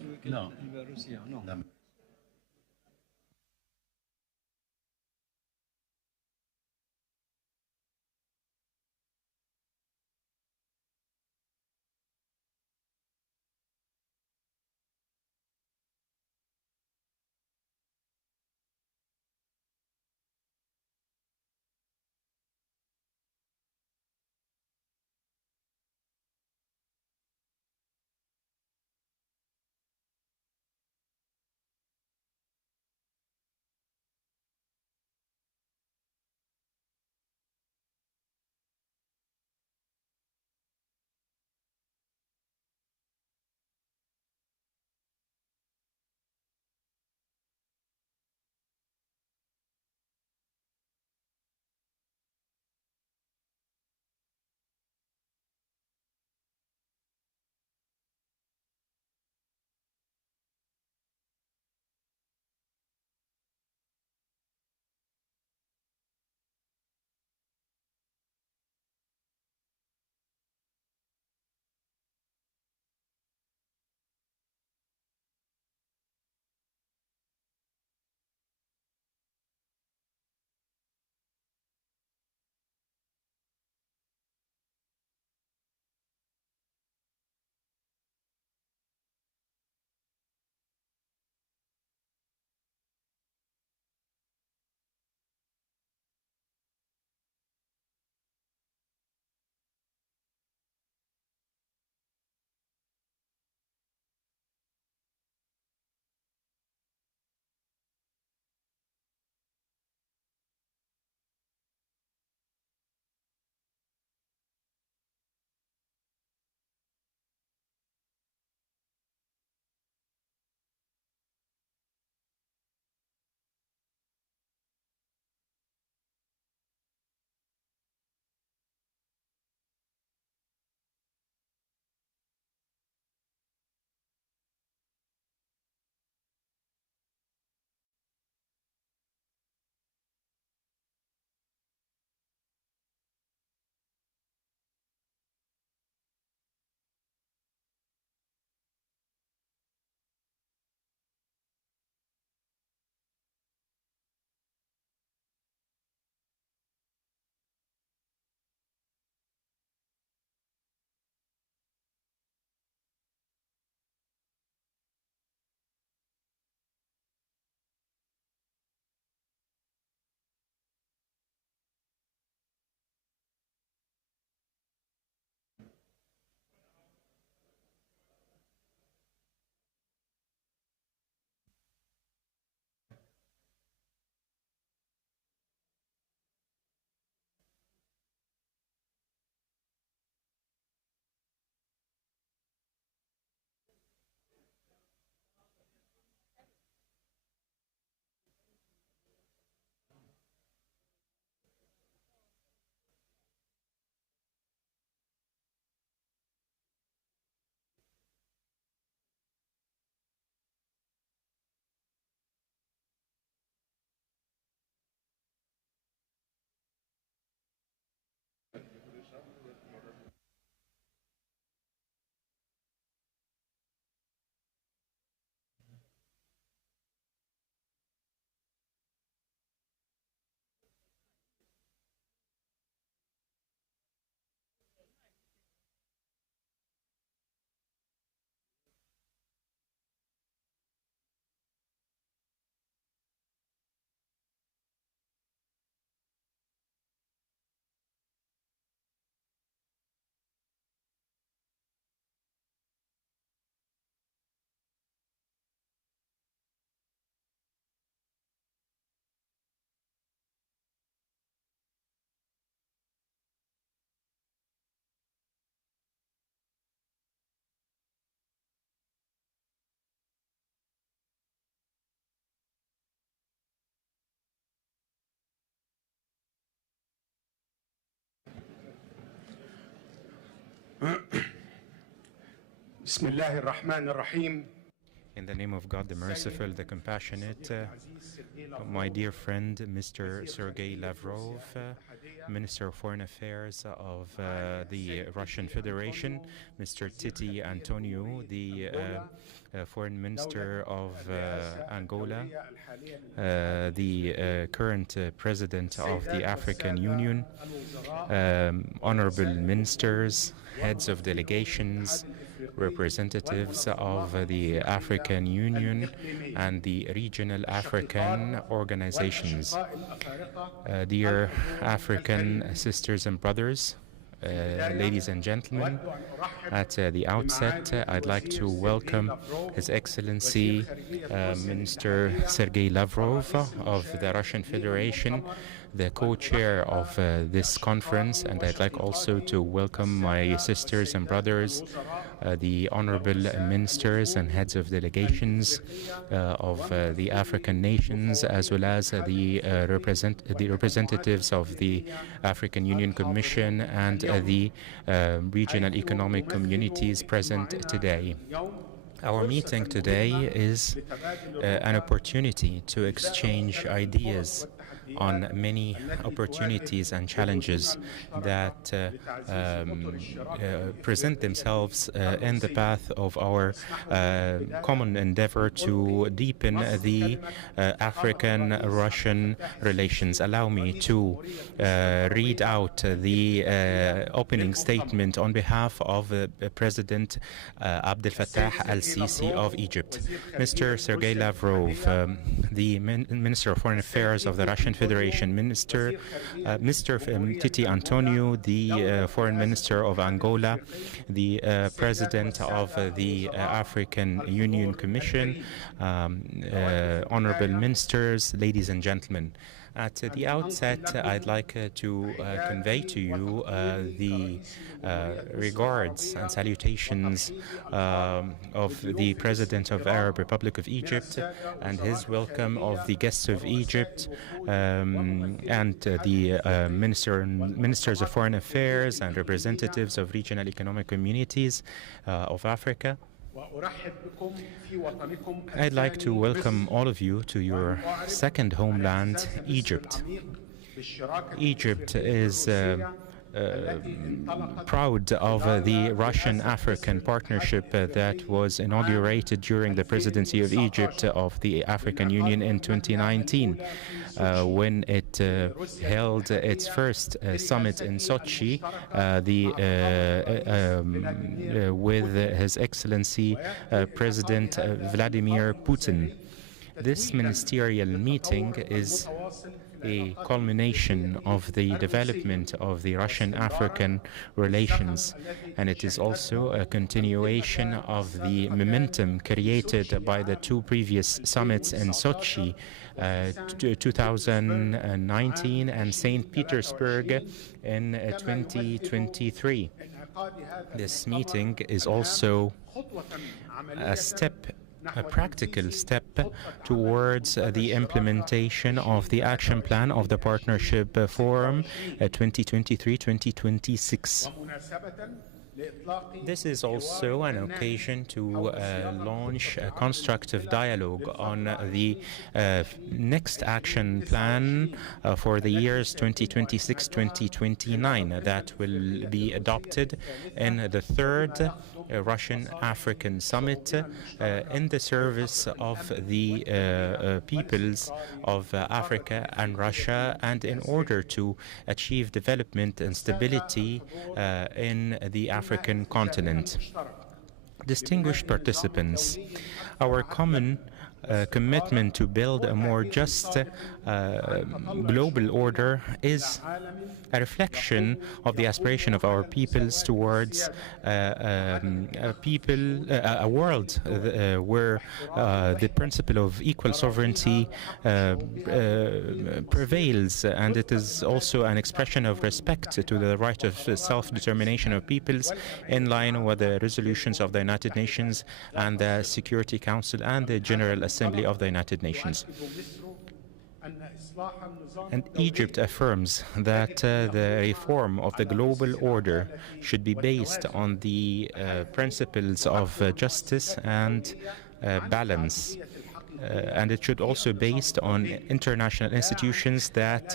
No. No. No. بسم الله الرحمن الرحيم. In the name of God, the merciful, the compassionate, my dear friend, Mr. Sergei Lavrov, Minister of Foreign Affairs of the Russian Federation, Mr. Titi Antonio, the Foreign Minister of Angola, the current President of the African Union, honorable ministers, heads of delegations, representatives of the African Union and the regional African organizations. Dear African sisters and brothers, ladies and gentlemen, at the outset, I'd like to welcome His Excellency Minister Sergei Lavrov of the Russian Federation, the co-chair of this conference, and I'd like also to welcome my sisters and brothers, the honorable ministers and heads of delegations of the African nations, as well as the representatives of the African Union Commission and the regional economic communities present today. Our meeting today is an opportunity to exchange ideas on many opportunities and challenges that present themselves in the path of our common endeavor to deepen the African-Russian relations. Allow me to read out the opening statement on behalf of President Abdel Fattah al-Sisi of Egypt. Mr. Sergei Lavrov, the Minister of Foreign Affairs of the Russian Federation, Mr. Titi Antonio, the Foreign Minister of Angola, the President of the African Union Commission, honorable ministers, ladies and gentlemen. At the outset, I'd like to convey to you the regards and salutations of the President of the Arab Republic of Egypt and his welcome of the guests of Egypt and the Ministers of Foreign Affairs and representatives of regional economic communities of Africa. I'd like to welcome all of you to your second homeland, Egypt. Egypt is proud of the Russian-African partnership that was inaugurated during the presidency of Egypt of the African Union in 2019 when it held its first summit in Sochi with His Excellency President Vladimir Putin. This ministerial meeting is a culmination of the development of the Russian-African relations, and it is also a continuation of the momentum created by the two previous summits in Sochi, 2019 and St. Petersburg in 2023. This meeting is also a practical step towards the implementation of the action plan of the Partnership Forum 2023-2026. This is also an occasion to launch a constructive dialogue on the next action plan for the years 2026-2029 that will be adopted in the third Russian-African Summit in the service of the peoples of Africa and Russia, and in order to achieve development and stability in the African continent. Distinguished participants, our common commitment to build a more just global order is a reflection of the aspiration of our peoples towards a world where the principle of equal sovereignty prevails, and it is also an expression of respect to the right of self-determination of peoples in line with the resolutions of the United Nations and the Security Council and the General Assembly of the United Nations. And Egypt affirms that the reform of the global order should be based on the principles of justice and balance. And it should also be based on international institutions that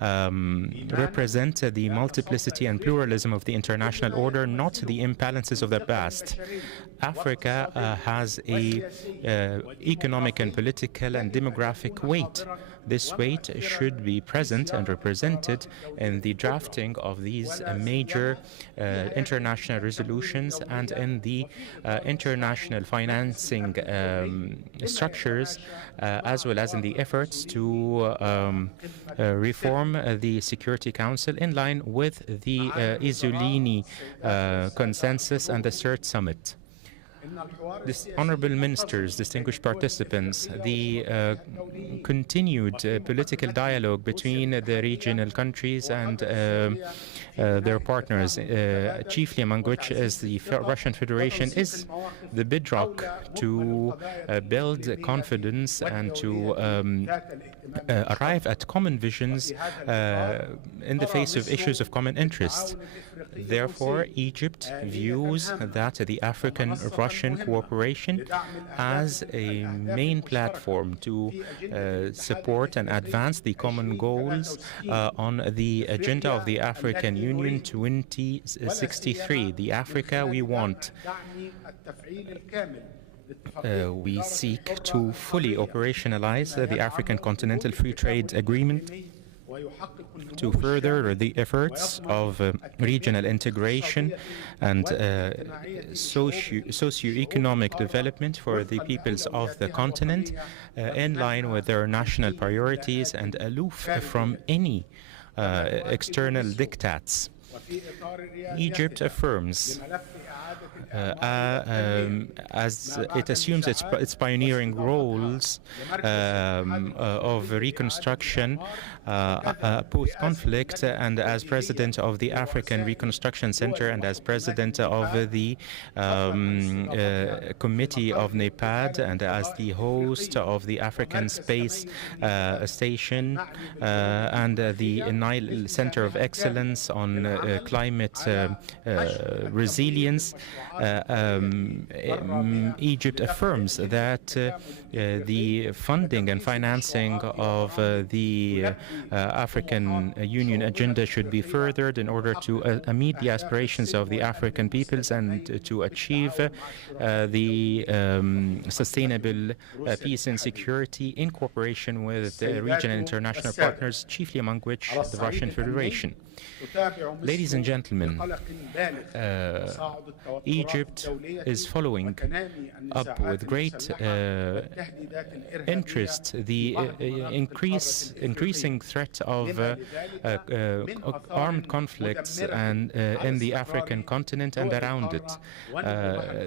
represent the multiplicity and pluralism of the international order, not the imbalances of the past. Africa has a economic and political and demographic weight. This weight should be present and represented in the drafting of these major international resolutions and in the international financing structures, as well as in the efforts to reform the Security Council in line with the Isolini consensus and the Third Summit. Honorable ministers, distinguished participants, the continued political dialogue between the regional countries and their partners, chiefly among which is the Russian Federation, is the bedrock to build confidence and to arrive at common visions in the face of issues of common interest. Therefore, Egypt views that the African-Russian cooperation as a main platform to support and advance the common goals on the agenda of the African Union 2063, the Africa we want. We seek to fully operationalize the African Continental Free Trade Agreement to further the efforts of regional integration and socio-economic development for the peoples of the continent in line with their national priorities and aloof from any external diktats. Egypt affirms as it assumes its pioneering roles of reconstruction post-conflict, and as president of the African Reconstruction Center and as president of the Committee of NEPAD and as the host of the African Space Station and the Nile Center of Excellence on Climate Resilience. Egypt affirms that the funding and financing of the African Union agenda should be furthered in order to meet the aspirations of the African peoples and to achieve the sustainable peace and security in cooperation with regional and international partners, chiefly among which the Russian Federation. Ladies and gentlemen, Egypt is following up with great interest the increasing threat of armed conflicts and in the African continent and around it.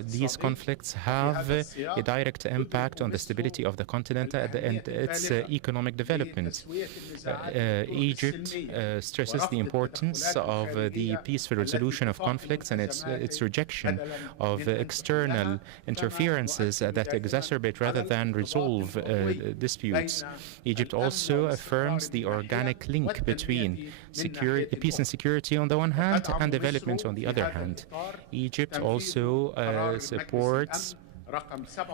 These conflicts have a direct impact on the stability of the continent and its economic development. Egypt stresses the importance of the peaceful resolution of conflicts and its rejection of external interferences that exacerbate rather than resolve disputes. Egypt also affirms the organic link between peace and security on the one hand and development on the other hand. Egypt also supports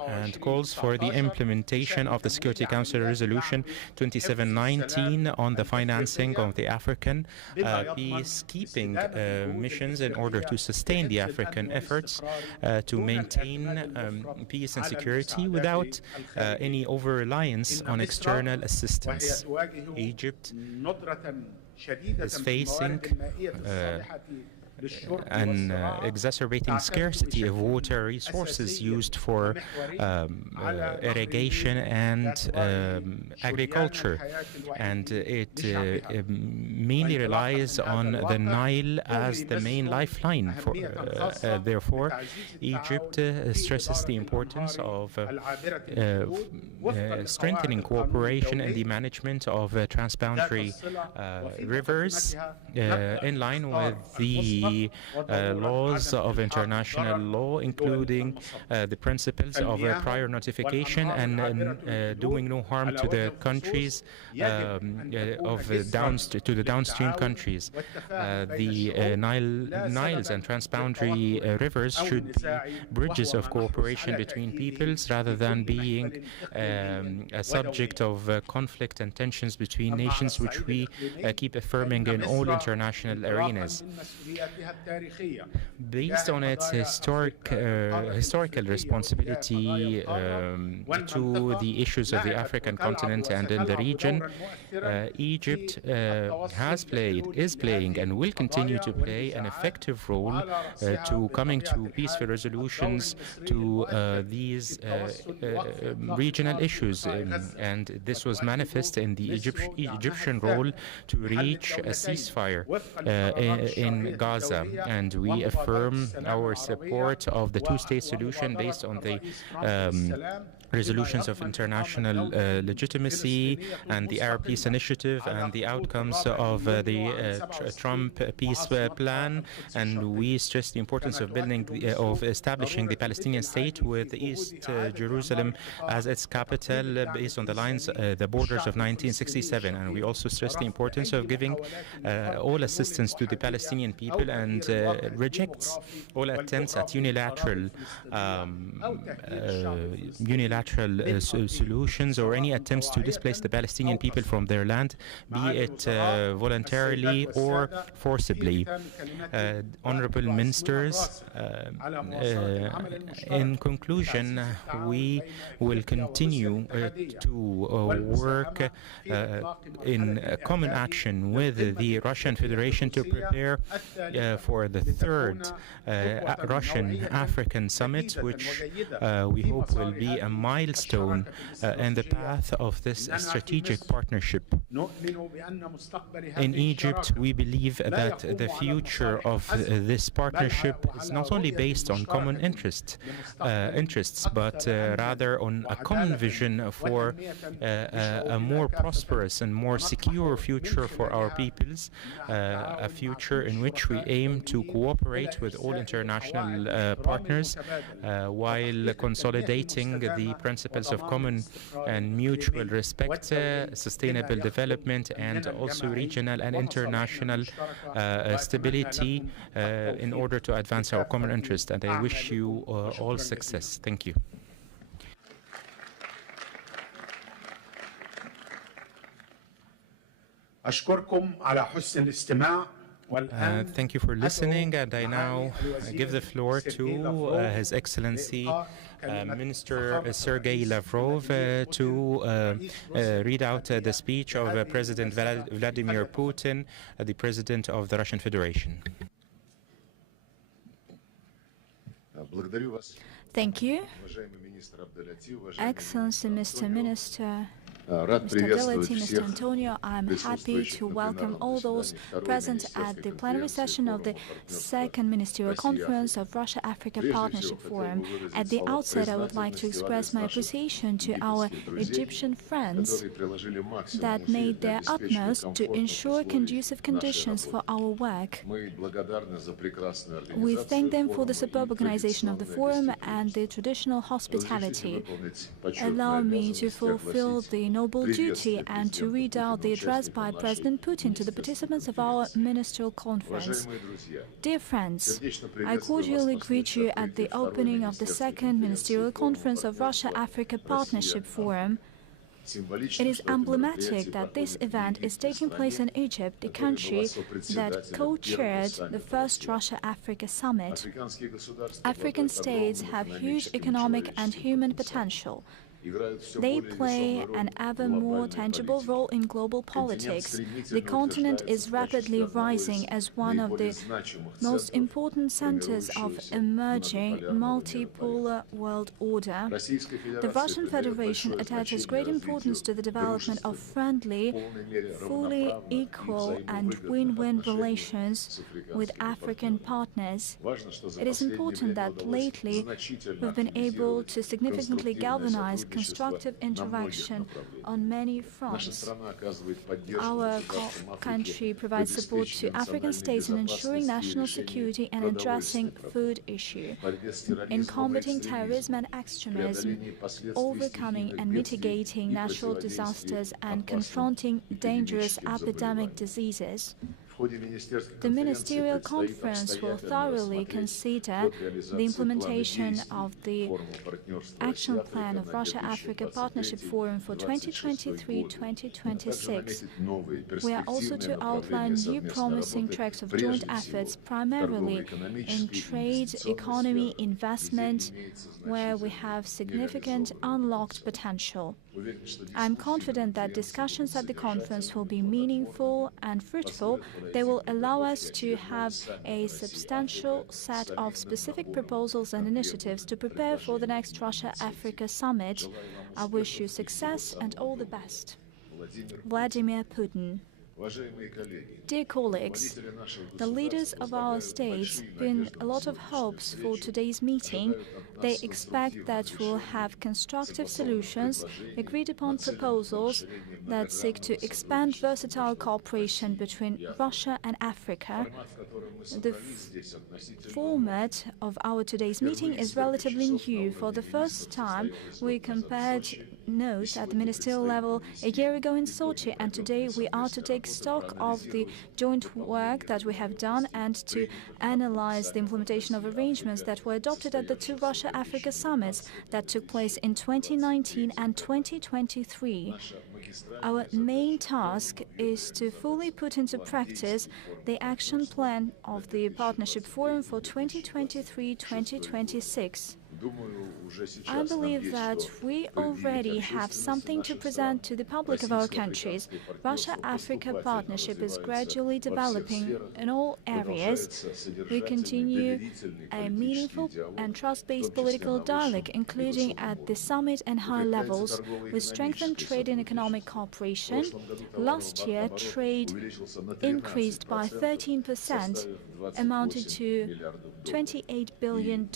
and calls for the implementation of the Security Council Resolution 2719 on the financing of the African peacekeeping missions in order to sustain the African efforts to maintain peace and security without any over-reliance on external assistance. Egypt is facing an exacerbating scarcity of water resources used for irrigation and agriculture, and it mainly relies on the Nile as the main lifeline. Therefore, Egypt stresses the importance of strengthening cooperation in the management of transboundary rivers in line with the the laws of international law, including the principles of prior notification and doing no harm to the countries to the downstream countries. The Niles and transboundary rivers should be bridges of cooperation between peoples rather than being a subject of conflict and tensions between nations, which we keep affirming in all international arenas. Based on its historical responsibility to the issues of the African continent and in the region, Egypt is playing and will continue to play an effective role to coming to peaceful resolutions to these regional issues. And this was manifest in the Egyptian role to reach a ceasefire in Gaza. And we affirm our support of the two-state solution based on the resolutions of international legitimacy and the Arab Peace Initiative and the outcomes of the Trump peace plan. And we stress the importance of establishing the Palestinian state with East Jerusalem as its capital based on the borders of 1967. And we also stress the importance of giving all assistance to the Palestinian people and rejects all attempts at unilateral solutions or any attempts to displace the Palestinian people from their land, be it voluntarily or forcibly. Honorable ministers, in conclusion, we will continue to work in common action with the Russian Federation to prepare for the third Russian-African summit, which we hope will be a milestone in the path of this strategic partnership. In Egypt, we believe that the future of this partnership is not only based on common interests, but rather on a common vision for a more prosperous and more secure future for our peoples, a future in which we aim to cooperate with all international partners while consolidating the principles of common and mutual respect, sustainable development, and also regional and international stability in order to advance our common interest. And I wish you all success. Thank you. Thank you for listening, and I now give the floor to His Excellency Minister Sergei Lavrov to read out the speech of President Vladimir Putin, the President of the Russian Federation. Thank you. Excellency, Mr. Minister, Mr. Ability, Mr. Antonio, I'm happy to welcome all those present at the plenary session of the Second Ministerial Conference of Russia-Africa Partnership Forum. At the outset, I would like to express my appreciation to our Egyptian friends that made their utmost to ensure conducive conditions for our work. We thank them for the superb organization of the forum and the traditional hospitality. Allow me to fulfill the noble duty and to read out the address by President Putin to the participants of our ministerial conference. Dear friends, I cordially greet you at the opening of the Second Ministerial Conference of Russia-Africa Partnership Forum. It is emblematic that this event is taking place in Egypt, the country that co-chaired the first Russia-Africa summit. African states have huge economic and human potential. They play an ever more tangible role in global politics. The continent is rapidly rising as one of the most important centers of emerging multipolar world order. The Russian Federation attaches great importance to the development of friendly, fully equal and win-win relations with African partners. It is important that lately we've been able to significantly galvanize constructive interaction on many fronts. Our country provides support to African states in ensuring national security and addressing food issue, in combating terrorism and extremism, overcoming and mitigating natural disasters, and confronting dangerous epidemic diseases. The Ministerial Conference will thoroughly consider the implementation of the Action Plan of Russia-Africa Partnership Forum for 2023-2026. We are also to outline new promising tracks of joint efforts, primarily in trade, economy, investment, where we have significant unlocked potential. I am confident that discussions at the conference will be meaningful and fruitful. They will allow us to have a substantial set of specific proposals and initiatives to prepare for the next Russia-Africa summit. I wish you success and all the best. Vladimir Putin. Dear colleagues, the leaders of our states pin a lot of hopes for today's meeting. They expect that we'll have constructive solutions, agreed upon proposals that seek to expand versatile cooperation between Russia and Africa. The format of our today's meeting is relatively new. For the first time, we compared notes at the ministerial level a year ago in Sochi, and today we are to take stock of the joint work that we have done and to analyze the implementation of arrangements that were adopted at the two Russia-Africa summits that took place in 2019 and 2023. Our main task is to fully put into practice the action plan of the Partnership Forum for 2023-2026. I believe that we already have something to present to the public of our countries. Russia-Africa partnership is gradually developing in all areas. We continue a meaningful and trust-based political dialogue, including at the summit and high levels. We strengthen trade and economic cooperation. Last year, trade increased by 13%, amounted to $28 billion,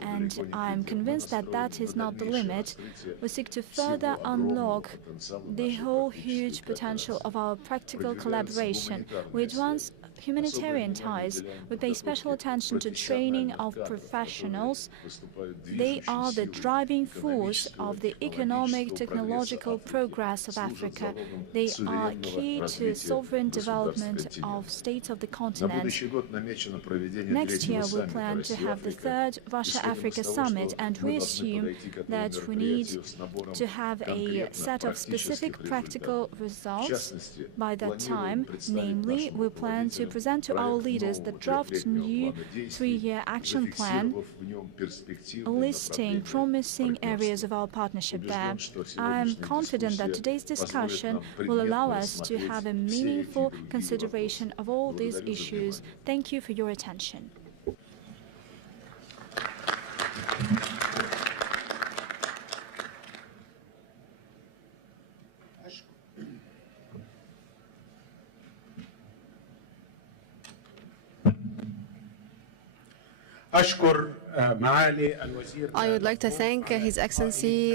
and I'm convinced that that is not the limit. We seek to further unlock the whole huge potential of our practical collaboration. We advance humanitarian ties. We pay special attention to training of professionals. They are the driving force of the economic, technological progress of Africa. They are key to sovereign development of states of the continent. Next year, we plan to have the third Russia-Africa summit, and we assume that we need to have a set of specific practical results by that time. Namely, we plan to present to our leaders the draft new three-year action plan, listing promising areas of our partnership there. I am confident that today's discussion will allow us to have a meaningful consideration of all these issues. Thank you for your attention. I would like to thank His Excellency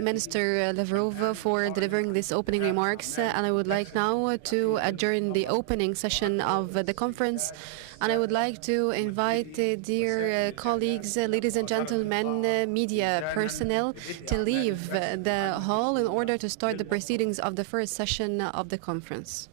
Minister Lavrov for delivering these opening remarks, and I would like now to adjourn the opening session of the conference. And I would like to invite dear colleagues, ladies and gentlemen, media personnel, to leave the hall in order to start the proceedings of the first session of the conference.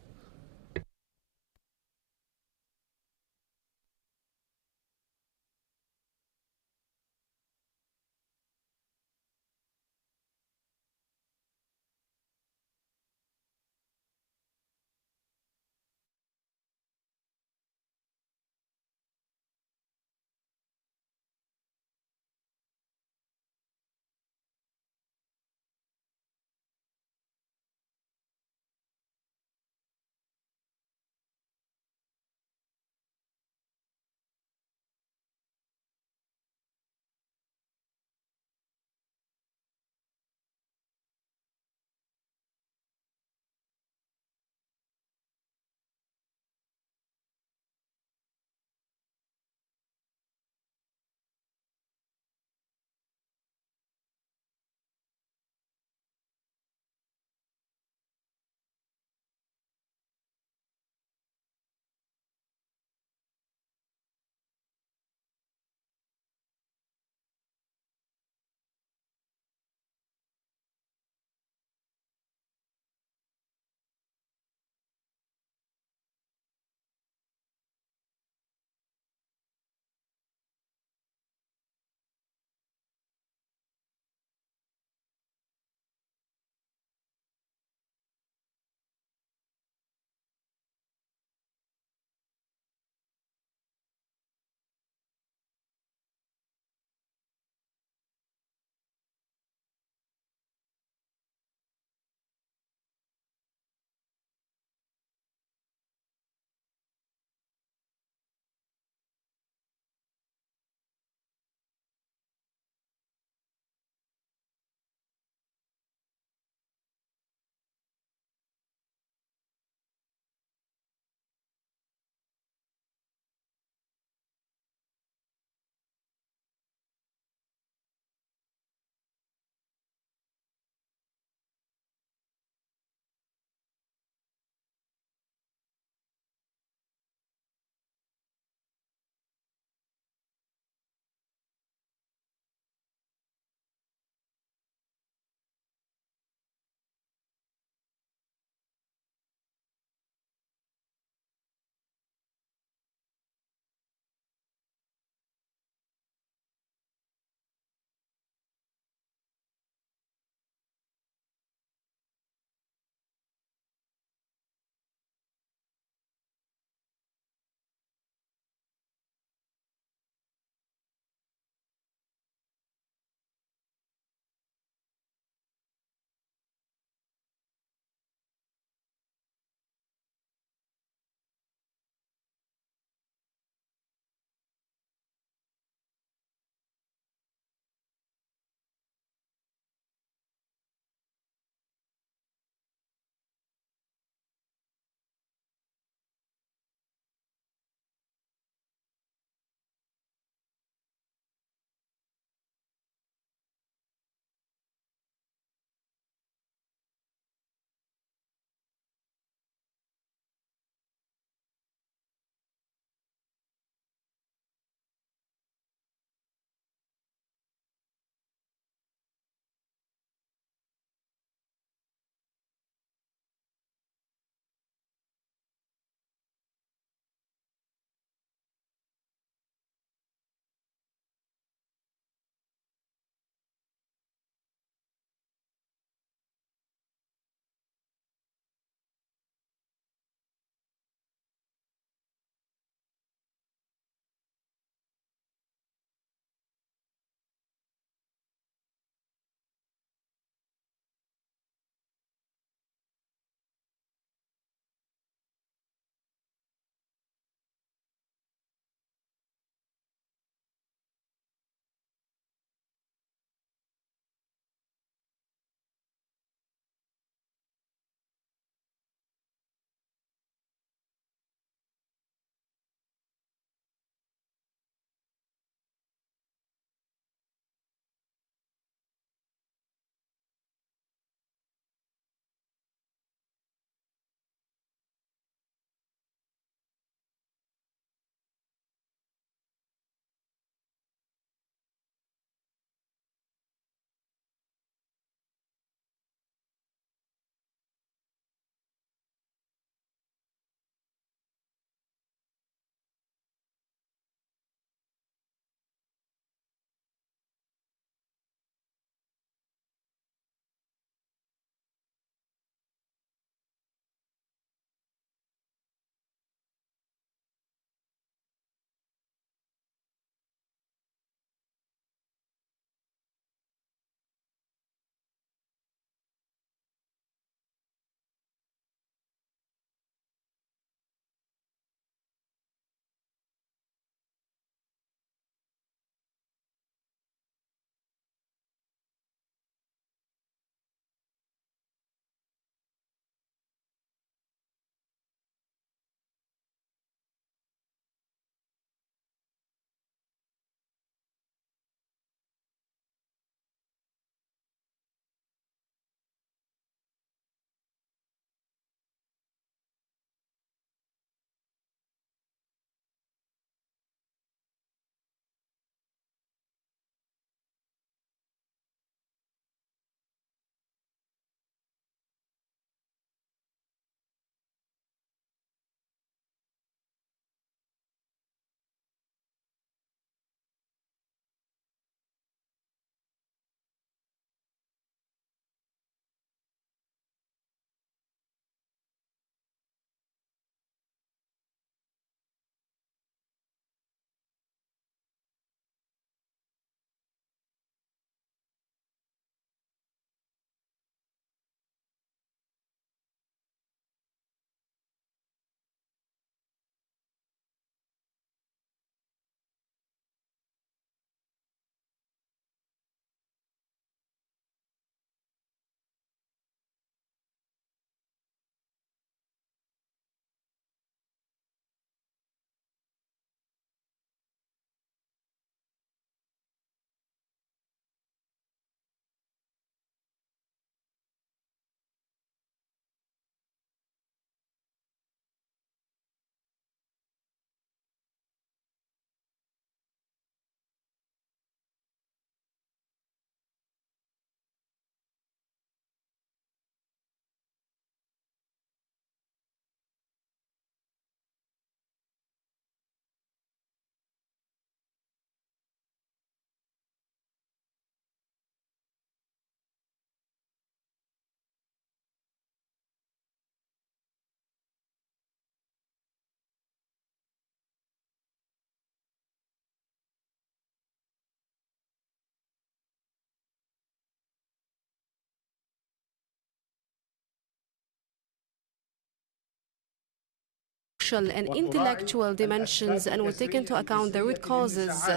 social and intellectual dimensions and would take into account the root causes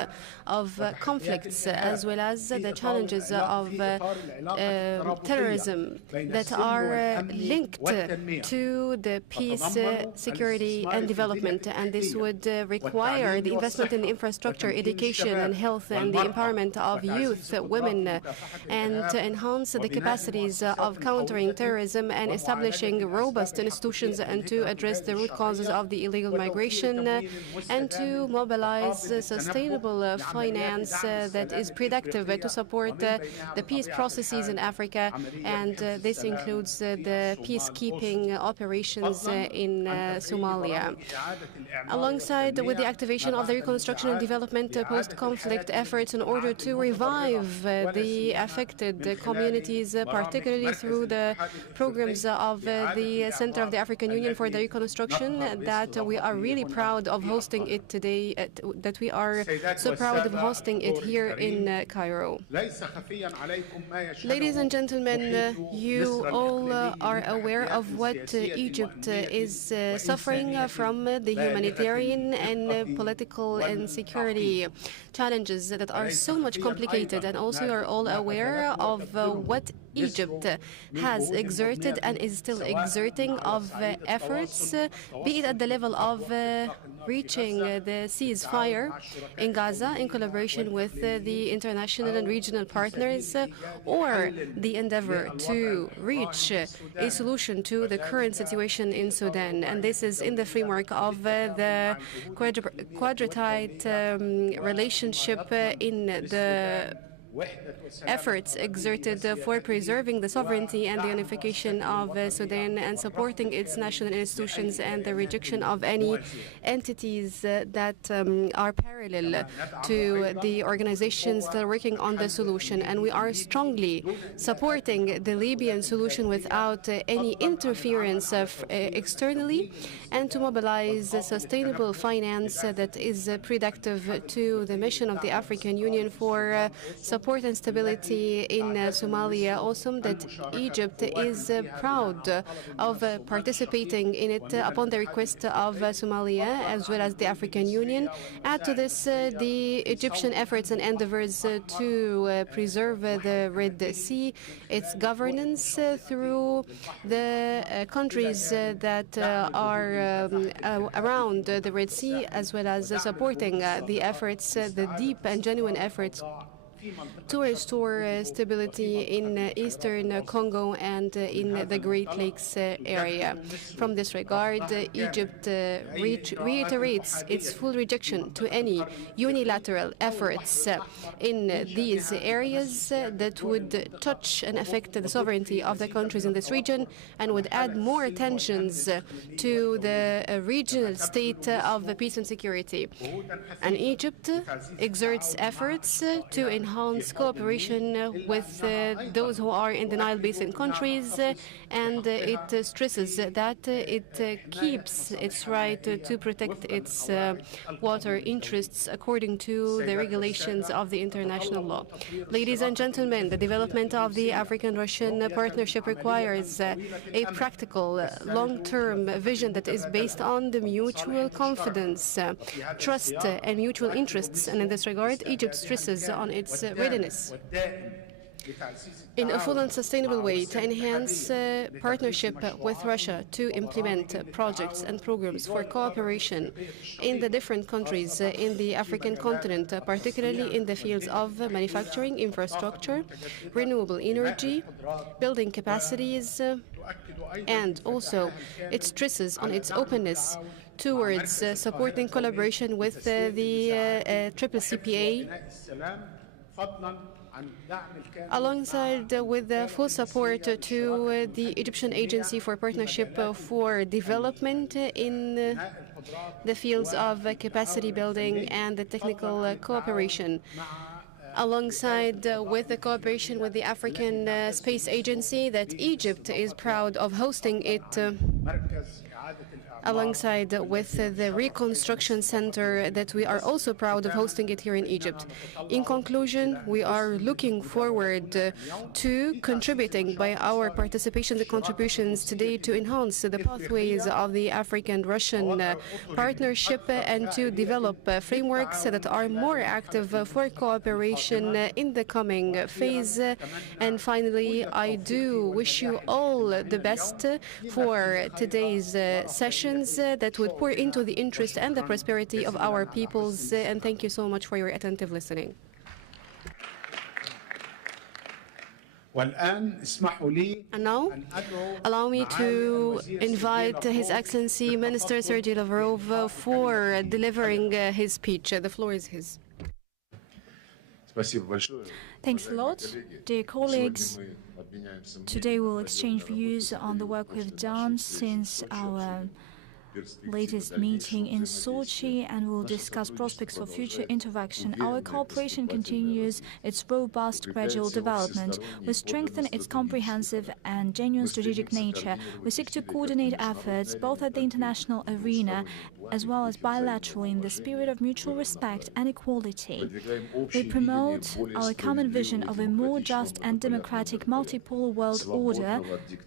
of conflicts as well as the challenges of terrorism that are linked to the peace, security, and development. And this would require the investment in infrastructure, education, and health, and the empowerment of youth, women, and to enhance the capacities of countering terrorism and establishing robust institutions, and to address the root causes of the illegal migration, and to mobilize sustainable finance that is productive to support the peace processes in Africa, and this includes the peacekeeping operations in Somalia. Alongside with the activation of the reconstruction and development post-conflict efforts in order to revive the affected communities, particularly through the programs of the Center of the African Union for the Reconstruction, that we are really proud of hosting it today, that we are so proud of hosting it here in Cairo. Ladies and gentlemen, you all are aware of what Egypt is suffering from, the humanitarian and political and security challenges that are so much complicated, and also you are all aware of what Egypt has exerted and is still exerting of efforts, be it at the level of reaching the ceasefire in Gaza in collaboration with the international and regional partners, or the endeavor to reach a solution to the current situation in Sudan. And this is in the framework of the quadripartite relationship in the efforts exerted for preserving the sovereignty and the unification of Sudan and supporting its national institutions, and the rejection of any entities that are parallel to the organizations that are working on the solution. And we are strongly supporting the Libyan solution without any interference externally, and to mobilize sustainable finance that is productive to the mission of the African Union for support and stability in Somalia. Also, that Egypt is proud of participating in it upon the request of Somalia as well as the African Union. Add to this the Egyptian efforts and endeavors to preserve the Red Sea, its governance through the countries that are around the Red Sea, as well as supporting the efforts, the deep and genuine efforts to restore stability in eastern Congo and in the Great Lakes area. From this regard, Egypt reiterates its full rejection to any unilateral efforts in these areas that would touch and affect the sovereignty of the countries in this region, and would add more tensions to the regional state of peace and security. And Egypt exerts efforts to enhance cooperation with those who are in the Nile Basin countries, and it stresses that it keeps its right to protect its water interests according to the regulations of the international law. Ladies and gentlemen, the development of the African-Russian partnership requires a practical, long-term vision that is based on the mutual confidence, trust, and mutual interests. And in this regard, Egypt stresses on its readiness in a full and sustainable way to enhance partnership with Russia to implement projects and programs for cooperation in the different countries in the African continent, particularly in the fields of manufacturing, infrastructure, renewable energy, building capacities, and also it stresses on its openness towards supporting collaboration with the Triple CPA, alongside with the full support to the Egyptian Agency for Partnership for Development in the fields of capacity building and the technical cooperation, alongside with the cooperation with the African Space Agency that Egypt is proud of hosting it alongside with the Reconstruction Center that we are also proud of hosting it here in Egypt. In conclusion, we are looking forward to contributing by our participations and contributions today to enhance the pathways of the African-Russian partnership and to develop frameworks that are more active for cooperation in the coming phase. And finally, I do wish you all the best for today's sessions that would pour into the interest and the prosperity of our peoples. And thank you so much for your attentive listening. And now, allow me to invite His Excellency Minister Sergei Lavrov for delivering his speech. The floor is his. Thanks a lot, dear colleagues. Today we'll exchange views on the work we've done since our latest meeting in Sochi, and we'll discuss prospects for future interaction. Our cooperation continues its robust, gradual development. We strengthen its comprehensive and genuine strategic nature. We seek to coordinate efforts both at the international arena as well as bilaterally in the spirit of mutual respect and equality. We promote our common vision of a more just and democratic multipolar world order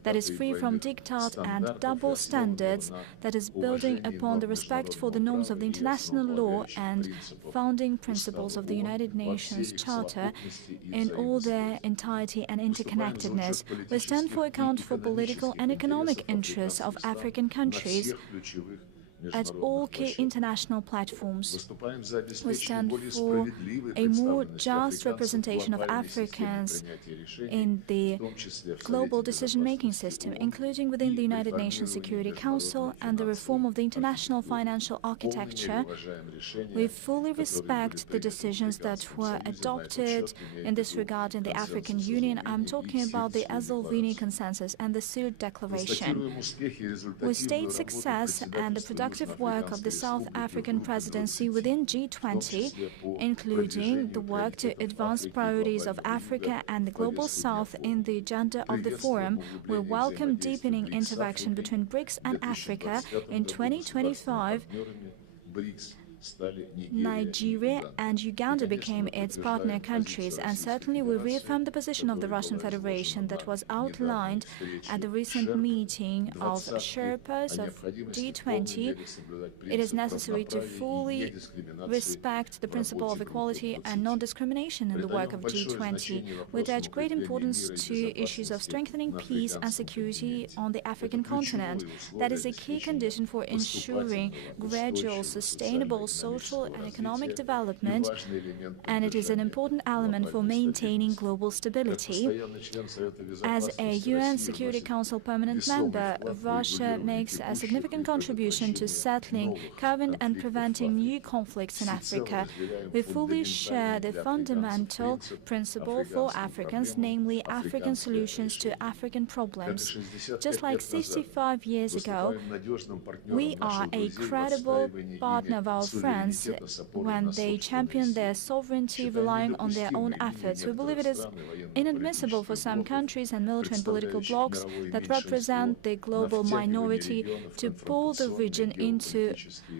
that is free from diktat and double standards, that is building upon the respect for the norms of the international law and founding principles of the United Nations Charter in all their entirety and interconnectedness. We stand for account for political and economic interests of African countries at all key international platforms. We stand for a more just representation of Africans in the global decision-making system, including within the United Nations Security Council, and the reform of the international financial architecture. We fully respect the decisions that were adopted in this regard in the African Union. I'm talking about the Azolvini Consensus and the Sud Declaration. We state success and the productive work of the South African presidency within G20, including the work to advance priorities of Africa and the Global South in the agenda of the forum. We welcome deepening interaction between BRICS and Africa. In 2025, Nigeria and Uganda became its partner countries, and certainly we reaffirm the position of the Russian Federation that was outlined at the recent meeting of Sherpas of G20. It is necessary to fully respect the principle of equality and non-discrimination in the work of G20. We attach great importance to issues of strengthening peace and security on the African continent. That is a key condition for ensuring gradual, sustainable social and economic development, and it is an important element for maintaining global stability. As a UN Security Council permanent member, Russia makes a significant contribution to settling current and preventing new conflicts in Africa. We fully share the fundamental principle for Africans, namely African solutions to African problems. Just like 65 years ago, we are a credible partner of our friends when they champion their sovereignty relying on their own efforts. We believe it is inadmissible for some countries and military and political blocs that represent the global minority to pull the region into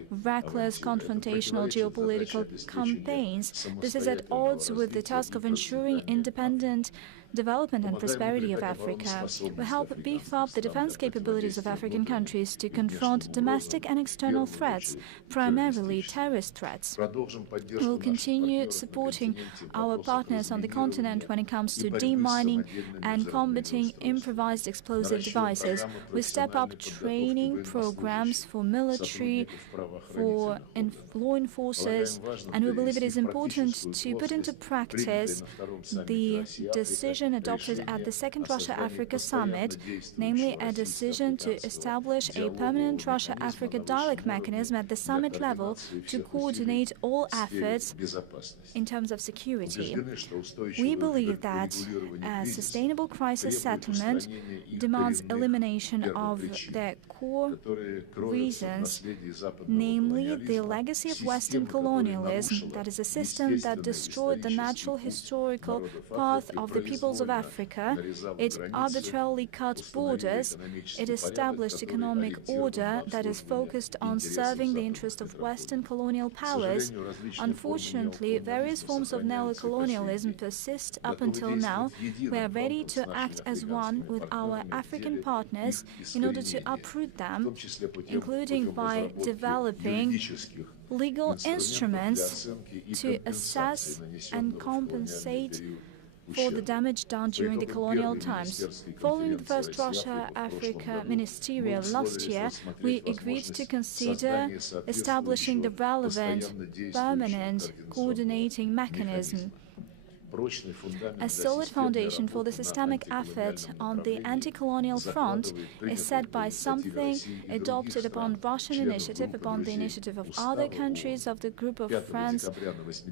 reckless confrontational geopolitical campaigns. This is at odds with the task of ensuring independent development and prosperity of Africa. We help beef up the defense capabilities of African countries to confront domestic and external threats, primarily terrorist threats. We will continue supporting our partners on the continent when it comes to demining and combating improvised explosive devices. We step up training programs for military, for law enforcers, and we believe it is important to put into practice the decision adopted at the second Russia-Africa summit, namely a decision to establish a permanent Russia-Africa dialogue mechanism at the summit level to coordinate all efforts in terms of security. We believe that a sustainable crisis settlement demands elimination of the core reasons, namely the legacy of Western colonialism, that is a system that destroyed the natural historical path of the peoples of Africa. It arbitrarily cut borders. It established economic order that is focused on serving the interest of Western colonial powers. Unfortunately, various forms of neocolonialism persist up until now. We are ready to act as one with our African partners in order to uproot them, including by developing legal instruments to assess and compensate for the damage done during the colonial times. Following the first Russia-Africa ministerial last year, we agreed to consider establishing the relevant permanent coordinating mechanism. A solid foundation for the systemic effort on the anti-colonial front is set by something adopted upon Russian initiative, upon the initiative of other countries of the Group of Friends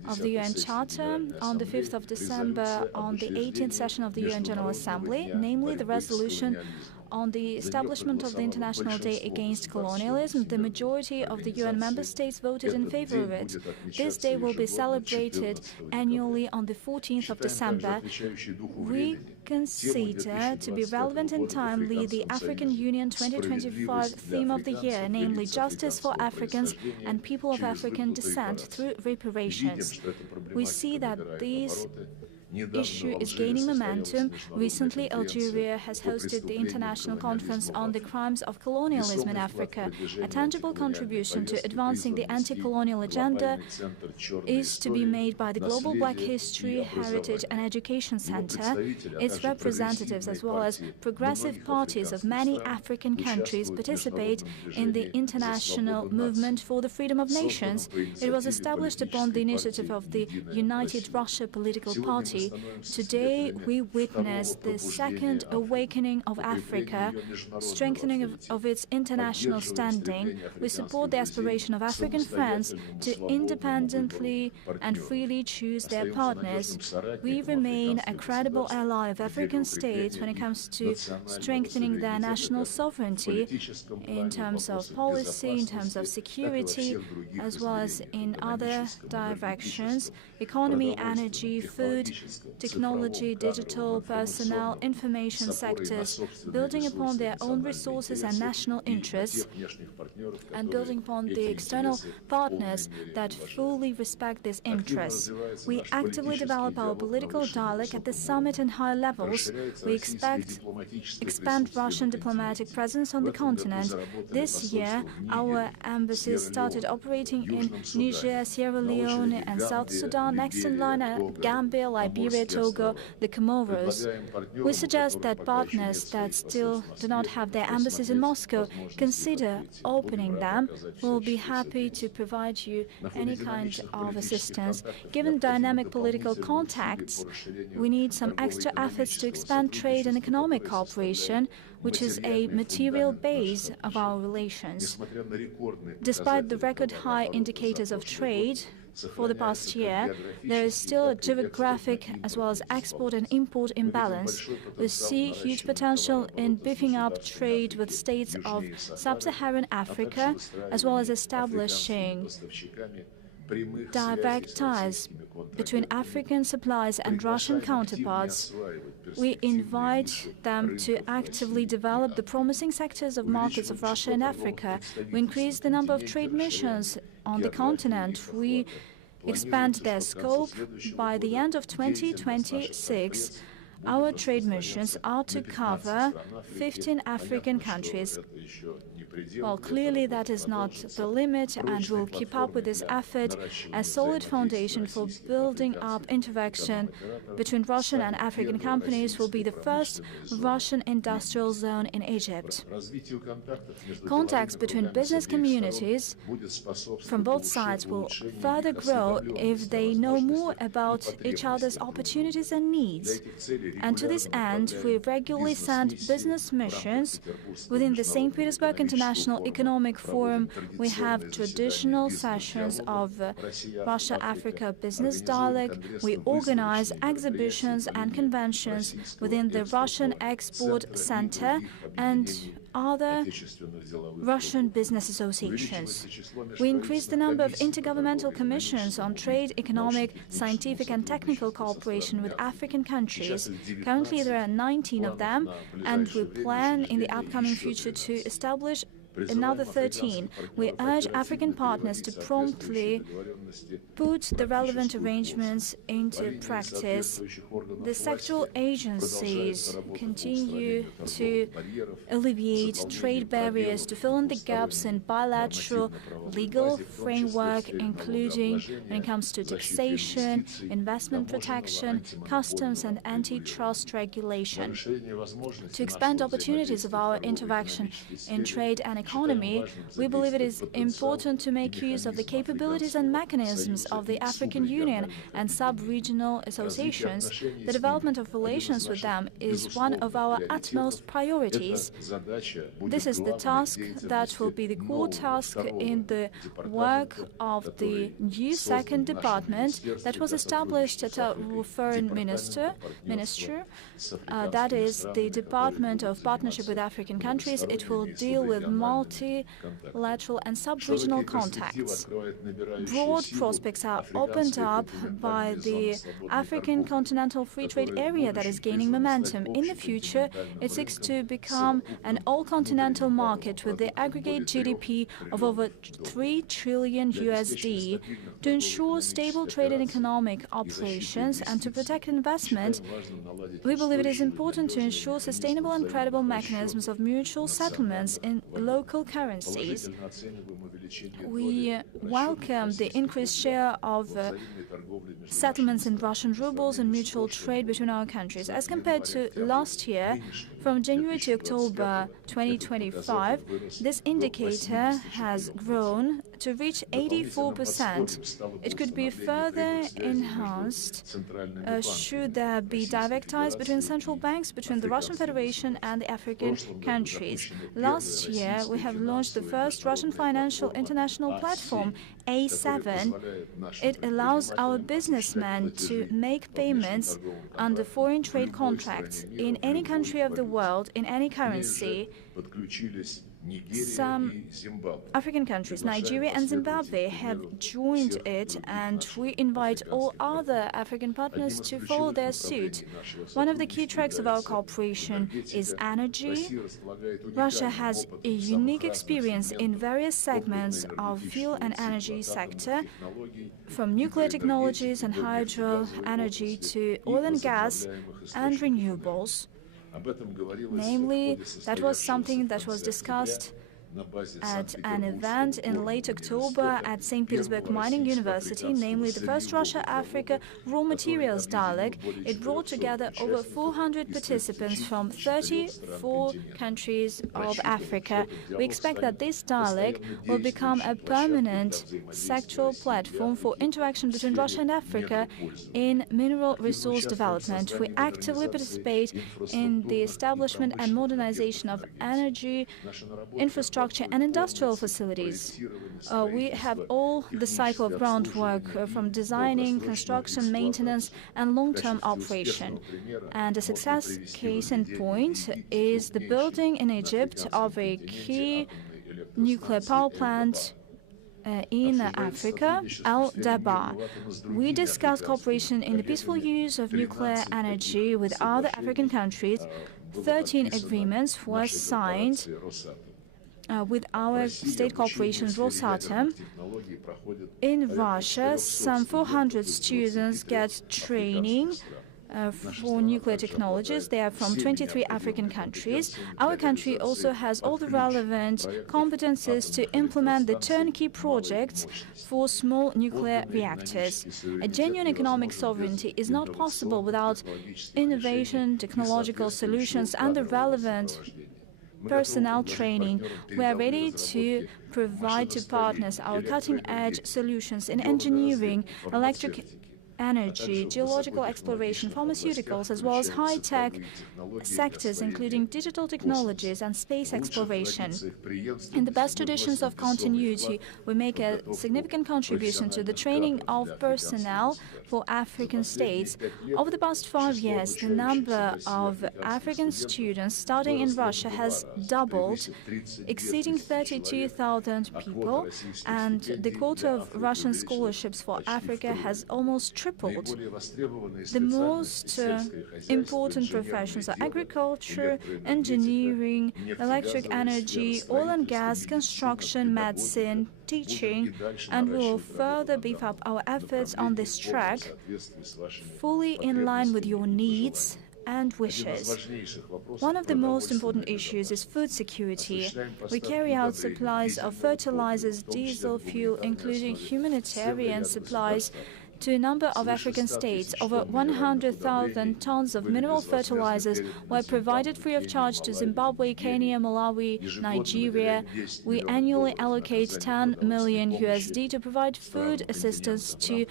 of the UN Charter, on the 5th of December, on the 18th session of the UN General Assembly, namely the resolution on the establishment of the International Day Against Colonialism. The majority of the UN member states voted in favor of it. This day will be celebrated annually on the 14th of December. We consider to be relevant and timely the African Union 2025 theme of the year, namely justice for Africans and people of African descent through reparations. We see that these issue is gaining momentum. Recently, Algeria has hosted the International Conference on the Crimes of Colonialism in Africa. A tangible contribution to advancing the anti-colonial agenda is to be made by the Global Black History, Heritage and Education Center. Its representatives, as well as progressive parties of many African countries, participate in the international movement for the freedom of nations. It was established upon the initiative of the United Russia political party. Today, we witness the second awakening of Africa, strengthening of its international standing. We support the aspiration of African friends to independently and freely choose their partners. We remain a credible ally of African states when it comes to strengthening their national sovereignty in terms of policy, in terms of security, as well as in other directions: economy, energy, food, technology, digital, personnel, information sectors, building upon their own resources and national interests, and building upon the external partners that fully respect these interests. We actively develop our political dialogue at the summit and high levels. We expand Russian diplomatic presence on the continent. This year, our embassies started operating in Niger, Sierra Leone, and South Sudan. Next in line are Gambia, Liberia, Togo, the Comoros. We suggest that partners that still do not have their embassies in Moscow consider opening them. We'll be happy to provide you any kind of assistance. Given dynamic political contexts, we need some extra efforts to expand trade and economic cooperation, which is a material base of our relations. Despite the record high indicators of trade for the past year, there is still a geographic as well as export and import imbalance. We see huge potential in beefing up trade with states of sub-Saharan Africa, as well as establishing direct ties between African suppliers and Russian counterparts. We invite them to actively develop the promising sectors of markets of Russia and Africa. We increase the number of trade missions on the continent. We expand their scope. By the end of 2026, our trade missions are to cover 15 African countries. Well, clearly that is not the limit, and we'll keep up with this effort. A solid foundation for building up interaction between Russian and African companies will be the first Russian industrial zone in Egypt. Contacts between business communities from both sides will further grow if they know more about each other's opportunities and needs. And to this end, we regularly send business missions within the St. Petersburg International International Economic Forum, we have traditional sessions of Russia-Africa Business Dialogue. We organize exhibitions and conventions within the Russian Export Center and other Russian business associations. We increased the number of intergovernmental commissions on trade, economic, scientific and technical cooperation with African countries. Currently there are 19 of them, and we plan in the upcoming future to establish another 13. We urge African partners to promptly put the relevant arrangements into practice. The sectoral agencies continue to alleviate trade barriers, to fill in the gaps in bilateral legal framework, including when it comes to taxation, investment protection, customs and antitrust regulation. To expand opportunities of our interaction in trade and economy, we believe it is important to make use of the capabilities and mechanisms of the African Union and sub-regional associations. The development of relations with them is one of our utmost priorities. This is the task that will be the core task in the work of the new second department that was established at our foreign ministry. That is the Department of Partnership with African Countries. It will deal with multilateral and sub-regional contacts. Broad prospects are opened up by the African Continental Free Trade Area that is gaining momentum. In the future, it seeks to become an all-continental market with the aggregate GDP of over 3 trillion USD. To ensure stable trade and economic operations and to protect investment, we believe it is important to ensure sustainable and credible mechanisms of mutual settlements in local currencies. We welcome the increased share of settlements in Russian rubles and mutual trade between our countries. As compared to last year, from January to October 2025, this indicator has grown to reach 84%. It could be further enhanced should there be direct ties between central banks, between the Russian Federation and the African countries. Last year, we have launched the first Russian financial international platform, A7. It allows our businessmen to make payments under foreign trade contracts in any country of the world, in any currency. Some African countries, Nigeria and Zimbabwe, have joined it, and we invite all other African partners to follow their suit. One of the key tracks of our cooperation is energy. Russia has a unique experience in various segments of fuel and energy sector, from nuclear technologies and hydro energy to oil and gas and renewables. Namely, that was something that was discussed at an event in late October at St. Petersburg Mining University, namely the first Russia-Africa Raw Materials Dialogue. It brought together over 400 participants from 34 countries of Africa. We expect that this dialogue will become a permanent sectoral platform for interaction between Russia and Africa in mineral resource development. We actively participate in the establishment and modernization of energy infrastructure and industrial facilities. We have all the cycle of groundwork from designing, construction, maintenance, and long-term operation. And a success case in point is the building in Egypt of a key nuclear power plant in Africa, Al Dabar. We discussed cooperation in the peaceful use of nuclear energy with other African countries. 13 agreements were signed with our state corporation Rosatom. In Russia, some 400 students get training for nuclear technologies. They are from 23 African countries. Our country also has all the relevant competences to implement the turnkey projects for small nuclear reactors. A genuine economic sovereignty is not possible without innovation, technological solutions, and the relevant personnel training. We are ready to provide to partners our cutting-edge solutions in engineering, electric energy, geological exploration, pharmaceuticals, as well as high-tech sectors, including digital technologies and space exploration. In the best traditions of continuity, we make a significant contribution to the training of personnel for African states. Over the past 5 years, the number of African students studying in Russia has doubled, exceeding 32,000 people, and the quota of Russian scholarships for Africa has almost tripled. The most important professions are agriculture, engineering, electric energy, oil and gas, construction, medicine, teaching, and we will further beef up our efforts on this track, fully in line with your needs and wishes. One of the most important issues is food security. We carry out supplies of fertilizers, diesel fuel, including humanitarian supplies, to a number of African states. Over 100,000 tons of mineral fertilizers were provided free of charge to Zimbabwe, Kenya, Malawi, Nigeria. We annually allocate 10 million USD to provide food assistance to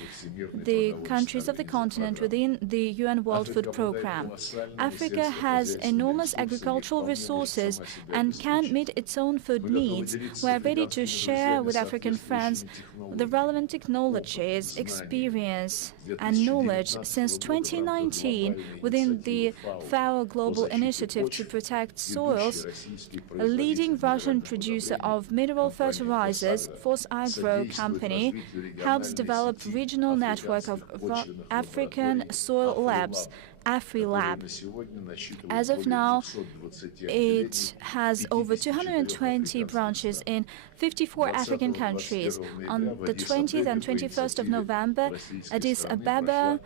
the countries of the continent within the UN World Food Programme. Africa has enormous agricultural resources and can meet its own food needs. We are ready to share with African friends the relevant technologies, experience, and knowledge. Since 2019, within the FAO Global Initiative to Protect Soils, a leading Russian producer of mineral fertilizers, Fosagro Company, helps develop regional network of African soil labs, AfriLab. As of now, it has over 220 branches in 54 African countries. On the 20th and 21st of November, Addis Ababa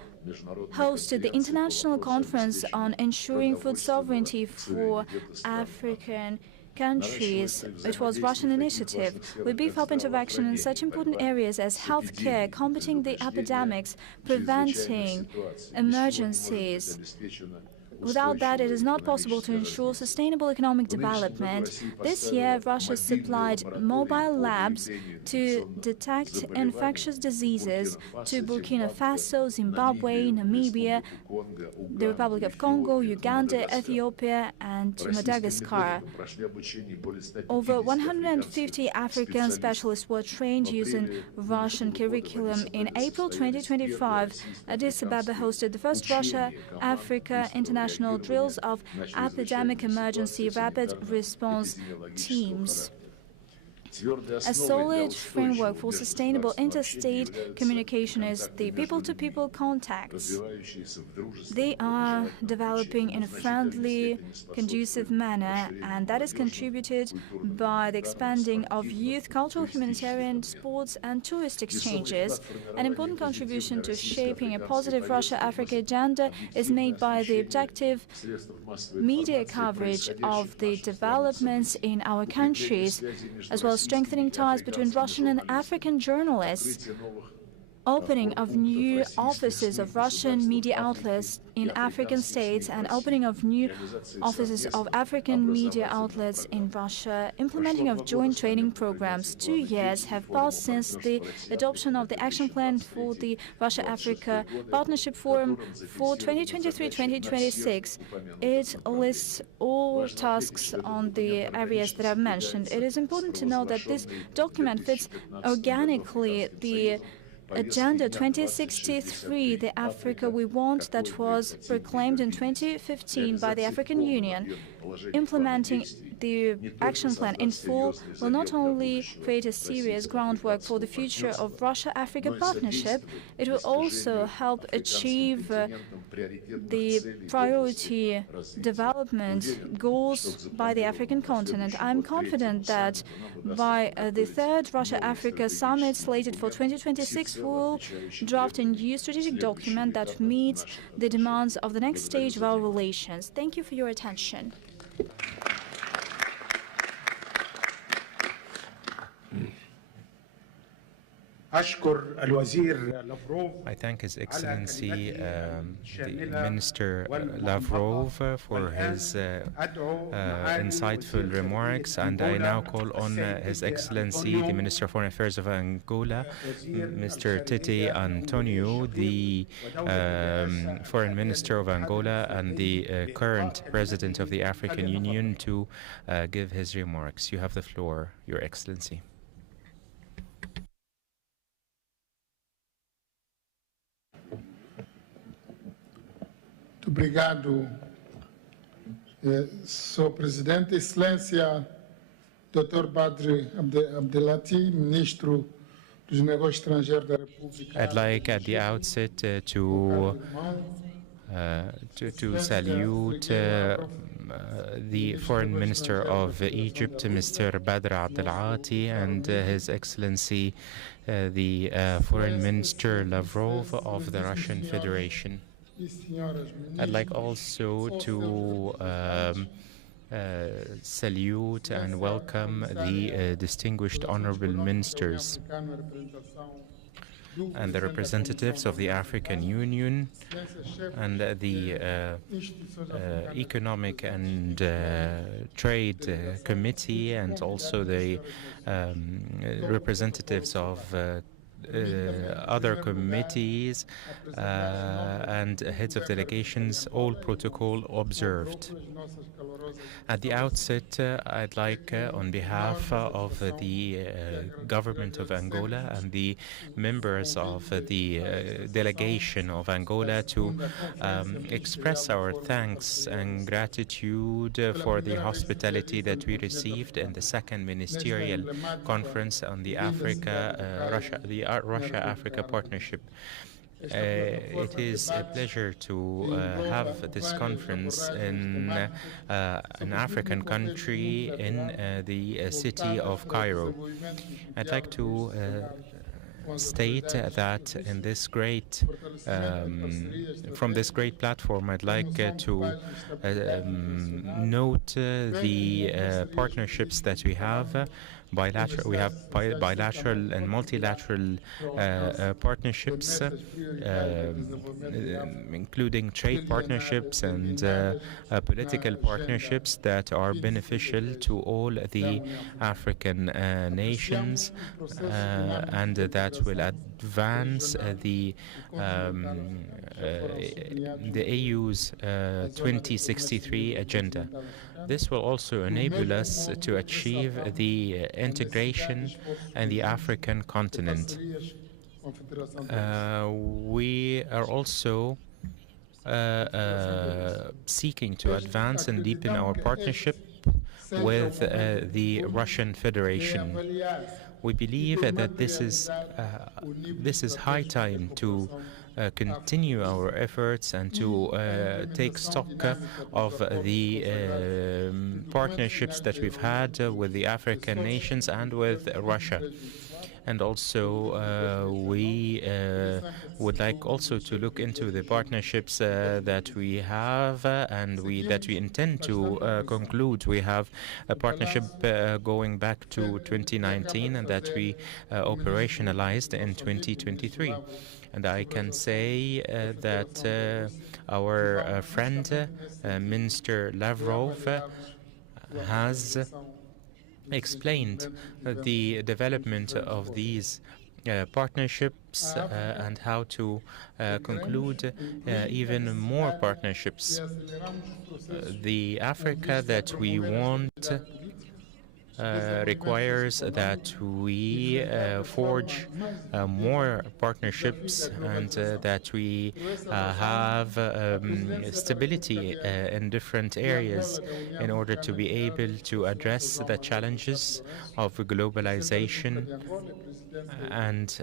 hosted the International Conference on Ensuring Food Sovereignty for African countries. It was Russian initiative. We beef up interaction in such important areas as healthcare, combating the epidemics, preventing emergencies. Without that, it is not possible to ensure sustainable economic development. This year, Russia supplied mobile labs to detect infectious diseases to Burkina Faso, Zimbabwe, Namibia, the Republic of Congo, Uganda, Ethiopia, and to Madagascar. Over 150 African specialists were trained using Russian curriculum. In April 2025, Addis Ababa hosted the first Russia-Africa international drills of epidemic emergency rapid response teams. A solid framework for sustainable interstate communication is the people-to-people contacts. They are developing in a friendly, conducive manner, and that is contributed by the expanding of youth, cultural, humanitarian, sports, and tourist exchanges. An important contribution to shaping a positive Russia-Africa agenda is made by the objective media coverage of the developments in our countries, as well as strengthening ties between Russian and African journalists, opening of new offices of Russian media outlets in African states, and opening of new offices of African media outlets in Russia, implementing of joint training programs. 2 years have passed since the adoption of the action plan for the Russia-Africa Partnership Forum for 2023-2026. It lists all tasks on the areas that I've mentioned. It is important to know that this document fits organically the Agenda 2063, the Africa we want, that was proclaimed in 2015 by the African Union. Implementing the action plan in full will not only create a serious groundwork for the future of Russia-Africa partnership, it will also help achieve the priority development goals by the African continent. I'm confident that by the third Russia-Africa summit slated for 2026, we will draft a new strategic document that meets the demands of the next stage of our relations. Thank you for your attention. I thank His Excellency the Minister Lavrov for his insightful remarks, and I now call on His Excellency the Minister of Foreign Affairs of Angola, Mr. Tete Antonio, the Foreign Minister of Angola and the current President of the African Union, to give his remarks. You have the floor, Your Excellency. Obrigado, Sr. Presidente, Excelência Dr. Badri Abdelati, Ministro dos Negócios Estrangeiros da República. I'd like at the outset to salute the Foreign Minister of Egypt, Mr. Badr Abdelati, and His Excellency the Foreign Minister Lavrov of the Russian Federation. I'd like also to salute and welcome the distinguished honorable ministers and the representatives of the African Union and the Economic and Trade Committee, and also the representatives of other committees and heads of delegations, all protocol observed. At the outset, I'd like, on behalf of the government of Angola and the members of the delegation of Angola, to express our thanks and gratitude for the hospitality that we received in the second ministerial conference on the Russia-Africa partnership. It is a pleasure to have this conference in an African country in the city of Cairo. I'd like to state that in this great, from this great platform, I'd like to note the partnerships that we have. We have bilateral and multilateral partnerships, including trade partnerships and political partnerships that are beneficial to all the African nations, and that will advance the AU's 2063 agenda. This will also enable us to achieve the integration in the African continent. We are also seeking to advance and deepen our partnership with the Russian Federation. We believe that this is high time to continue our efforts and to take stock of the partnerships that we've had with the African nations and with Russia. And also we would like also to look into the partnerships that we have and that we intend to conclude. We have a partnership going back to 2019 and that we operationalized in 2023. And I can say that our friend, Minister Lavrov, has explained the development of these partnerships and how to conclude even more partnerships. The Africa that we want requires that we forge more partnerships and that we have stability in different areas in order to be able to address the challenges of globalization. And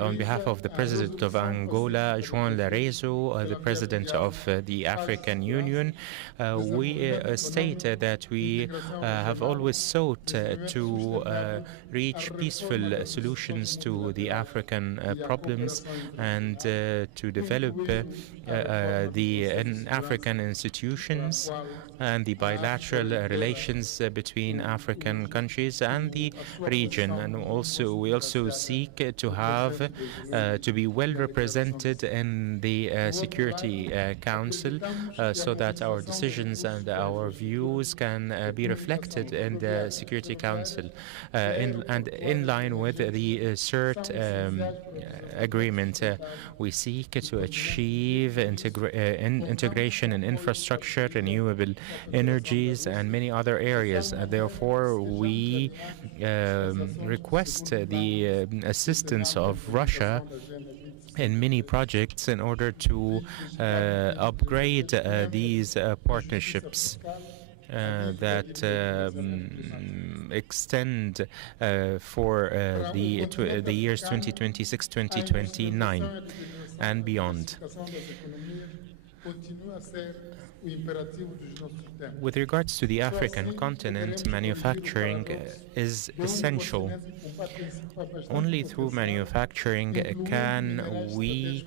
on behalf of the President of Angola, João Lourenço, the President of the African Union, we state that we have always sought to reach peaceful solutions to the African problems and to develop the African institutions and the bilateral relations between African countries and the region. And also, we also seek to have to be well represented in the Security Council so that our decisions and our views can be reflected in the Security Council and in line with the CERT agreement. We seek to achieve integration in infrastructure, renewable energies, and many other areas. Therefore, we request the assistance of Russia in many projects in order to upgrade these partnerships that extend for the years 2026-2029 and beyond. With regards to the African continent, manufacturing is essential. Only through manufacturing can we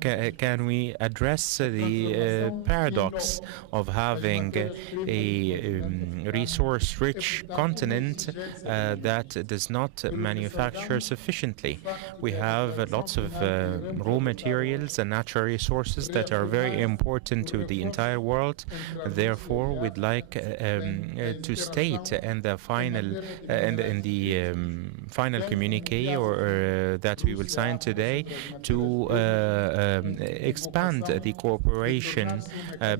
can we address the paradox of having a resource-rich continent that does not manufacture sufficiently? We have lots of raw materials and natural resources that are very important to the entire world. Therefore, we'd like to state in the final final communique or that we will sign today to expand the cooperation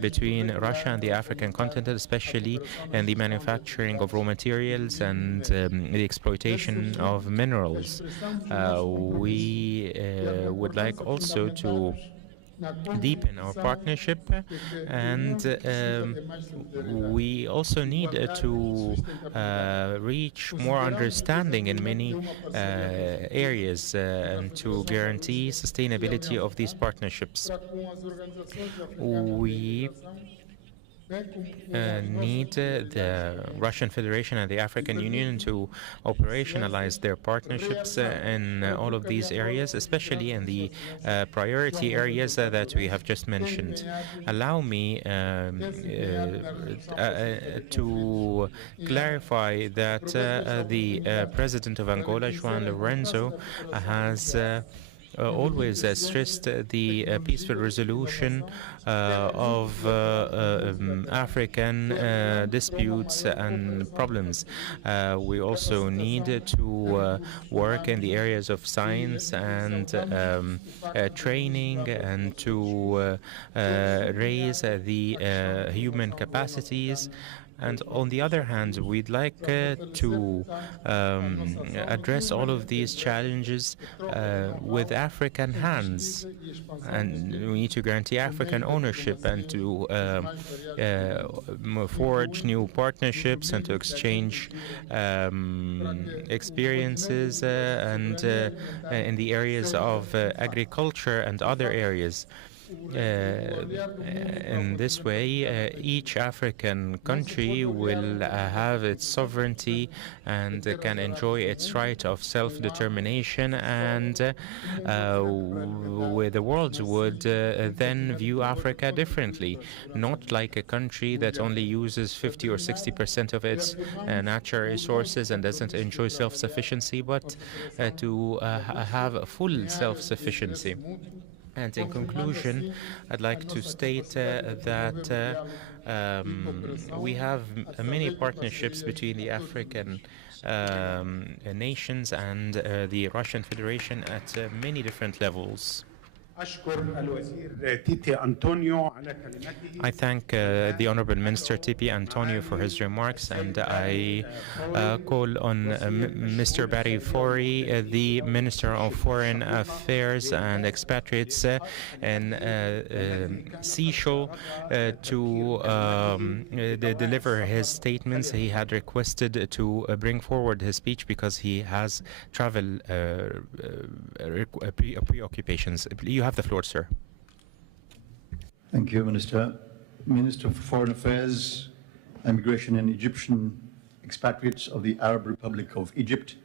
between Russia and the African continent, especially in the manufacturing of raw materials and the exploitation of minerals. We would like also to deepen our partnership, and we also need to reach more understanding in many areas and to guarantee sustainability of these partnerships. We need the Russian Federation and the African Union to operationalize their partnerships in all of these areas, especially in the priority areas that we have just mentioned. Allow me to clarify that the President of Angola, João Lourenço, has always stressed the peaceful resolution of African disputes and problems. We also need to work in the areas of science and training and to raise the human capacities. And on the other hand, we'd like to address all of these challenges with African hands. And we need to guarantee African ownership and to forge new partnerships and to exchange experiences and in the areas of agriculture and other areas. In this way, each African country will have its sovereignty and can enjoy its right of self-determination, and where the world would then view Africa differently, not like a country that only uses 50 or 60% of its natural resources and doesn't enjoy self-sufficiency, but to have full self-sufficiency. And in conclusion, I'd like to state that we have many partnerships between the African nations and the Russian Federation at many different levels. I thank the Honorable Minister Tipi Antonio for his remarks, and I call on Mr. Barry Fori, the Minister of Foreign Affairs and Expatriates in Seychelles, to deliver his statements. He had requested to bring forward his speech because he has travel preoccupations. You have the floor, sir. Thank you, Minister. Minister for Foreign Affairs, Immigration and Egyptian expatriates of the Arab Republic of Egypt,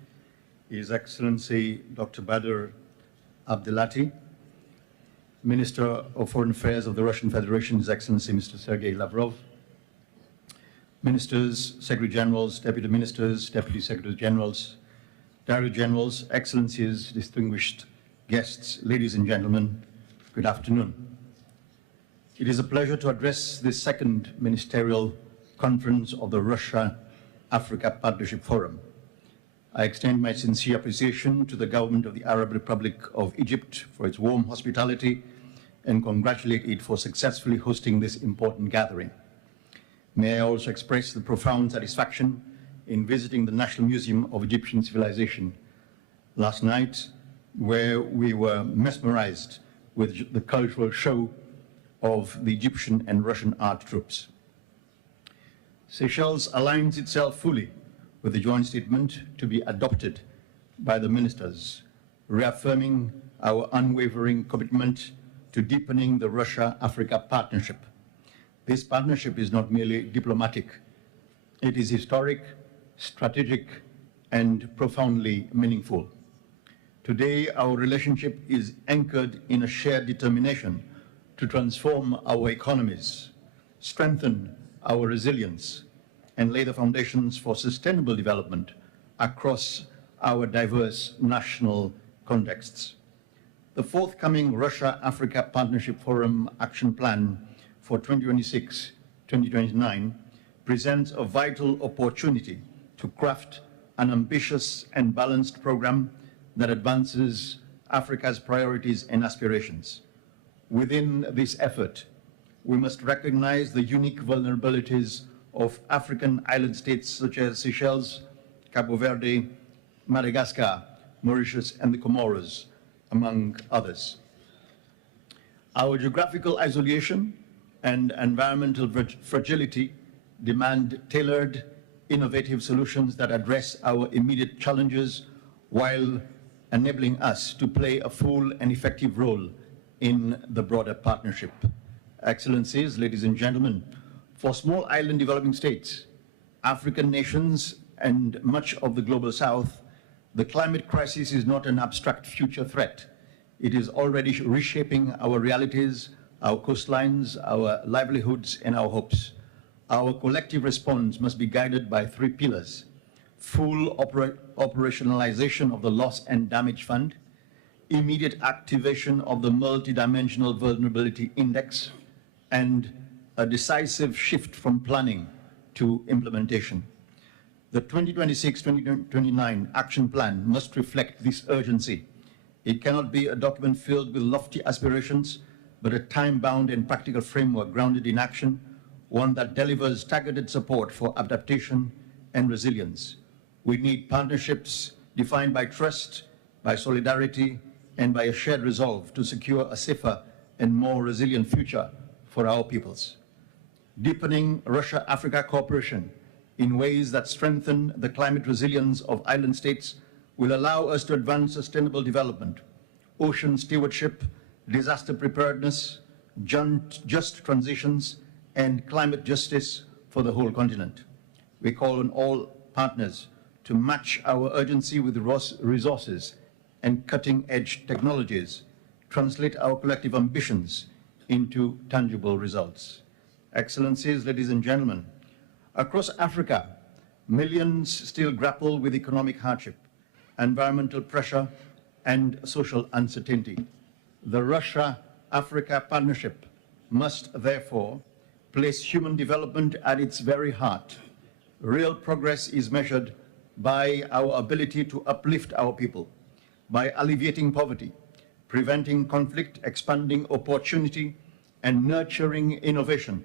His Excellency Dr. Badr Abdelati, Minister of Foreign Affairs of the Russian Federation, His Excellency Mr. Sergei Lavrov, Ministers, Secretary Generals, Deputy Ministers, Deputy Secretary Generals, Director Generals, Excellencies, distinguished guests, ladies and gentlemen, good afternoon. It is a pleasure to address this second ministerial conference of the Russia-Africa Partnership Forum. I extend my sincere appreciation to the government of the Arab Republic of Egypt for its warm hospitality and congratulate it for successfully hosting this important gathering. May I also express the profound satisfaction in visiting the National Museum of Egyptian Civilization last night, where we were mesmerized with the cultural show of the Egyptian and Russian art troops. Seychelles aligns itself fully with the joint statement to be adopted by the ministers, reaffirming our unwavering commitment to deepening the Russia-Africa partnership. This partnership is not merely diplomatic. It is historic, strategic, and profoundly meaningful. Today, our relationship is anchored in a shared determination to transform our economies, strengthen our resilience, and lay the foundations for sustainable development across our diverse national contexts. The forthcoming Russia-Africa Partnership Forum Action Plan for 2026-2029 presents a vital opportunity to craft an ambitious and balanced program that advances Africa's priorities and aspirations. Within this effort, we must recognize the unique vulnerabilities of African island states such as Seychelles, Cabo Verde, Madagascar, Mauritius, and the Comoros, among others. Our geographical isolation and environmental fragility demand tailored, innovative solutions that address our immediate challenges while enabling us to play a full and effective role in the broader partnership. Excellencies, ladies and gentlemen, for small island developing states, African nations, and much of the global South, the climate crisis is not an abstract future threat. It is already reshaping our realities, our coastlines, our livelihoods, and our hopes. Our collective response must be guided by three pillars: full operationalization of the Loss and Damage Fund, immediate activation of the Multidimensional Vulnerability Index, and a decisive shift from planning to implementation. The 2026-2029 Action Plan must reflect this urgency. It cannot be a document filled with lofty aspirations, but a time-bound and practical framework grounded in action, one that delivers targeted support for adaptation and resilience. We need partnerships defined by trust, by solidarity, and by a shared resolve to secure a safer and more resilient future for our peoples. Deepening Russia-Africa cooperation in ways that strengthen the climate resilience of island states will allow us to advance sustainable development, ocean stewardship, disaster preparedness, just transitions, and climate justice for the whole continent. We call on all partners to match our urgency with resources and cutting-edge technologies, translate our collective ambitions into tangible results. Excellencies, ladies and gentlemen, across Africa, millions still grapple with economic hardship, environmental pressure, and social uncertainty. The Russia-Africa Partnership must therefore place human development at its very heart. Real progress is measured by our ability to uplift our people, by alleviating poverty, preventing conflict, expanding opportunity, and nurturing innovation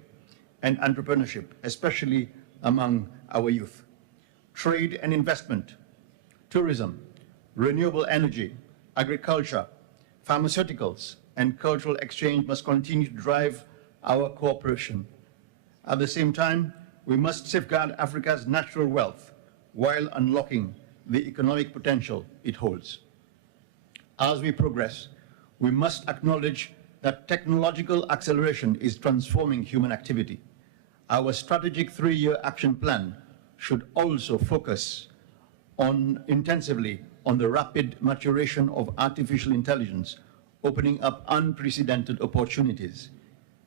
and entrepreneurship, especially among our youth. Trade and investment, tourism, renewable energy, agriculture, pharmaceuticals, and cultural exchange must continue to drive our cooperation. At the same time, we must safeguard Africa's natural wealth while unlocking the economic potential it holds. As we progress, we must acknowledge that that technological acceleration is transforming human activity. Our strategic 3-year action plan should also focus intensively on the rapid maturation of artificial intelligence, opening up unprecedented opportunities.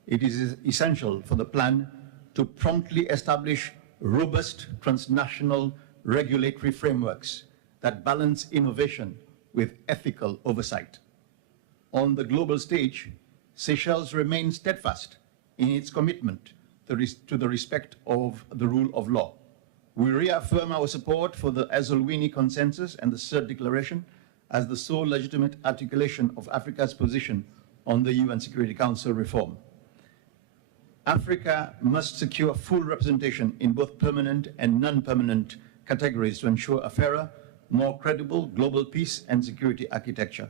It is essential for the plan to promptly establish robust transnational regulatory frameworks that balance innovation with ethical oversight. On the global stage, Seychelles remains steadfast in its commitment to the respect of the rule of law. We reaffirm our support for the Esselwini Consensus and the Third Declaration as the sole legitimate articulation of Africa's position on the UN Security Council reform. Africa must secure full representation in both permanent and non-permanent categories to ensure a fairer, more credible global peace and security architecture.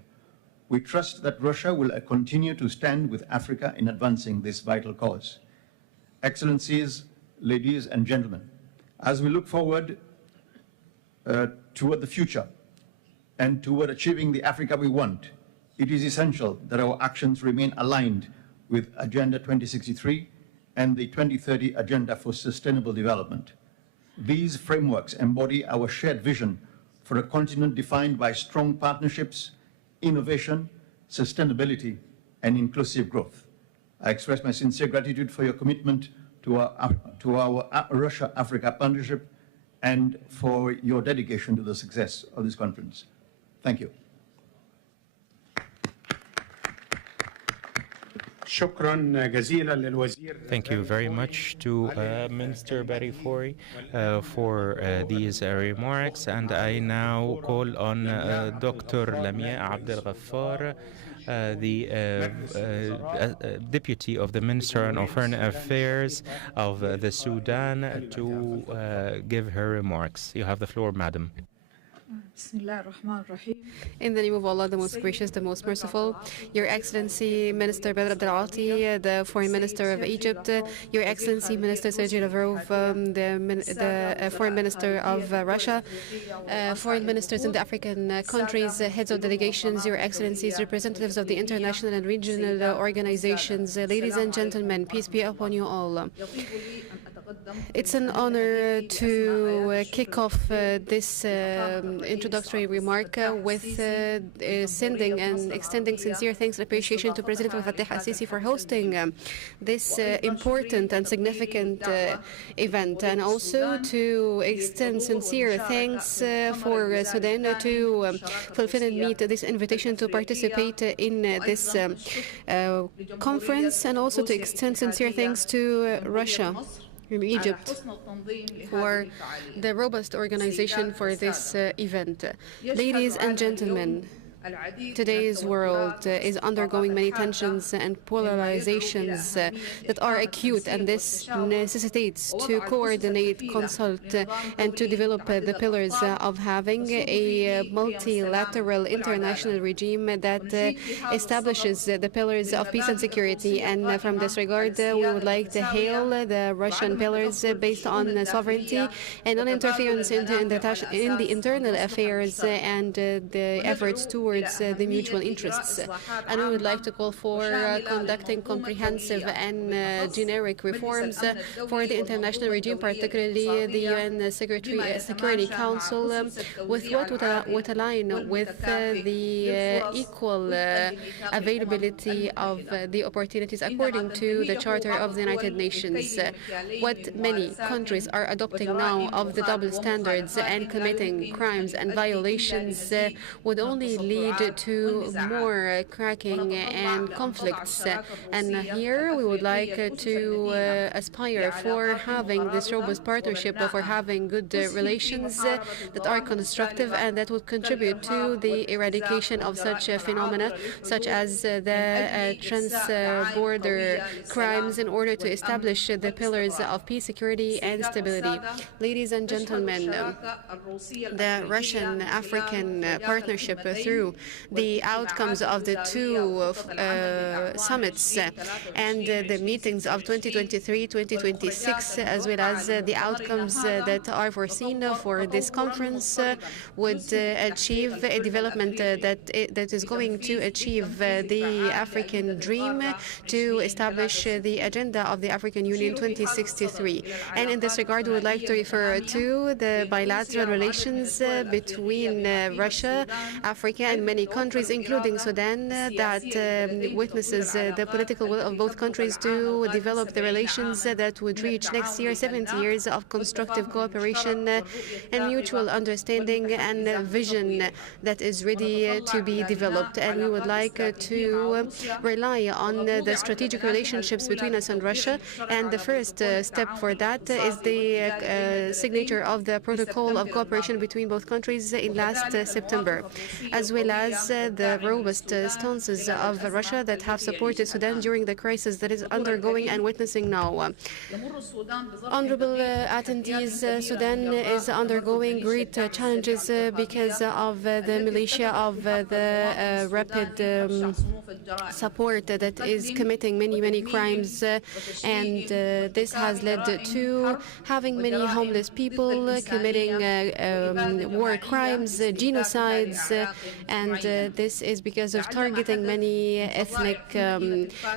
We trust that Russia will continue to stand with Africa in advancing this vital cause. Excellencies, ladies and gentlemen, as we look forward toward the future and toward achieving the Africa we want, it is essential that our actions remain aligned with Agenda 2063 and the 2030 Agenda for Sustainable Development. These frameworks embody our shared vision for a continent defined by strong partnerships, innovation, sustainability, and inclusive growth. I express my sincere gratitude for your commitment to our Russia-Africa partnership and for your dedication to the success of this conference. Thank you. Thank you very much to Minister Barry Fori for these remarks, and I now call on Dr. Lamia Abdel Ghaffar, the Deputy of the Minister on Foreign Affairs of the Sudan, to give her remarks. You have the floor, Madam. In the name of Allah, the most gracious, the most merciful, Your Excellency Minister Badr Abdelati, the Foreign Minister of Egypt, Your Excellency Minister Sergei Lavrov, the Foreign Minister of Russia, Foreign Ministers in the African countries, heads of delegations, Your Excellencies, representatives of the international and regional organizations, ladies and gentlemen, peace be upon you all. It's an honor to kick off this introductory remark with sending and extending sincere thanks and appreciation to President Fattah al-Sisi for hosting this important and significant event, and also to extend sincere thanks for Sudan to fulfill and meet this invitation to participate in this conference, and also to extend sincere thanks to Russia in Egypt for the robust organization for this event. Ladies and gentlemen, today's world is undergoing many tensions and polarizations that are acute, and this necessitates to coordinate, consult, and to develop the pillars of having a multilateral international regime that establishes the pillars of peace and security. And from this regard, we would like to hail the Russian pillars based on sovereignty and non-interference in the internal affairs and the efforts towards the mutual interests. And we would like to call for conducting comprehensive and generic reforms for the international regime, particularly the UN Security Council, with what would align with the equal availability of the opportunities according to the Charter of the United Nations. What many countries are adopting now of the double standards and committing crimes and violations would only lead to more cracking and conflicts. And here we would like to aspire for having this robust partnership, for having good relations that are constructive and that would contribute to the eradication of such phenomena, such as the trans-border crimes, in order to establish the pillars of peace, security, and stability. Ladies and gentlemen, the Russian-African partnership through to the outcomes of the two summits and the meetings of 2023-2026, as well as the outcomes that are foreseen for this conference, would achieve a development that is going to achieve the African dream to establish the agenda of the African Union 2063. And in this regard, we would like to refer to the bilateral relations between Russia, Africa, and many countries, including Sudan, that witnesses the political will of both countries to develop the relations that would reach next year 70 years of constructive cooperation and mutual understanding and vision that is ready to be developed. And we would like to rely on the strategic relationships between us and Russia. And the first step for that is the signature of the protocol of cooperation between both countries in last September, as well as the robust stances of Russia that have supported Sudan during the crisis that is undergoing and witnessing now. Honorable attendees, Sudan is undergoing great challenges because of the militia of the rapid support that is committing many crimes, and this has led to having many homeless people committing war crimes, genocides, and this is because of targeting many ethnic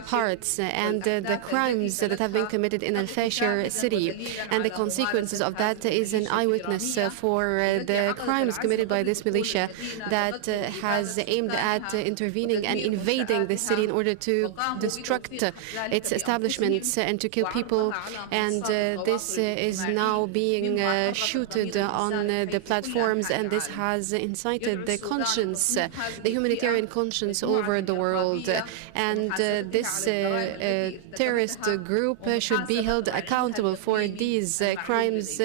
parts and the crimes that have been committed in Al-Fashir city. And the consequences of that is an eyewitness for the crimes committed by this militia that has aimed at intervening and invading the city in order to destruct its establishments and to kill people. And this is now being shooted on the platforms, and this has incited the conscience, the humanitarian conscience over the world. And this terrorist group should be held accountable for these crimes,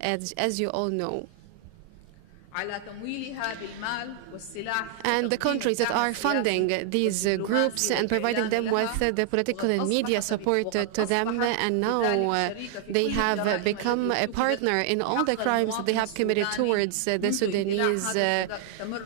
as you all know. And the countries that are funding these groups and providing them with the political and media support to them, and now they have become a partner in all the crimes that they have committed towards the Sudanese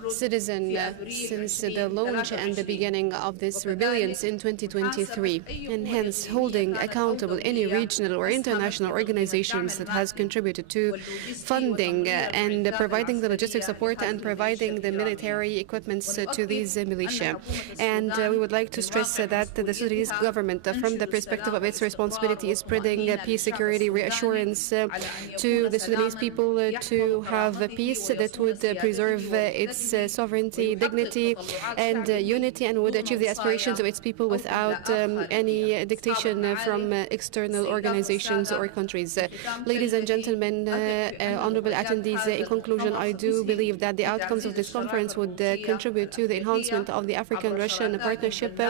citizen since the launch and the beginning of this rebellions in 2023, and hence holding accountable any regional or international organizations that has contributed to funding and providing the logistic support and providing the military equipments to these militia. And we would like to stress that the Sudanese government, from the perspective of its responsibility, is spreading peace, security, reassurance to the Sudanese people to have a peace that would preserve its sovereignty, dignity, and unity, and would achieve the aspirations of its people without any dictation from external organizations or countries. Ladies and gentlemen, honorable attendees, in conclusion, I do believe that the outcomes of this conference would contribute to the enhancement of the African-Russian partnership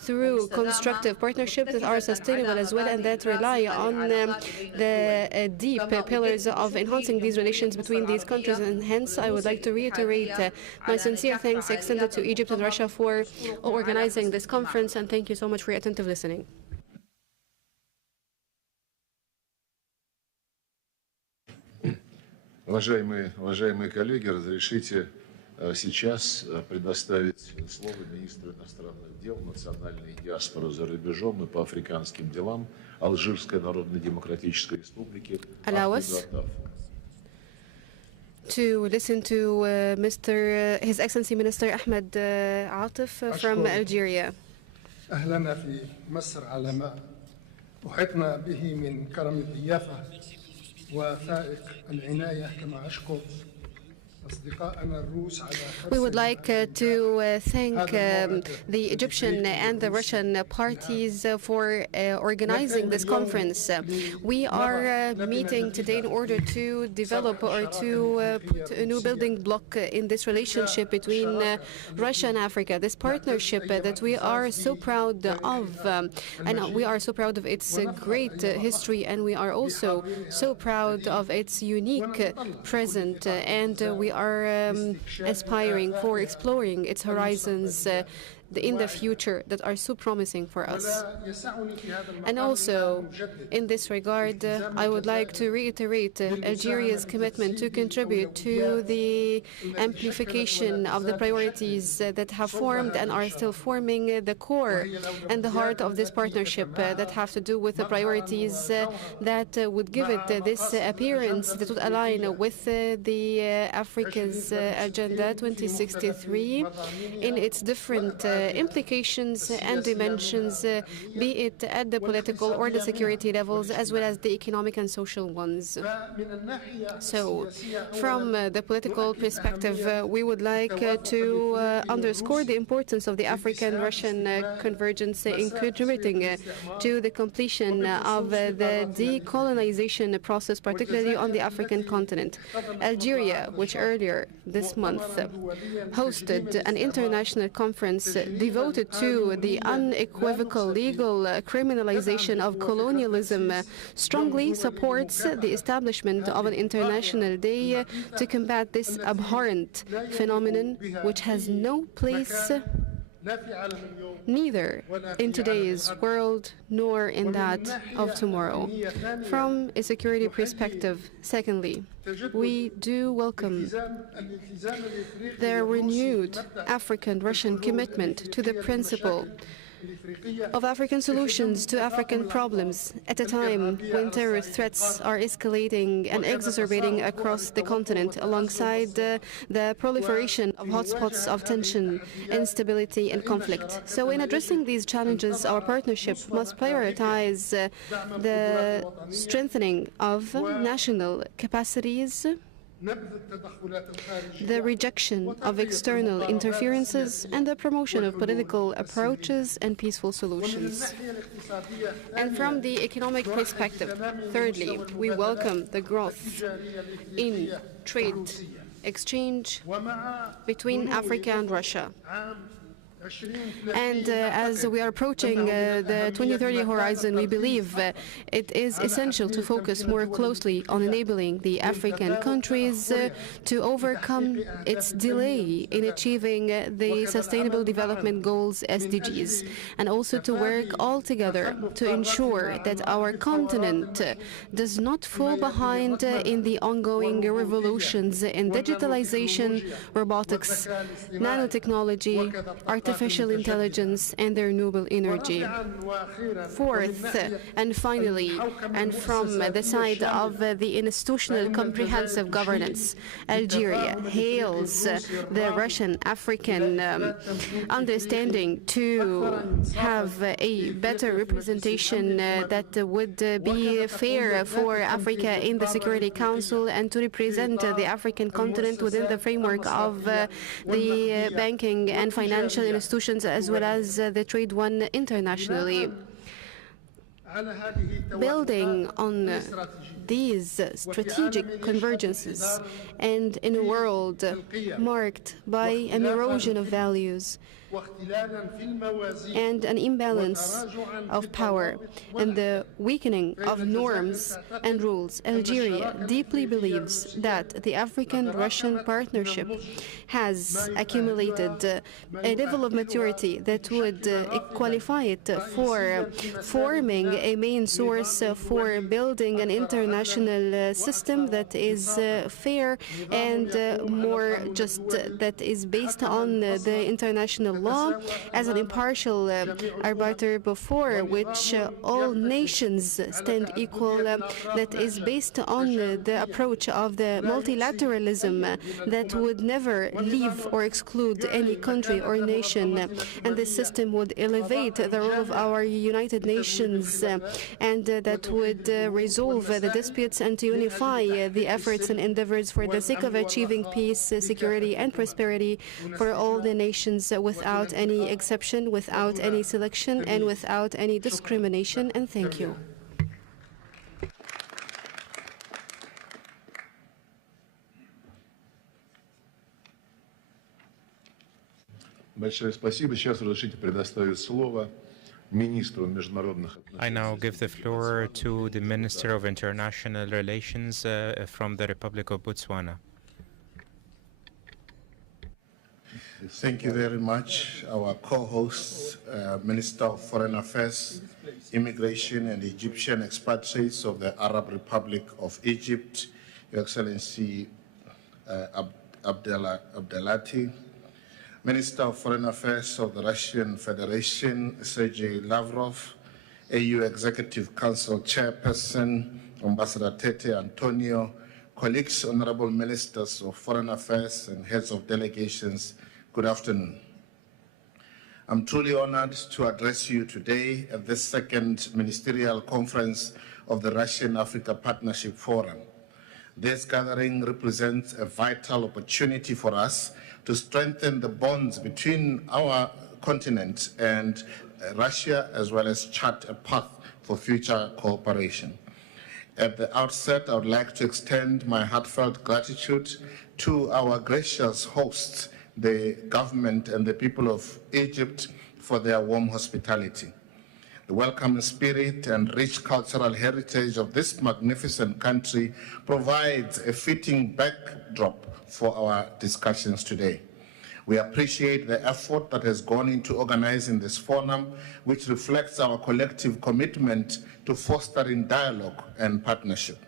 through constructive partnerships that are sustainable as well, and that rely on the deep pillars of enhancing these relations between these countries. And hence, I would like to reiterate my sincere thanks extended to Egypt and Russia for organizing this conference, and thank you so much for your attentive listening. Уважаемые коллеги, разрешите сейчас предоставить слово министру иностранных дел национальной диаспоры за рубежом и по африканским делам Алжирской Народно-Демократической Республики. Allow us to listen to His Excellency Minister Ahmed Atif from Algeria. أهلنا في مصر على ما أحيطنا به من كرم الضيافة وفائق العناية، كما أشكر We would like to thank the Egyptian and the Russian parties for organizing this conference. We are meeting today in order to develop or to put a new building block in this relationship between Russia and Africa, this partnership that we are so proud of, and we are so proud of its great history, and we are also so proud of its unique present, and we are aspiring for exploring its horizons in the future that are so promising for us. And also, in this regard, I would like to reiterate Algeria's commitment to contribute to the amplification of the priorities that have formed and are still forming the core and the heart of this partnership that have to do with the priorities that would give it this appearance that would align with the Africa's Agenda 2063 in its different implications and dimensions, be it at the political or the security levels, as well as the economic and social ones. So, from the political perspective, we would like to underscore the importance of the African-Russian convergence in contributing to the completion of the decolonization process, particularly on the African continent. Algeria, which earlier this month hosted an international conference devoted to the unequivocal legal criminalization of colonialism, strongly supports the establishment of an international day to combat this abhorrent phenomenon, which has no place neither in today's world nor in that of tomorrow. From a security perspective, secondly, we do welcome the renewed African-Russian commitment to the principle of African solutions to African problems at a time when terrorist threats are escalating and exacerbating across the continent, alongside the proliferation of hotspots of tension, instability, and conflict. So in addressing these challenges, our partnership must prioritize the strengthening of national capacities, the rejection of external interferences, and the promotion of political approaches and peaceful solutions. And from the economic perspective, thirdly, we welcome the growth in trade exchange between Africa and Russia. And as we are approaching the 2030 horizon, we believe it is essential to focus more closely on enabling the African countries to overcome its delay in achieving the Sustainable Development Goals, SDGs, and also to work all together to ensure that our continent does not fall behind in the ongoing revolutions in digitalization, robotics, nanotechnology, artificial intelligence, and renewable energy. Fourth, and finally, and from the side of the institutional comprehensive governance, Algeria hails the Russian-African understanding to have a better representation that would be fair for Africa in the Security Council and to represent the African continent within the framework of the banking and financial institutions as well as the trade one internationally. Building on these strategic convergences and in a world marked by an erosion of values and an imbalance of power and the weakening of norms and rules, Algeria deeply believes that the African-Russian partnership has accumulated a level of maturity that would qualify it for forming a main source for building an international system that is fair and more just, that is based on the international law as an impartial arbiter before which all nations stand equal, that is based on the approach of the multilateralism that would never leave or exclude any country or nation, and this system would elevate the role of our United Nations and that would resolve the disputes and to unify the efforts and endeavors for the sake of achieving peace, security, and prosperity for all the nations without any exception, without any selection, and without any discrimination. And thank you. Большое спасибо. Сейчас разрешите предоставить слово министру международных отношений. I now give the floor to the Minister of International Relations from the Republic of Botswana. Thank you very much. Our co-host, Minister of Foreign Affairs, Immigration and Egyptian Expatriates of the Arab Republic of Egypt, Your Excellency Abdelati, Minister of Foreign Affairs of the Russian Federation, Sergei Lavrov, AU Executive Council Chairperson, Ambassador Tete Antonio, colleagues, honorable ministers of foreign affairs and heads of delegations, good afternoon. I'm truly honored to address you today at this second ministerial conference of the Russian-Africa Partnership Forum. This gathering represents a vital opportunity for us to strengthen the bonds between our continent and Russia, as well as chart a path for future cooperation. At the outset, I would like to extend my heartfelt gratitude to our gracious hosts, the government and the people of Egypt, for their warm hospitality. The welcoming spirit and rich cultural heritage of this magnificent country provides a fitting backdrop for our discussions today. We appreciate the effort that has gone into organizing this forum, which reflects our collective commitment to fostering dialogue and partnership.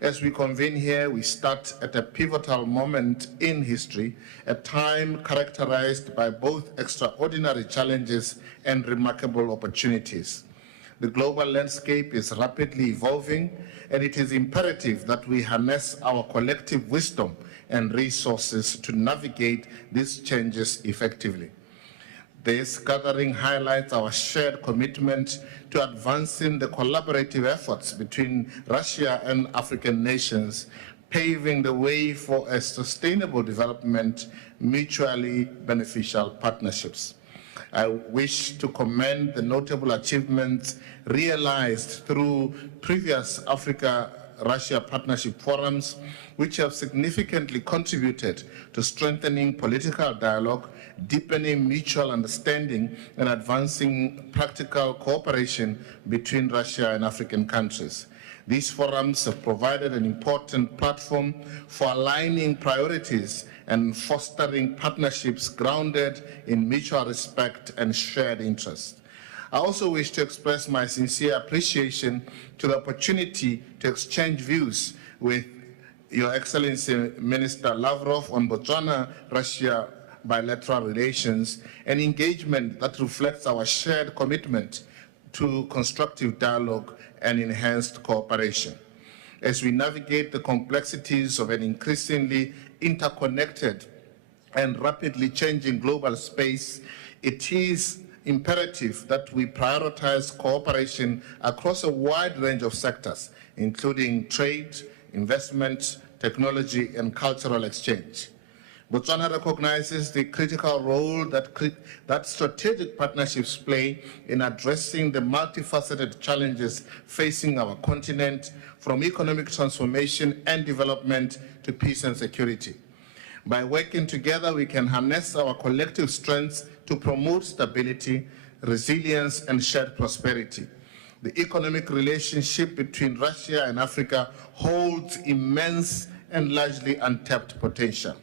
As we convene here, we start at a pivotal moment in history, a time characterized by both extraordinary challenges and remarkable opportunities. The global landscape is rapidly evolving, and it is imperative that we harness our collective wisdom and resources to navigate these changes effectively. This gathering highlights our shared commitment to advancing the collaborative efforts between Russia and African nations, paving the way for a sustainable development, mutually beneficial partnerships. I wish to commend the notable achievements realized through previous Africa-Russia partnership forums, which have significantly contributed to strengthening political dialogue, deepening mutual understanding, and advancing practical cooperation between Russia and African countries. These forums have provided an important platform for aligning priorities and fostering partnerships grounded in mutual respect and shared interest. I also wish to express my sincere appreciation to the opportunity to exchange views with Your Excellency Minister Lavrov on Botswana-Russia bilateral relations, an engagement that reflects our shared commitment to constructive dialogue and enhanced cooperation. As we navigate the complexities of an increasingly interconnected and rapidly changing global space, it is imperative that we prioritize cooperation across a wide range of sectors, including trade, investment, technology, and cultural exchange. Botswana recognizes the critical role that strategic partnerships play in addressing the multifaceted challenges facing our continent, from economic transformation and development to peace and security. By working together, we can harness our collective strengths to promote stability, resilience, and shared prosperity. The economic relationship between Russia and Africa holds immense and largely untapped potential.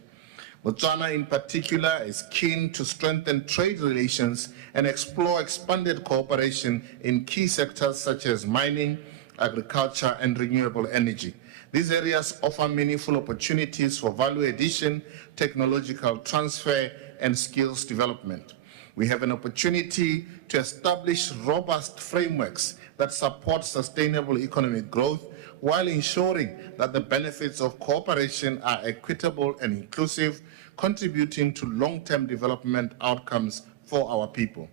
Botswana in particular is keen to strengthen trade relations and explore expanded cooperation in key sectors such as mining, agriculture, and renewable energy. These areas offer meaningful opportunities for value addition, technological transfer, and skills development. We have an opportunity to establish robust frameworks that support sustainable economic growth while ensuring that the benefits of cooperation are equitable and inclusive, contributing to long-term development outcomes for our people.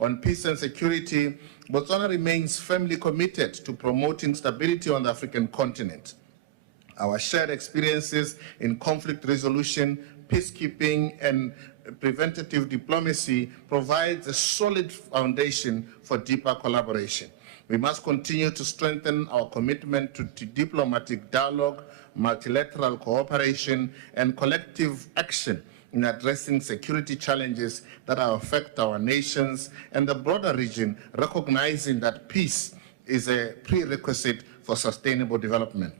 On peace and security, Botswana remains firmly committed to promoting stability on the African continent. Our shared experiences in conflict resolution, peacekeeping, and preventative diplomacy provides a solid foundation for deeper collaboration. We must continue to strengthen our commitment to diplomatic dialogue, multilateral cooperation, and collective action in addressing security challenges that affect our nations and the broader region, recognizing that peace is a prerequisite for sustainable development.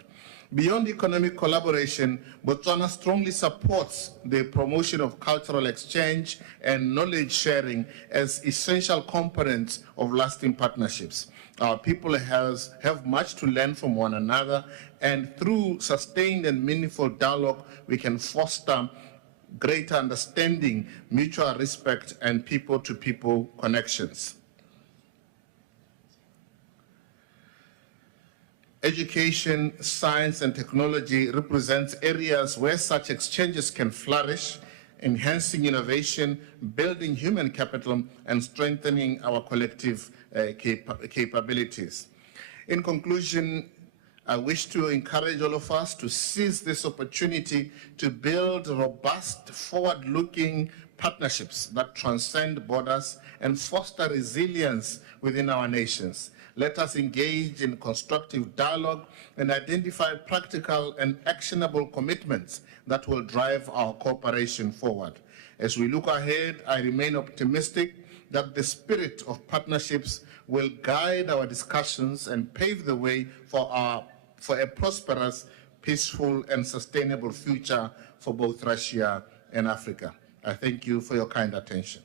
Beyond economic collaboration, Botswana strongly supports the promotion of cultural exchange and knowledge sharing as essential components of lasting partnerships. Our people have much to learn from one another, and through sustained and meaningful dialogue, we can foster greater understanding, mutual respect, and people-to-people connections. Education, science, and technology represents areas where such exchanges can flourish, enhancing innovation, building human capital, and strengthening our collective capabilities. In conclusion, I wish to encourage all of us to seize this opportunity to build robust, forward-looking partnerships that transcend borders and foster resilience within our nations. Let us engage in constructive dialogue and identify practical and actionable commitments that will drive our cooperation forward. As we look ahead, I remain optimistic that the spirit of partnerships will guide our discussions and pave the way for a prosperous, peaceful, and sustainable future for both Russia and Africa. I thank you for your kind attention.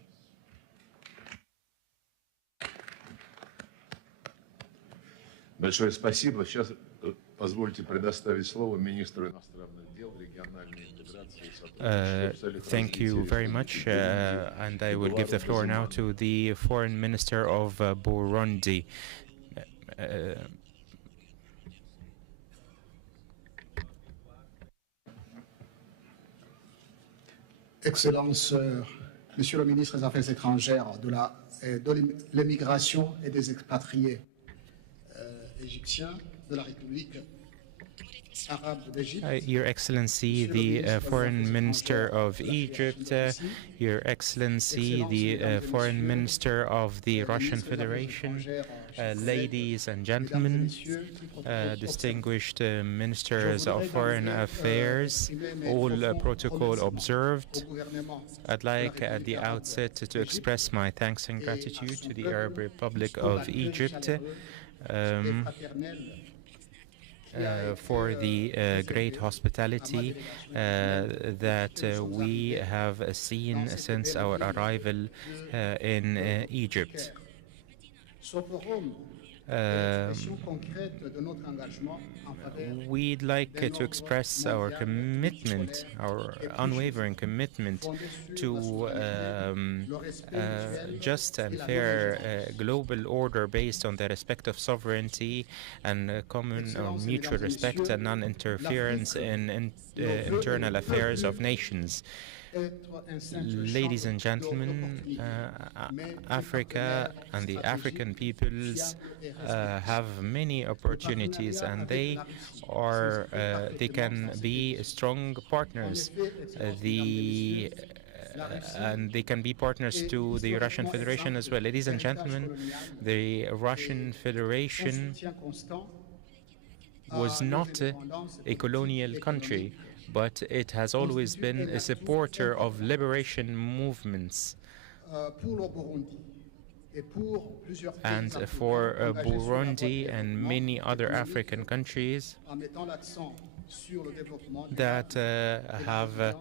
Большое спасибо. Сейчас позвольте предоставить слово министру иностранных дел, региональной интеграции. Thank you very much, and I will give the floor now to the Foreign Minister of Burundi. Excellences, Monsieur le ministre des Affaires étrangères, de l'immigration et des expatriés égyptiens de la République arabe d'Égypte. Your Excellency, the Foreign Minister of Egypt, Your Excellency, the Foreign Minister of the Russian Federation, ladies and gentlemen, distinguished Ministers of Foreign Affairs, all protocol observed. I'd like at the outset to express my thanks and gratitude to the Arab Republic of Egypt for the great hospitality that we have seen since our arrival in Egypt. We'd like to express our commitment, our unwavering commitment to just and fair global order based on the respect of sovereignty and common or mutual respect and non-interference in internal affairs of nations. Ladies and gentlemen, Africa and the African peoples have many opportunities, and they can be strong partners. And they can be partners to the Russian Federation as well. Ladies and gentlemen, the Russian Federation was not a colonial country, but it has always been a supporter of liberation movements. And for Burundi and many other African countries that have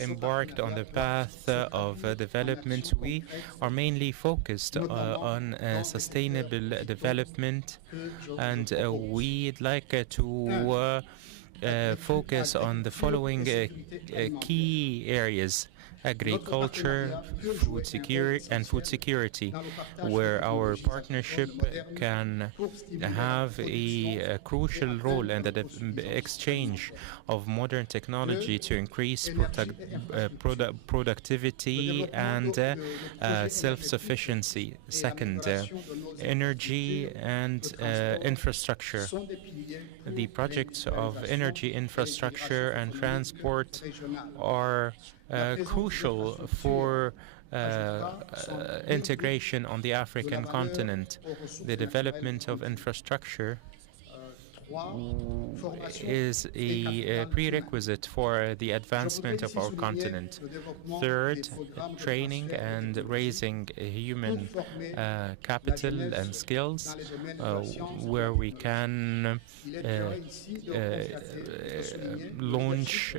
embarked on the path of development, we are mainly focused on sustainable development, and we'd like to focus on the following key areas: agriculture, food security, where our partnership can have a crucial role in the exchange of modern technology to increase productivity and self-sufficiency. Second, energy and infrastructure. The projects of energy infrastructure and transport are crucial for integration on the African continent. The development of infrastructure is a prerequisite for the advancement of our continent. Third, training and raising human capital and skills, where we can launch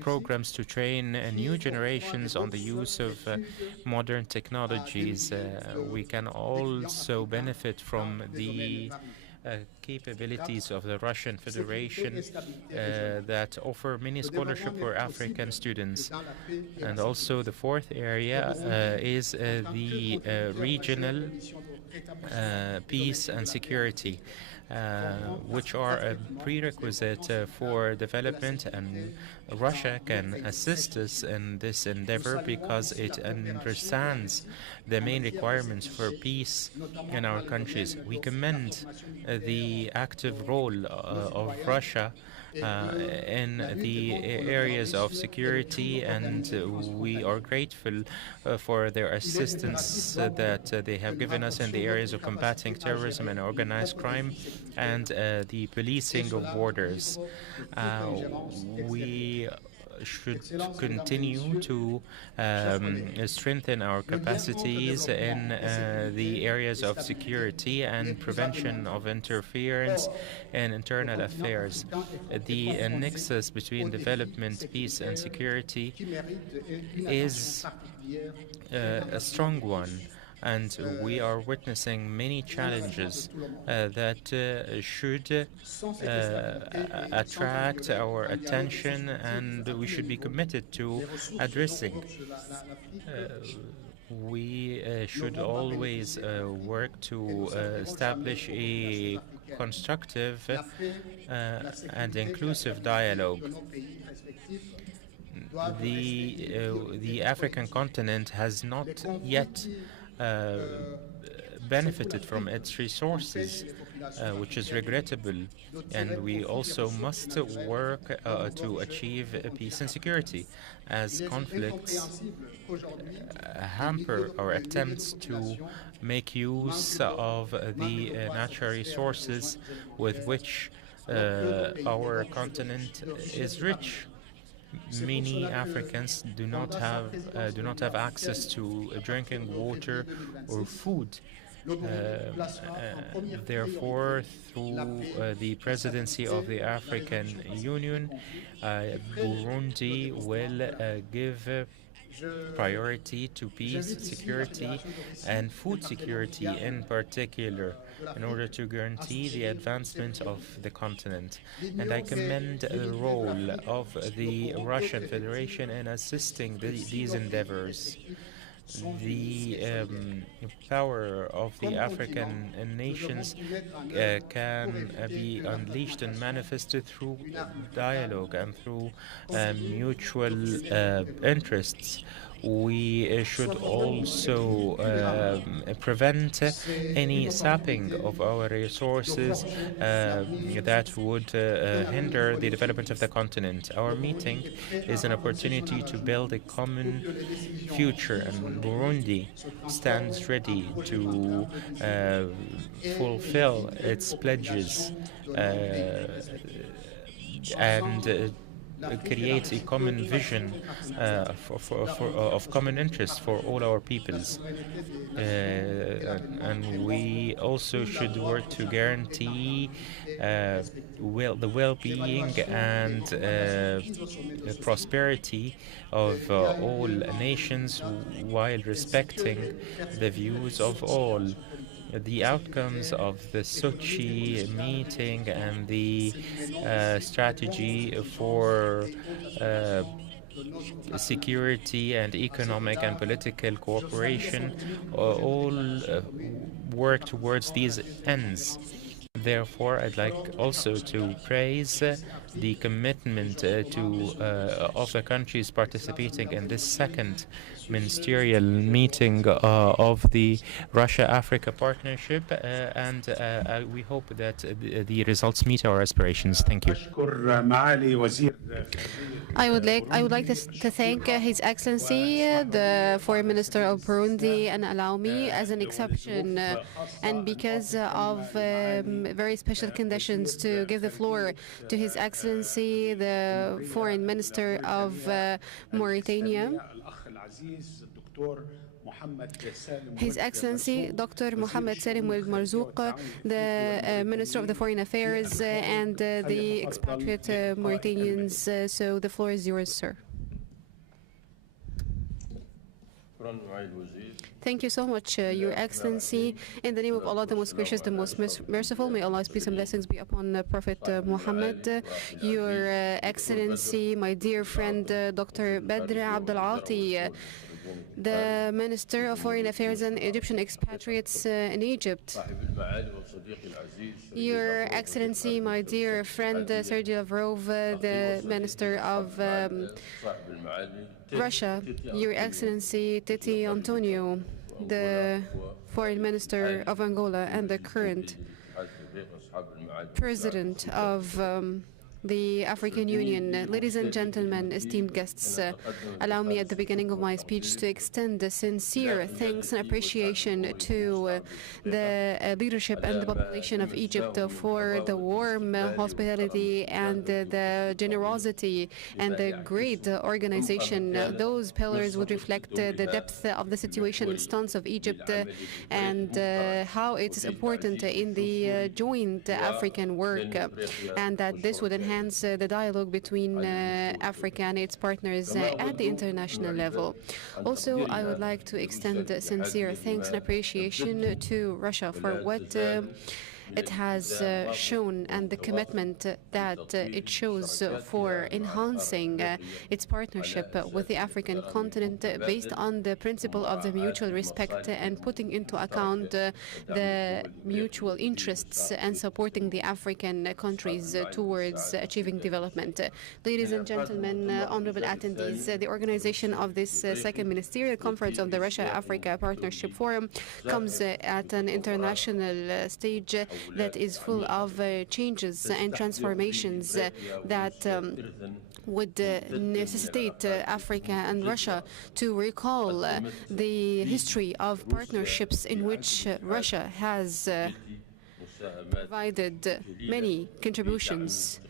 programs to train new generations on the use of modern technologies. We can also benefit from the capabilities of the Russian Federation that offer many scholarships for African students. And also the fourth area is the regional peace and security, which are a prerequisite for development, and Russia can assist us in this endeavor because it understands the main requirements for peace in our countries. We commend the active role of Russia in the areas of security, and we are grateful for their assistance that they have given us in the areas of combating terrorism and organized crime and the policing of borders. We should continue to strengthen our capacities in the areas of security and prevention of interference in internal affairs. The nexus between development, peace, and security is a strong one, and we are witnessing many challenges that should attract our attention, and we should be committed to addressing. We should always work to establish a constructive and inclusive dialogue. The African continent has not yet benefited from its resources, which is regrettable, and we also must work to achieve peace and security, as conflicts hamper our attempts to make use of the natural resources with which our continent is rich. Many Africans do not have access to drinking water or food. Therefore, through the presidency of the African Union, Burundi will give priority to peace, security, and food security in particular, in order to guarantee the advancement of the continent. And I commend the role of the Russian Federation in assisting these endeavors. The power of the African nations can be unleashed and manifested through dialogue and through mutual interests. We should also prevent any sapping of our resources that would hinder the development of the continent. Our meeting is an opportunity to build a common future, and Burundi stands ready to fulfill its pledges and create a common vision of common interest for all our peoples. And we also should work to guarantee the well-being and prosperity of all nations, while respecting the views of all. The outcomes of the Sochi meeting and the strategy for security and economic and political cooperation all work towards these ends. Therefore, I'd like also to praise the commitment of the countries participating in this second ministerial meeting of the Russia-Africa Partnership, and we hope that the results meet our aspirations. Thank you. I would like to thank His Excellency, the Foreign Minister of Burundi, and allow me, as an exception, and because of very special conditions to give the floor to His Excellency, the Foreign Minister of Mauritania, His Excellency Dr. Mohammed Salim Ould Marzouk, the Minister of the Foreign Affairs, and the expatriate Mauritanians. So the floor is yours, sir. Thank you so much, Your Excellency. In the name of Allah, the most gracious, the most merciful, may Allah's peace and blessings be upon Prophet Muhammad. Your Excellency, my dear friend, Dr. Badr Abdelati, the Minister of Foreign Affairs and Egyptian expatriates in Egypt. Your Excellency, my dear friend, Sergei Lavrov, the Minister of Russia. Your Excellency, Titi Antonio, the Foreign Minister of Angola and the current President of the African Union. Ladies and gentlemen, esteemed guests, allow me at the beginning of my speech to extend sincere thanks and appreciation to the leadership and the population of Egypt for the warm hospitality and the generosity and the great organization. Those pillars would reflect the depth of the situation and stance of Egypt and how it is important in the joint African work, and that this would enhance the dialogue between Africa and its partners at the international level. Also, I would like to extend sincere thanks and appreciation to Russia for what it has shown and the commitment that it shows for enhancing its partnership with the African continent based on the principle of the mutual respect and putting into account the mutual interests and supporting the African countries towards achieving development. Ladies and gentlemen, honorable attendees, the organization of this second ministerial conference of the Russia-Africa Partnership Forum comes at an international stage that is full of changes and transformations that would necessitate Africa and Russia to recall the history of partnerships in which Russia has provided many contributions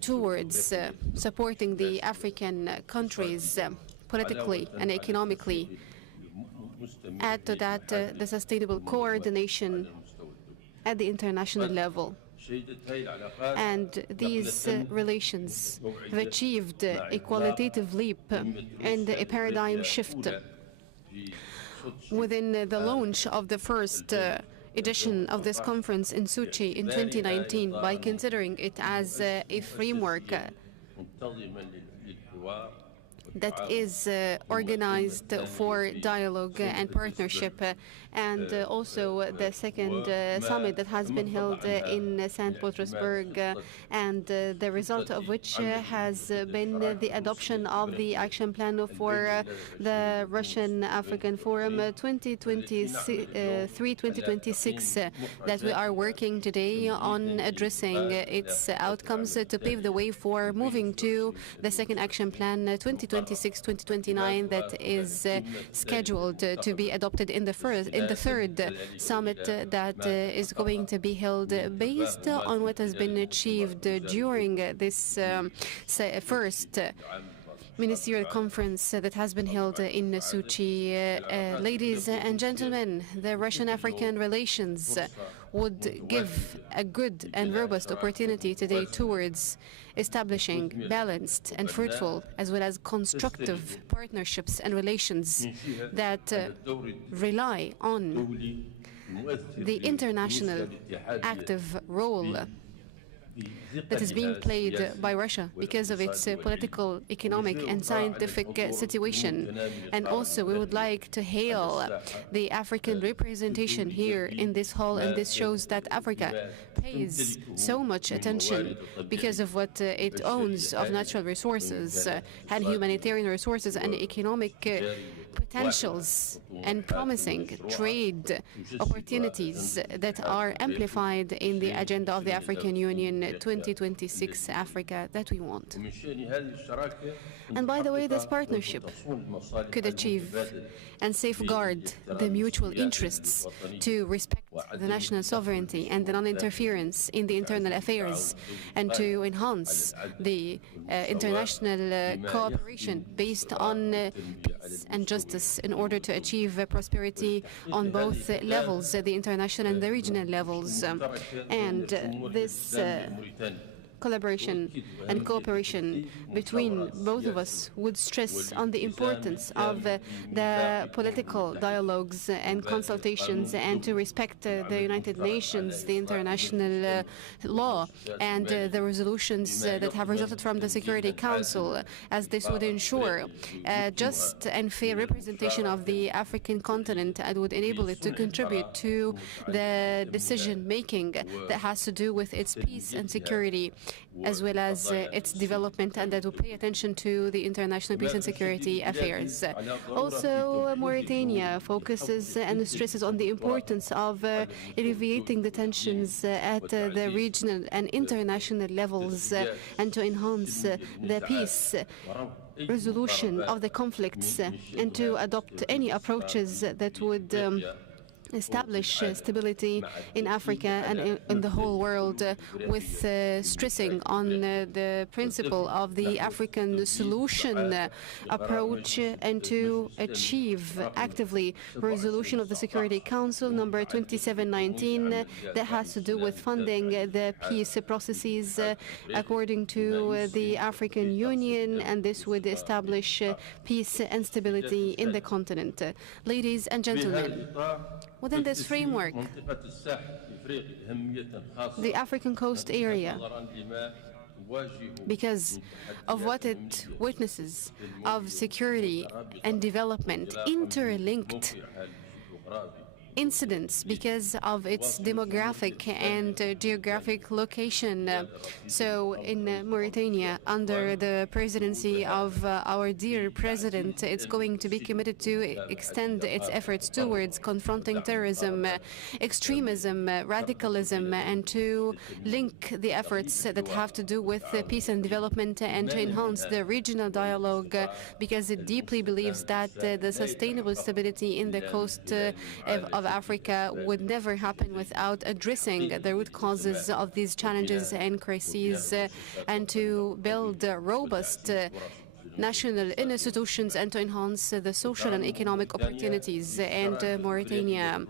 towards supporting the African countries politically and economically. Add to that the sustainable coordination at the international level. And these relations have achieved a qualitative leap and a paradigm shift within the launch of the first edition of this conference in Sochi in 2019 by considering it as a framework that is organized for dialogue and partnership, and also the second summit that has been held in St. Petersburg, and the result of which has been the adoption of the action plan for the Russian-African Forum 2023-2026 that we are working today on addressing its outcomes to pave the way for moving to the second action plan 2026-2029 that is scheduled to be adopted in the third summit that is going to be held based on what has been achieved during this first ministerial conference that has been held in Sochi. Ladies and gentlemen, the Russian-African relations would give a good and robust opportunity today towards establishing balanced and fruitful as well as constructive partnerships and relations that rely on the international active role that is being played by Russia because of its political, economic, and scientific situation. And also, we would like to hail the African representation here in this hall, and this shows that Africa pays so much attention because of what it owns of natural resources and humanitarian resources and economic potentials and promising trade opportunities that are amplified in the agenda of the African Union 2026 Africa that we want. And by the way, this partnership could achieve and safeguard the mutual interests to respect the national sovereignty and the non-interference in the internal affairs, and to enhance the international cooperation based on peace and justice in order to achieve prosperity on both levels, the international and the regional levels. And this collaboration and cooperation between both of us would stress on the importance of the political dialogues and consultations, and to respect the United Nations, the international law, and the resolutions that have resulted from the Security Council, as this would ensure just and fair representation of the African continent and would enable it to contribute to the decision-making that has to do with its peace and security, as well as its development, and that will pay attention to the international peace and security affairs. Also, Mauritania focuses and stresses on the importance of alleviating the tensions at the regional and international levels, and to enhance the peace resolution of the conflicts, and to adopt any approaches that would establish stability in Africa and in the whole world, with stressing on the principle of the African solution approach, and to achieve actively resolution of the Security Council number 2719 that has to do with funding the peace processes according to the African Union, and this would establish peace and stability in the continent. Ladies and gentlemen, within this framework, the African coast area, because of what it witnesses of security and development, interlinked incidents because of its demographic and geographic location. So in Mauritania, under the presidency of our dear president, it's going to be committed to extend its efforts towards confronting terrorism, extremism, radicalism, and to link the efforts that have to do with peace and development, and to enhance the regional dialogue, because it deeply believes that the sustainable stability in the coast of Africa would never happen without addressing the root causes of these challenges and crises, and to build robust national institutions, and to enhance the social and economic opportunities. And Mauritania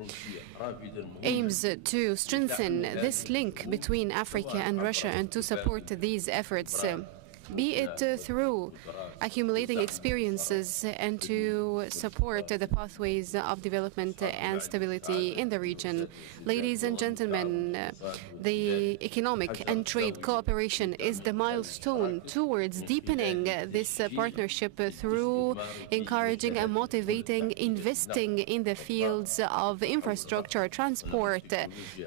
aims to strengthen this link between Africa and Russia, and to support these efforts, be it through accumulating experiences and to support the pathways of development and stability in the region. Ladies and gentlemen, the economic and trade cooperation is the milestone towards deepening this partnership through encouraging and motivating investing in the fields of infrastructure, transport,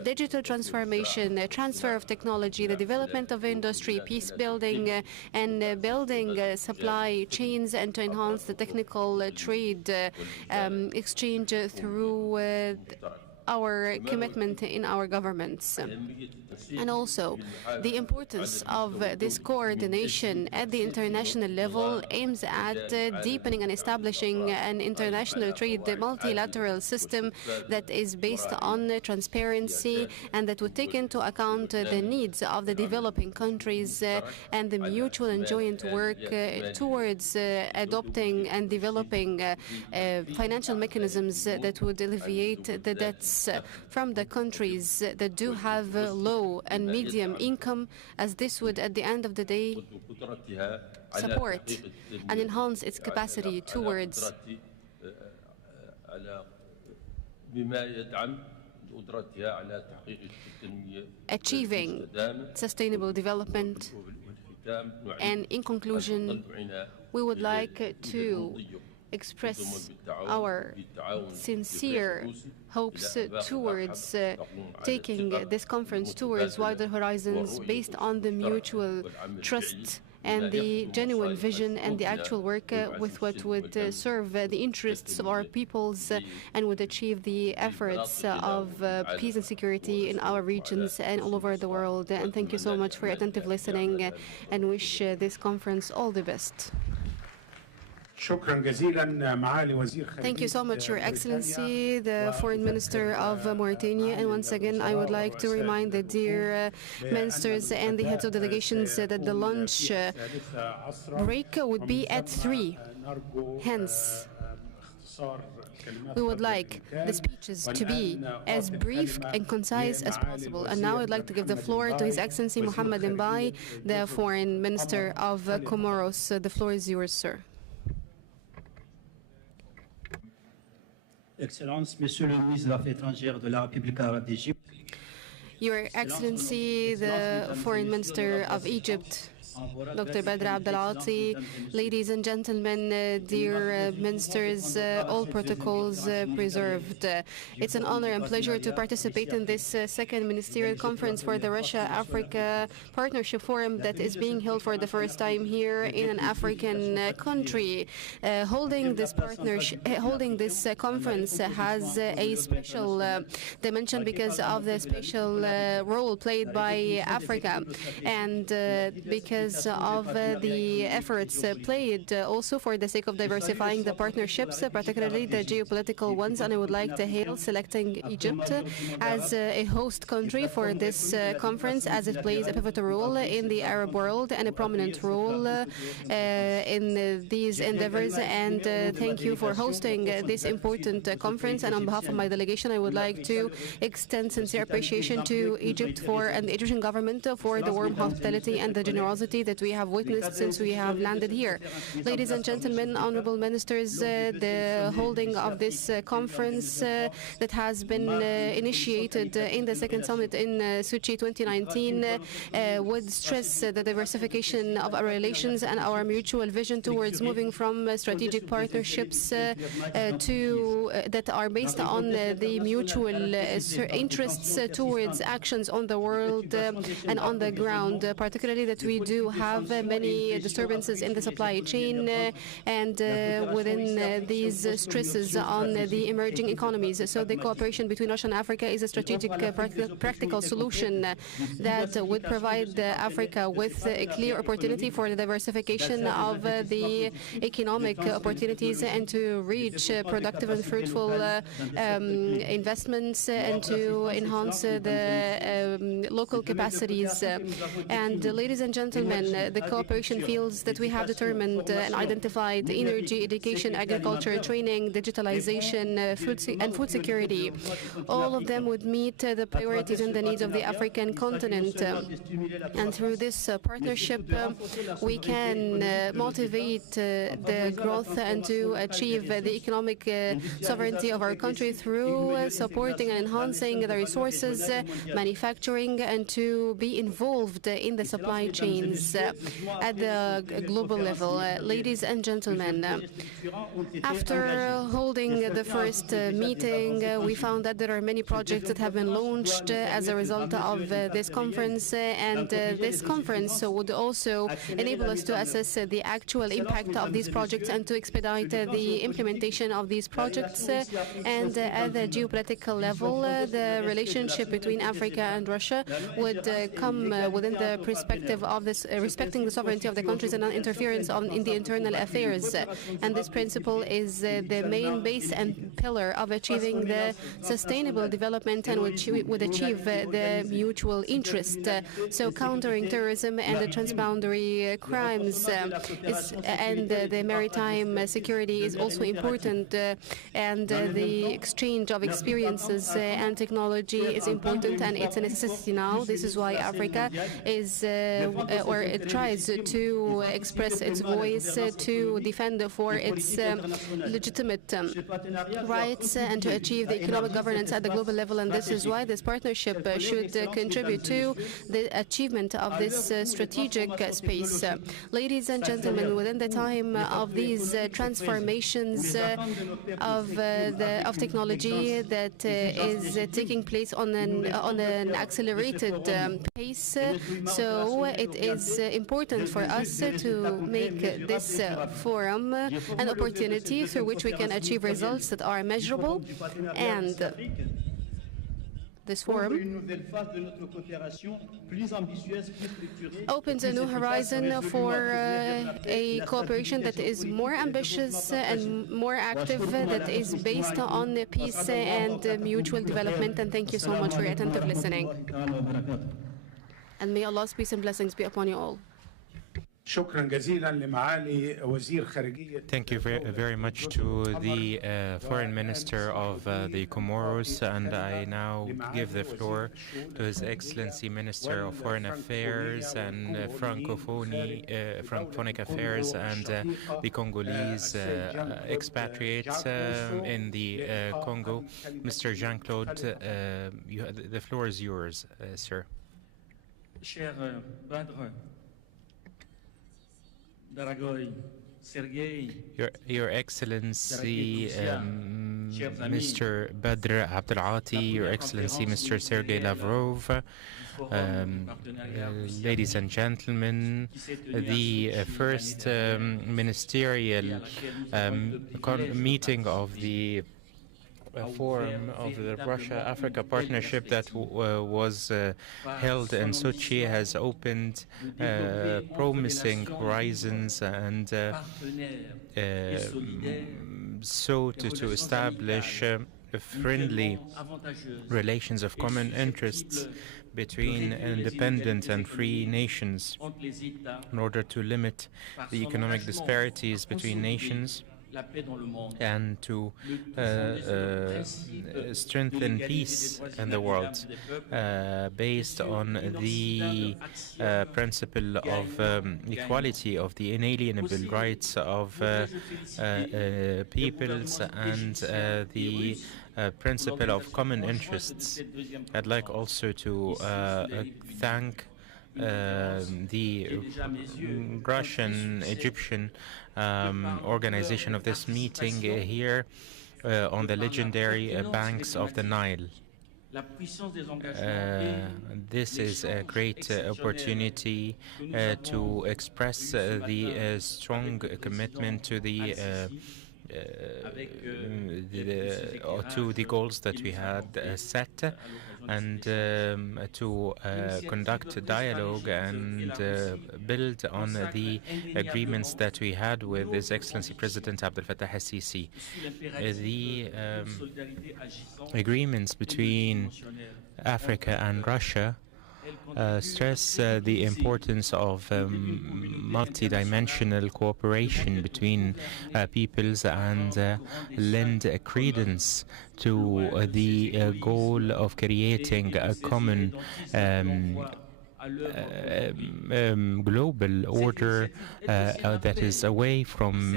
digital transformation, transfer of technology, the development of industry, peace building, and building supply chains, and to enhance the technical trade exchange through our commitment in our governments. And also, the importance of this coordination at the international level aims at deepening and establishing an international trade multilateral system that is based on transparency, and that would take into account the needs of the developing countries and the mutual and joint work towards adopting and developing financial mechanisms that would alleviate the debts from the countries that do have low and medium income, as this would at the end of the day support and enhance its capacity towards achieving sustainable development. And in conclusion, we would like to express our sincere hopes towards taking this conference towards wider horizons based on the mutual trust and the genuine vision and the actual work with what would serve the interests of our peoples and would achieve the efforts of peace and security in our regions and all over the world. And thank you so much for your attentive listening and wish this conference all the best. Thank you so much, Your Excellency, the Foreign Minister of Mauritania. And once again, I would like to remind the dear ministers and the heads of delegations that the lunch break would be at 3. Hence, we would like the speeches to be as brief and concise as possible. And now I'd like to give the floor to His Excellency Mohammed Mbai, the Foreign Minister of Comoros. The floor is yours, sir. Excellences, Monsieur le ministre des Affaires étrangères de la République arabe d'Égypte, Your Excellency, the Foreign Minister of Egypt, Dr. Badr Abdelati, ladies and gentlemen, dear ministers, all protocols preserved. It's an honor and pleasure to participate in this second ministerial conference for the Russia-Africa Partnership Forum that is being held for the first time here in an African country. Holding this conference has a special dimension because of the special role played by Africa and because of the efforts played also for the sake of diversifying the partnerships, particularly the geopolitical ones. And I would like to hail selecting Egypt as a host country for this conference, as it plays a pivotal role in the Arab world and a prominent role in these endeavors. And thank you for hosting this important conference. And on behalf of my delegation, I would like to extend sincere appreciation to Egypt and the Egyptian government for the warm hospitality and the generosity that we have witnessed since we have landed here. Ladies and gentlemen, honorable ministers, the holding of this conference that has been initiated in the second summit in Sochi 2019 would stress the diversification of our relations and our mutual vision towards moving from strategic partnerships that are based on the mutual interests towards actions on the world and on the ground, particularly that we do have many disturbances in the supply chain and within these stresses on the emerging economies. So the cooperation between Russia and Africa is a strategic practical solution that would provide Africa with a clear opportunity for the diversification of the economic opportunities and to reach productive and fruitful investments and to enhance the local capacities. And ladies and gentlemen, the cooperation fields that we have determined and identified: energy, education, agriculture, training, digitalization, food security. All of them would meet the priorities and the needs of the African continent. And through this partnership, we can motivate the growth and to achieve the economic sovereignty of our country through supporting and enhancing the resources, manufacturing, and to be involved in the supply chains at the global level. Ladies and gentlemen, after holding the first meeting, we found that there are many projects that have been launched as a result of this conference, and this conference would also enable us to assess the actual impact of these projects and to expedite the implementation of these projects. And at the geopolitical level, the relationship between Africa and Russia would come within the perspective of this respecting the sovereignty of the countries and non-interference in the internal affairs. And this principle is the main base and pillar of achieving the sustainable development and which would achieve the mutual interest. So countering terrorism and the transboundary crimes and the maritime security is also important, and the exchange of experiences and technology is important, and it's a necessity now. This is why Africa is or it tries to express its voice to defend for its legitimate rights and to achieve the economic governance at the global level. And this is why this partnership should contribute to the achievement of this strategic space. Ladies and gentlemen, within the time of these transformations of technology that is taking place on an accelerated pace, so it is is important for us to make this forum an opportunity through which we can achieve results that are measurable, and this forum opens a new horizon for a cooperation that is more ambitious and more active, that is based on peace and mutual development. And thank you so much for your attentive listening. And may Allah's peace and blessings be upon you all. Thank you very much to the Foreign Minister of the Comoros, and I now give the floor to His Excellency Minister of Foreign Affairs and Francophonic Affairs and the Congolese expatriates in the Congo. Mr. Jean-Claude, the floor is yours, sir. Cher Badr, Дорогой Sergei, Your Excellency, Mr. Badr Abdelati, Your Excellency, Mr. Sergei Lavrov, ladies and gentlemen, the first ministerial meeting of the forum of the Russia-Africa partnership that was held in Sochi has opened promising horizons and so to establish friendly relations of common interests between independent and free nations in order to limit the economic disparities between nations and to strengthen peace in the world based on the principle of equality of the inalienable rights of peoples and the principle of common interests. I'd like also to thank the Russian-Egyptian organization of this meeting here on the legendary banks of the Nile. This is a great opportunity to express the strong commitment to the goals that we had set, and to conduct dialogue and build on the agreements that we had with His Excellency President Abdel Fattah al-Sisi. The agreements between Africa and Russia stress the importance of multidimensional cooperation between peoples and lend credence to the goal of creating a common global order that is away from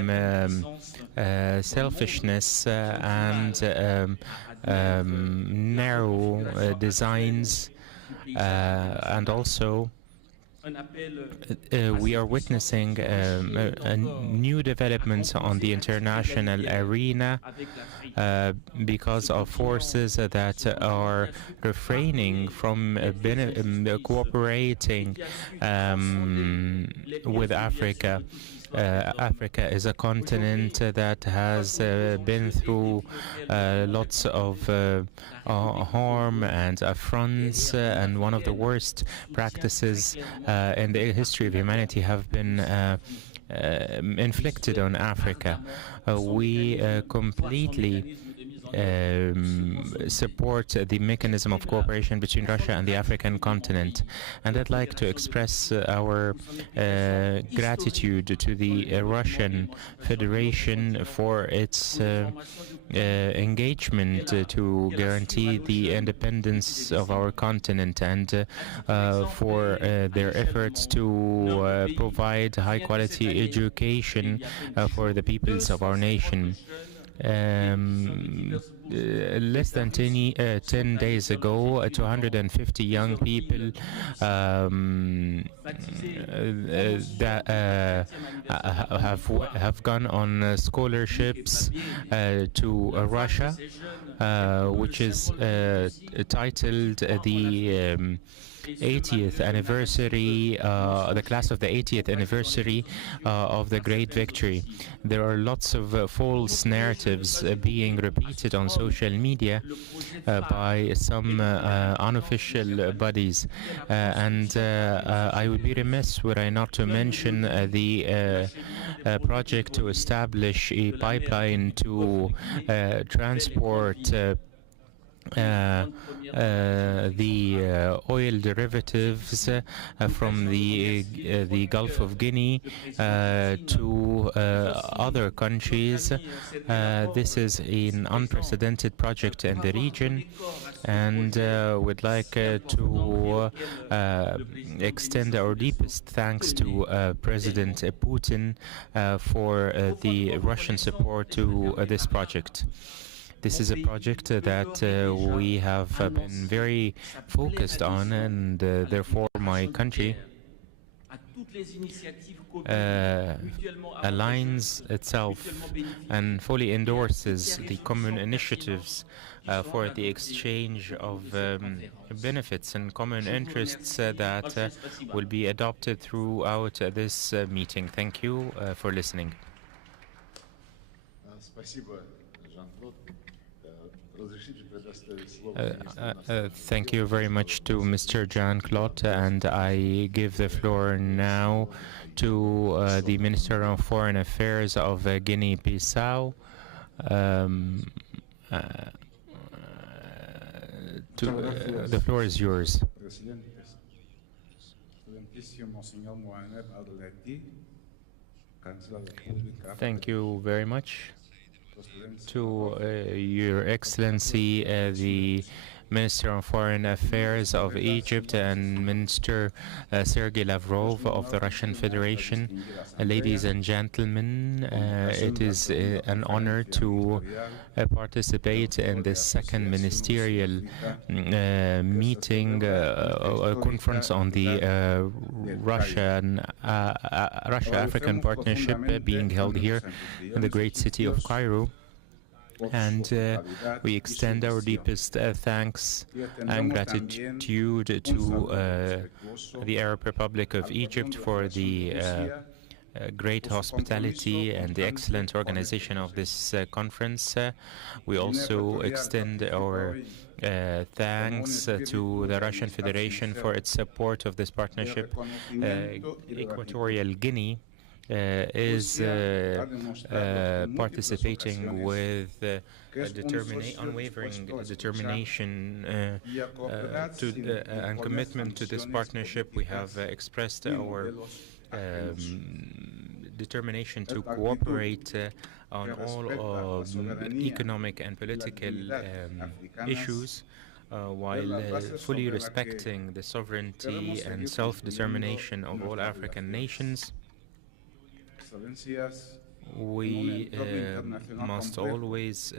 selfishness and narrow designs. And also we are witnessing new developments on the international arena because of forces that are refraining from cooperating with Africa. Africa is a continent that has been through lots of harm and affronts, and one of the worst practices in the history of humanity have been inflicted on Africa. We completely support the mechanism of cooperation between Russia and the African continent. And I'd like to express our gratitude to the Russian Federation for its engagement to guarantee the independence of our continent, and for their efforts to provide high-quality education for the peoples of our nation. Less than 10 days ago, 250 young people that have gone on scholarships to Russia, which is titled the 80th anniversary, the class of the 80th anniversary of the great victory. There are lots of false narratives being repeated on social media by some unofficial bodies, and I would be remiss were I not to mention the project to establish a pipeline to transport the oil derivatives from the Gulf of Guinea to other countries. This is an unprecedented project in the region, and would like to extend our deepest thanks to President Putin for the Russian support to this project. This is a project that we have been very focused on, and therefore my country aligns itself and fully endorses the common initiatives for the exchange of benefits and common interests that will be adopted throughout this meeting. Thank you for listening. Thank you very much to Mr. Jean-Claude, and I give the floor now to the Minister of Foreign Affairs of Guinea-Bissau. The floor is yours. Thank you very much. To Your Excellency, the Minister of Foreign Affairs of Egypt, and Minister Sergei Lavrov of the Russian Federation. Ladies and gentlemen, it is an honor to participate in this second ministerial meeting, conference on the Russia-African partnership being held here in the great city of Cairo. And we extend our deepest thanks and gratitude to the Arab Republic of Egypt for the great hospitality and the excellent organization of this conference. We also extend our thanks to the Russian Federation for its support of this partnership. Equatorial Guinea is participating with unwavering determination and commitment to this partnership. We have expressed our determination to cooperate on all economic and political issues, while fully respecting the sovereignty and self-determination of all African nations. We must always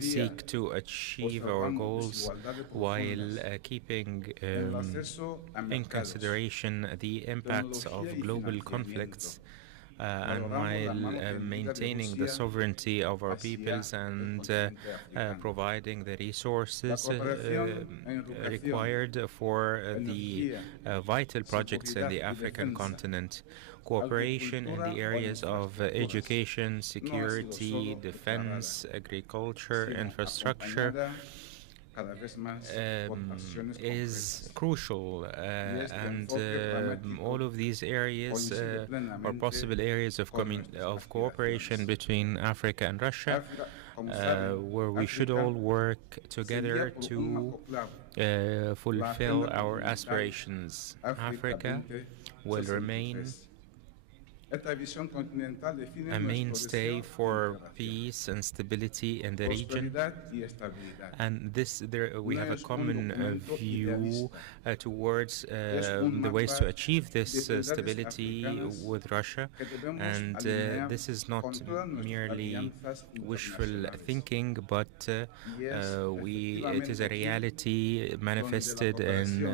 seek to achieve our goals while keeping in consideration the impacts of global conflicts and while maintaining the sovereignty of our peoples and providing the resources required for the vital projects in the African continent. Cooperation in the areas of education, security, defense, agriculture, infrastructure is crucial, and all of these areas are possible areas of cooperation between Africa and Russia, where we should all work together to fulfill our aspirations. Africa will remain a mainstay for peace and stability in the region, and we have a common view towards the ways to achieve this stability with Russia, and this is not merely wishful thinking, but it is a reality manifested in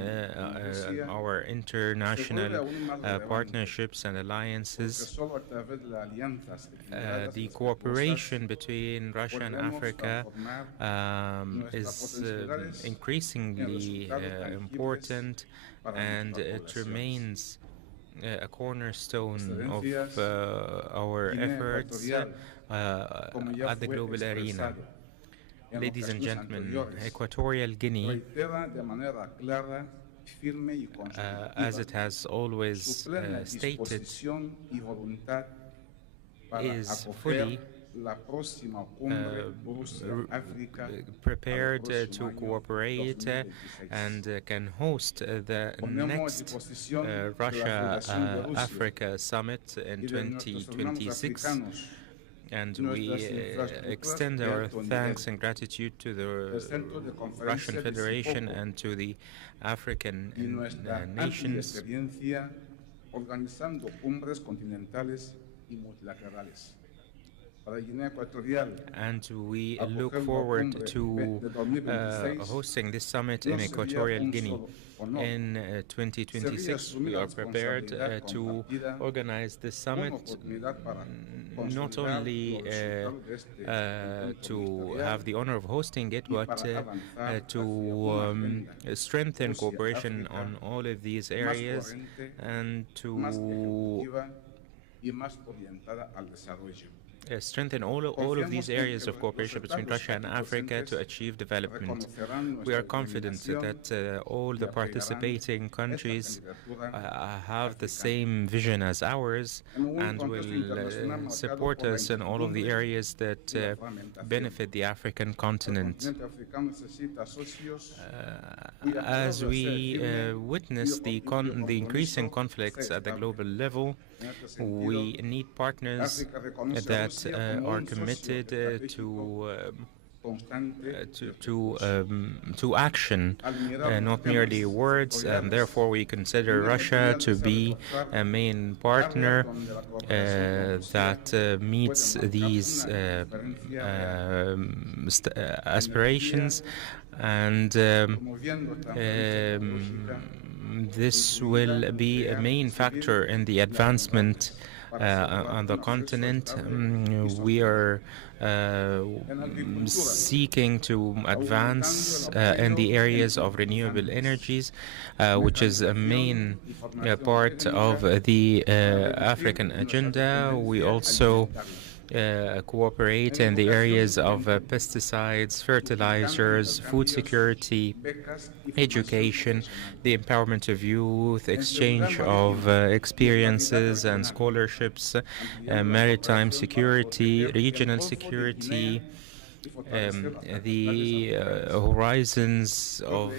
our international partnerships and alliances because the cooperation between Russia and Africa is increasingly important, and it remains a cornerstone of our efforts at the global arena. Ladies and gentlemen, Equatorial Guinea, as it has always stated, is fully prepared to cooperate and can host the next Russia-Africa summit in 2026. And we extend our thanks and gratitude to the Russian Federation and to the African nations. And we look forward to hosting this summit in Equatorial Guinea. In 2026, we are prepared to organize this summit, not only to have the honor of hosting it, but to strengthen cooperation on all of these areas and to strengthen all of these areas of cooperation between Russia and Africa to achieve development. We are confident that all the participating countries have the same vision as ours and will support us in all of the areas that benefit the African continent. As we witness the increasing conflicts at the global level, we need partners that are committed to action, not merely words, and therefore we consider Russia to be a main partner that meets these aspirations, and this will be a main factor in the advancement on the continent. We are seeking to advance in the areas of renewable energies, which is a main part of the African agenda. We also cooperate in the areas of pesticides, fertilizers, food security, education, the empowerment of youth, exchange of experiences and scholarships, maritime security, regional security, the horizons of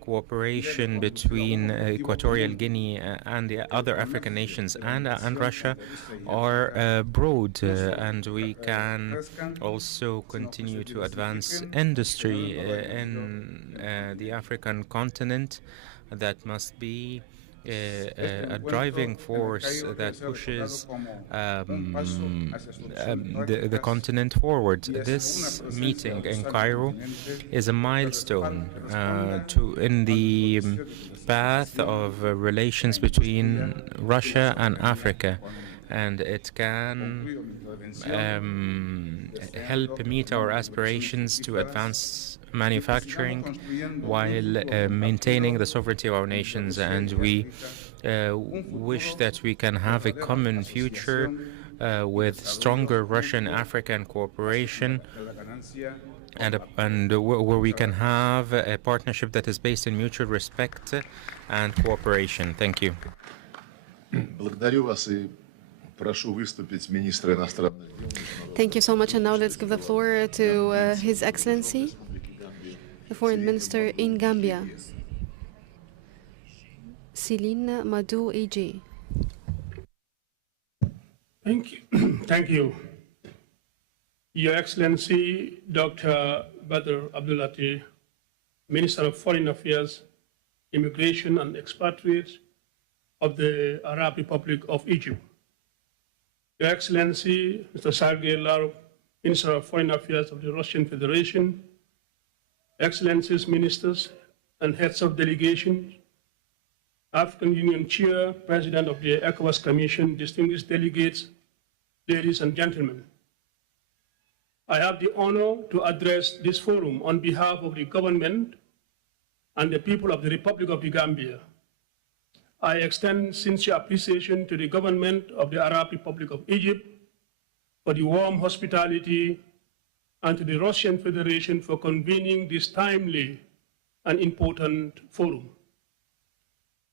cooperation between Equatorial Guinea and the other African nations and Russia are broad, and we can also continue to advance industry in the African continent. That must be a driving force that pushes the continent forward. This meeting in Cairo is a milestone in the path of relations between Russia and Africa, and it can help meet our aspirations to advance manufacturing while maintaining the sovereignty of our nations, and we wish that we can have a common future with stronger Russian-African cooperation, and where we can have a partnership that is based in mutual respect and cooperation. Thank you. Thank you so much, and now let's give the floor to His Excellency, the Foreign Minister in Gambia, Celine Madou AG. Thank you. Thank you. Your Excellency, Dr. Badr Abdulati, Minister of Foreign Affairs, Immigration and Expatriates of the Arab Republic of Egypt. Your Excellency, Mr. Sergei Lavrov, Minister of Foreign Affairs of the Russian Federation, Excellencies, Ministers, and Heads of Delegations, African Union Chair, President of the ECOWAS Commission, distinguished delegates, ladies and gentlemen. I have the honor to address this forum on behalf of the government and the people of the Republic of the Gambia. I extend sincere appreciation to the government of the Arab Republic of Egypt for the warm hospitality and to the Russian Federation for convening this timely and important forum.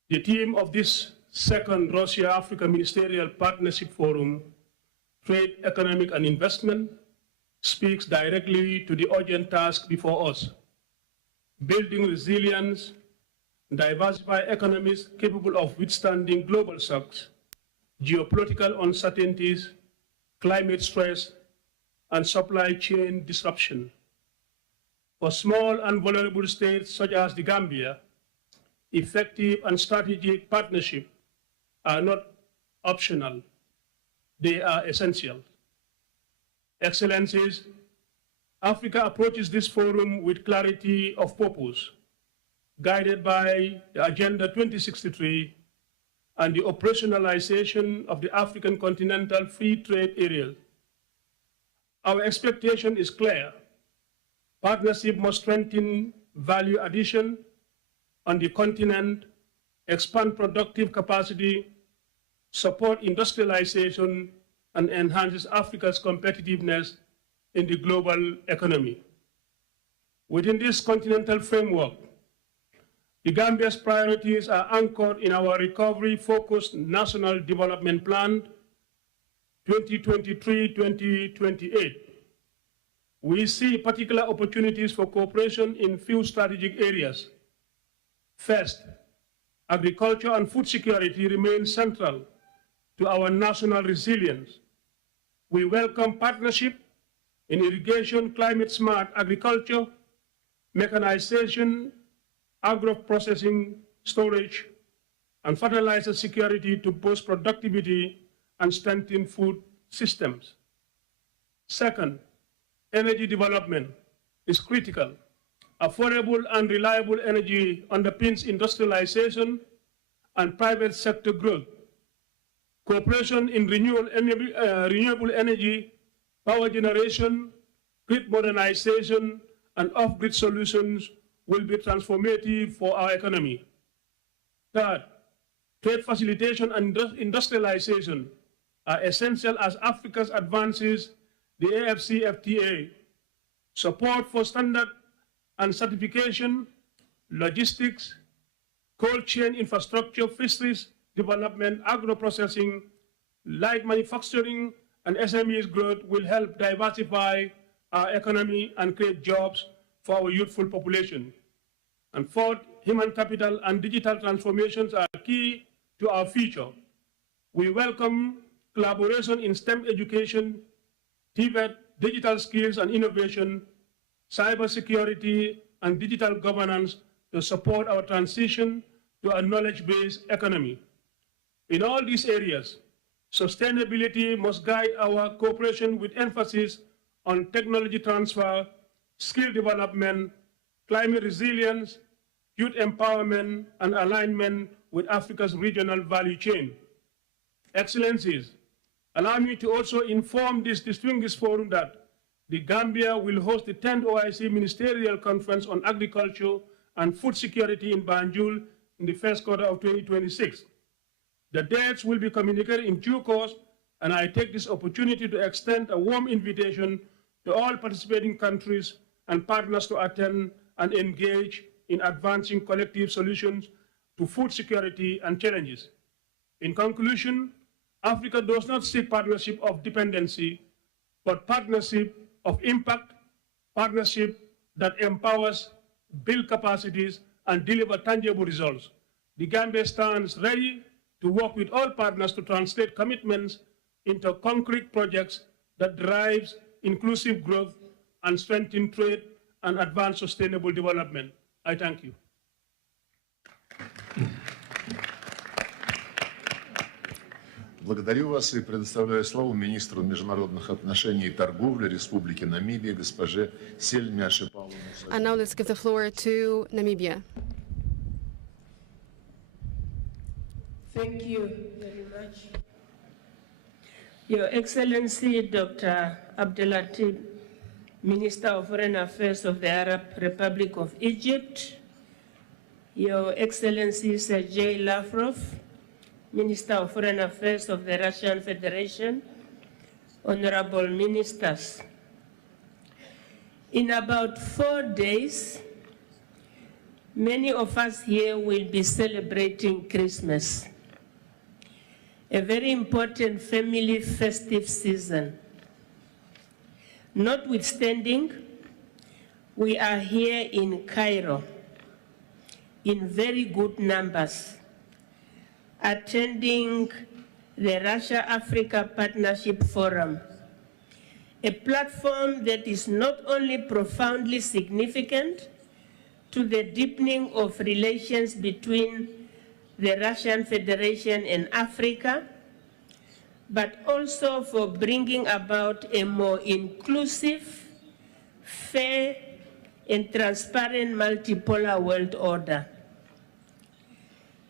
The theme of this second Russia-Africa Ministerial Partnership Forum, Trade, Economic and Investment, speaks directly to the urgent task before us: building resilience, diversify economies capable of withstanding global shocks, geopolitical uncertainties, climate stress, and supply chain disruption. For small and vulnerable states such as the Gambia, effective and strategic partnership are not optional, they are essential. Excellencies, Africa approaches this forum with clarity of purpose, guided by the Agenda 2063 and the operationalization of the African Continental Free Trade Area. Our expectation is clear. Partnership must strengthen value addition on the continent, expand productive capacity, support industrialization, and enhances Africa's competitiveness in the global economy. Within this continental framework, the Gambia's priorities are anchored in our recovery-focused National Development Plan 2023-2028. We see particular opportunities for cooperation in few strategic areas. First, agriculture and food security remain central to our national resilience. We welcome partnership in irrigation, climate-smart agriculture, mechanization, agro-processing, storage, and fertilizer security to boost productivity and strengthen food systems. Second, energy development is critical. Affordable and reliable energy underpins industrialization and private sector growth. Cooperation in renewable energy, power generation, grid modernization, and off-grid solutions will be transformative for our economy. Third, trade facilitation and industrialization are essential as Africa advances the AFCFTA. Support for standard and certification, logistics, cold chain infrastructure, fisheries development, agro-processing, light manufacturing, and SMEs growth will help diversify our economy and create jobs for our youthful population. And fourth, human capital and digital transformations are key to our future. We welcome collaboration in STEM education, TVET, digital skills and innovation, cybersecurity, and digital governance to support our transition to a knowledge-based economy. In all these areas, sustainability must guide our cooperation with emphasis on technology transfer, skill development, climate resilience, youth empowerment, and alignment with Africa's regional value chain. Excellencies, allow me to also inform this distinguished forum that the Gambia will host the 10th OIC Ministerial Conference on Agriculture and Food Security in Banjul in the first quarter of 2026. The dates will be communicated in due course, and I take this opportunity to extend a warm invitation to all participating countries and partners to attend and engage in advancing collective solutions to food security and challenges. In conclusion, Africa does not seek partnership of dependency, but partnership of impact, partnership that empowers, build capacities, and deliver tangible results. The Gambia stands ready to work with all partners to translate commitments into concrete projects that drives inclusive growth and strengthen trade and advance sustainable development. I thank you. Благодарю вас и предоставляю слово министру международных отношений и торговли Республики Намибия госпоже Сельме Ашипалу. And now let's give the floor to Namibia. Thank you very much. Your Excellency, Dr. Abdelatif, Minister of Foreign Affairs of the Arab Republic of Egypt, Your Excellency Sergei Lavrov, Minister of Foreign Affairs of the Russian Federation, honorable ministers. In about 4 days, many of us here will be celebrating Christmas, a very important family festive season. Notwithstanding, we are here in Cairo in very good numbers, attending the Russia-Africa Partnership Forum, a platform that is not only profoundly significant to the deepening of relations between the Russian Federation and Africa, but also for bringing about a more inclusive, fair, and transparent multipolar world order.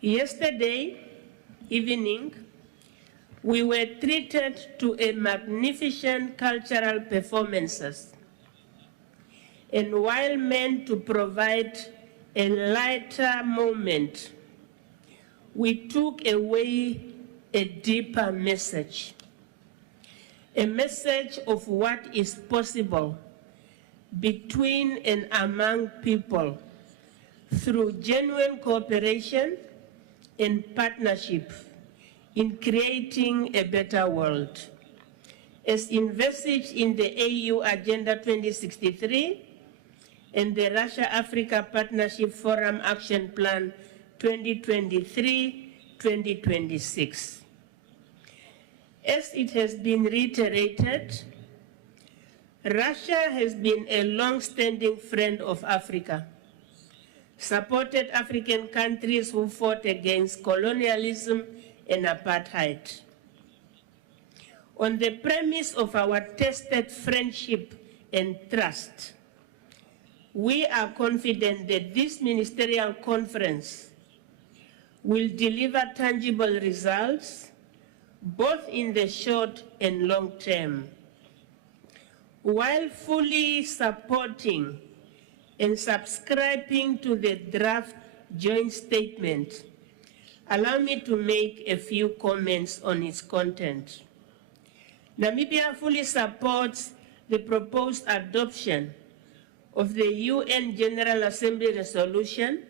Yesterday evening, we were treated to a magnificent cultural performances, and while meant to provide a lighter moment, we took away a deeper message, a message of what is possible between and among people through genuine cooperation and partnership in creating a better world, as envisaged in the AU Agenda 2063 and the Russia-Africa Partnership Forum Action Plan 2023-2026. As it has been reiterated, Russia has been a long-standing friend of Africa, supported African countries who fought against colonialism and apartheid. On the premise of our tested friendship and trust, we are confident that this ministerial conference will deliver tangible results, both in the short and long term, while fully supporting and subscribing to the draft joint statement. Allow me to make a few comments on its content. Namibia fully supports the proposed adoption of the UN General Assembly resolution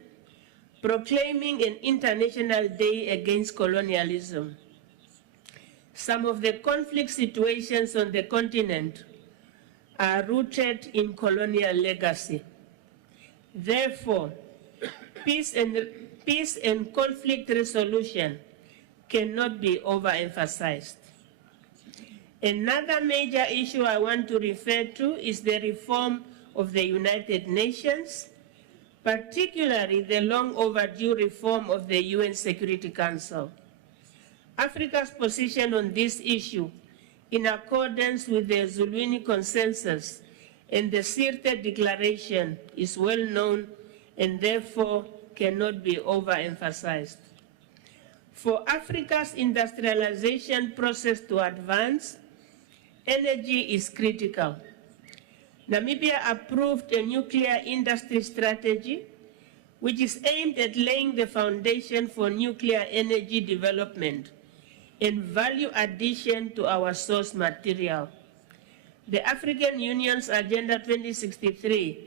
proclaiming an International Day Against Colonialism. Some of the conflict situations on the continent are rooted in colonial legacy. Therefore, peace and conflict resolution cannot be overemphasized. Another major issue I want to refer to is the reform of the United Nations, particularly the long overdue reform of the UN Security Council. Africa's position on this issue, in accordance with the Zuluini Consensus and the Sirte Declaration, is well known and therefore cannot be overemphasized. For Africa's industrialization process to advance, energy is critical. Namibia approved a nuclear industry strategy which is aimed at laying the foundation for nuclear energy development and value addition to our source material. The African Union's Agenda 2063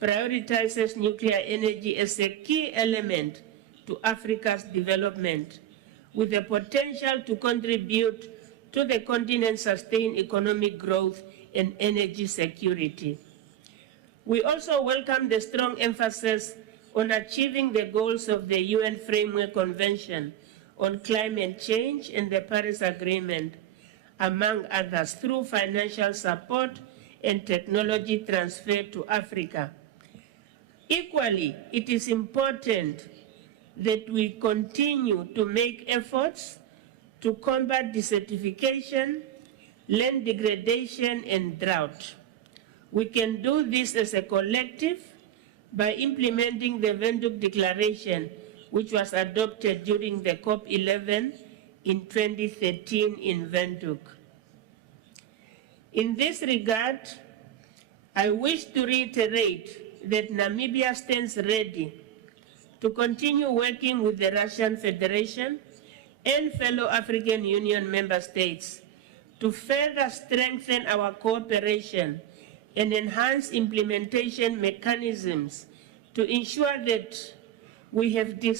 prioritizes nuclear energy as a key element to Africa's development, with the potential to contribute to the continent's sustained economic growth and energy security. We also welcome the strong emphasis on achieving the goals of the UN Framework Convention on Climate Change and the Paris Agreement, among others, through financial support and technology transfer to Africa. Equally, it is important that we continue to make efforts to combat desertification, land degradation, and drought. We can do this as a collective by implementing the Windhoek Declaration, which was adopted during the COP11 in 2013 in Windhoek. In this regard, I wish to reiterate that Namibia stands ready to continue working with the Russian Federation and fellow African Union member states to further strengthen our cooperation and enhance implementation mechanisms to ensure that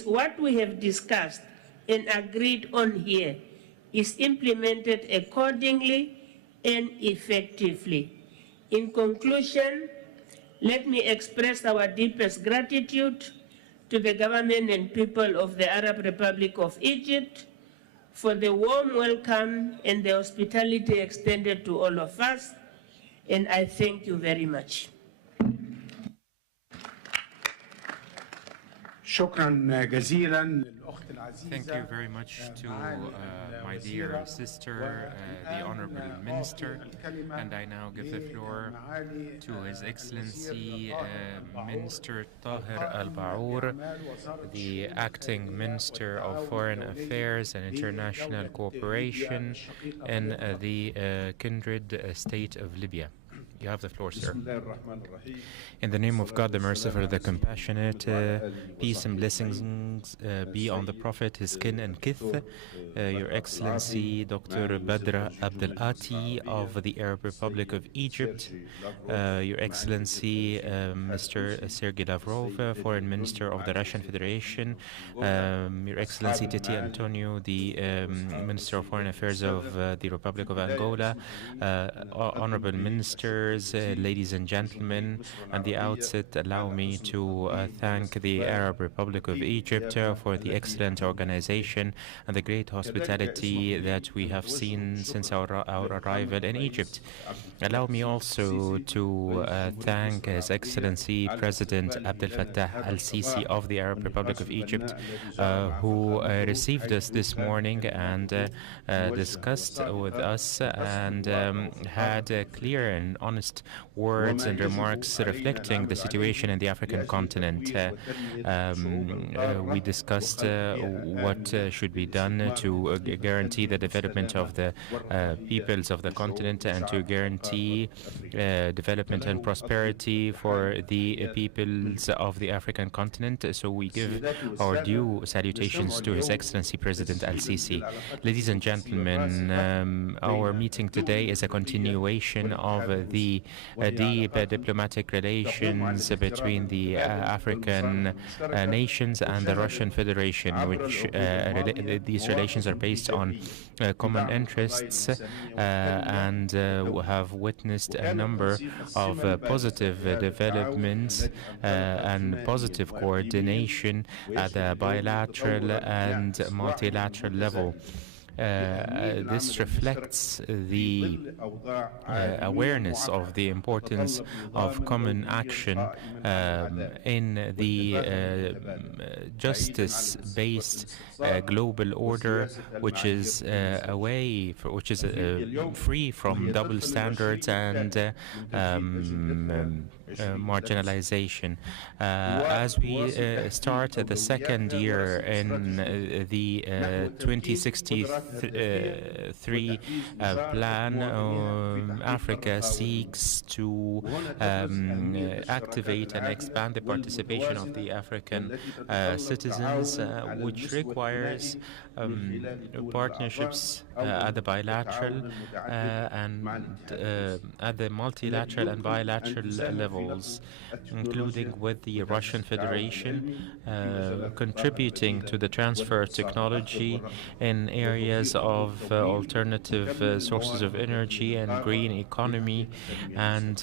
what we have discussed and agreed on here is implemented accordingly and effectively. In conclusion, let me express our deepest gratitude to the government and people of the Arab Republic of Egypt for the warm welcome and the hospitality extended to all of us, and I thank you very much. Thank you very much to my dear sister, the Honorable Minister, and I now give the floor to His Excellency Minister Tahir Al-Baour, the Acting Minister of Foreign Affairs and International Cooperation in the kindred state of Libya. You have the floor, sir. In the name of God, the merciful, the compassionate, peace and blessings be on the Prophet, his kin and kith, Your Excellency Dr. Badr Abdel Ati of the Arab Republic of Egypt, Your Excellency Mr. Sergei Lavrov, Foreign Minister of the Russian Federation, Your Excellency Titi Antonio, the Minister of Foreign Affairs of the Republic of Angola, Honorable Ministers, ladies and gentlemen, at the outset, allow me to thank the Arab Republic of Egypt for the excellent organization and the great hospitality that we have seen since our arrival in Egypt. Allow me also to thank His Excellency President Abdel Fattah al-Sisi of the Arab Republic of Egypt, who received us this morning and discussed with us and had clear and honest words and remarks reflecting the situation in the African continent. We discussed what should be done to guarantee the development of the peoples of the continent and to guarantee development and prosperity for the peoples of the African continent. So we give our due salutations to His Excellency President Al-Sisi. Ladies and gentlemen, our meeting today is a continuation of the deep diplomatic relations between the African nations and the Russian Federation, which these relations are based on common interests and have witnessed a number of positive developments and positive coordination at the bilateral and multilateral level. This reflects the awareness of the importance of common action in the justice-based global order, which is free from double standards and marginalization. As we start the second year in the 2063 plan, Africa seeks to activate and expand the participation of the African citizens, which requires partnerships at the bilateral and at the multilateral and bilateral levels, including with the Russian Federation, contributing to the transfer of technology in areas of alternative sources of energy and green economy, and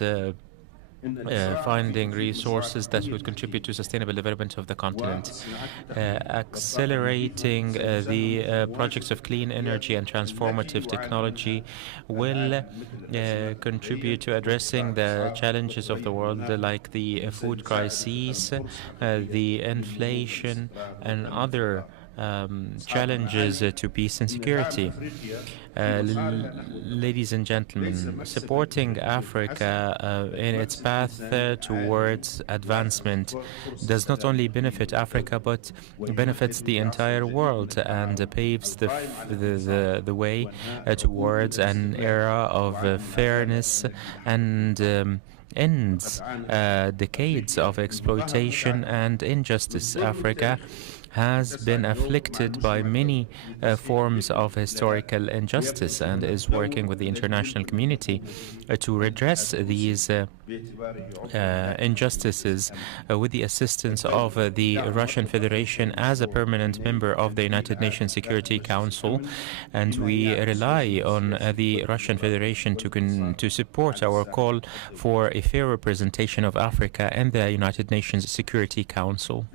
finding resources that would contribute to sustainable development of the continent, accelerating the projects of clean energy and transformative technology will contribute to addressing the challenges of the world, like the food crises, the inflation, and other challenges to peace and security. Ladies and gentlemen, supporting Africa in its path towards advancement does not only benefit Africa but benefits the entire world and paves the way towards an era of fairness and ends decades of exploitation and injustice. Africa has been afflicted by many forms of historical injustice and is working with the international community to redress these injustices with the assistance of the Russian Federation as a permanent member of the United Nations Security Council. And we rely on the Russian Federation to support our call for a fair representation of Africa in the United Nations Security Council.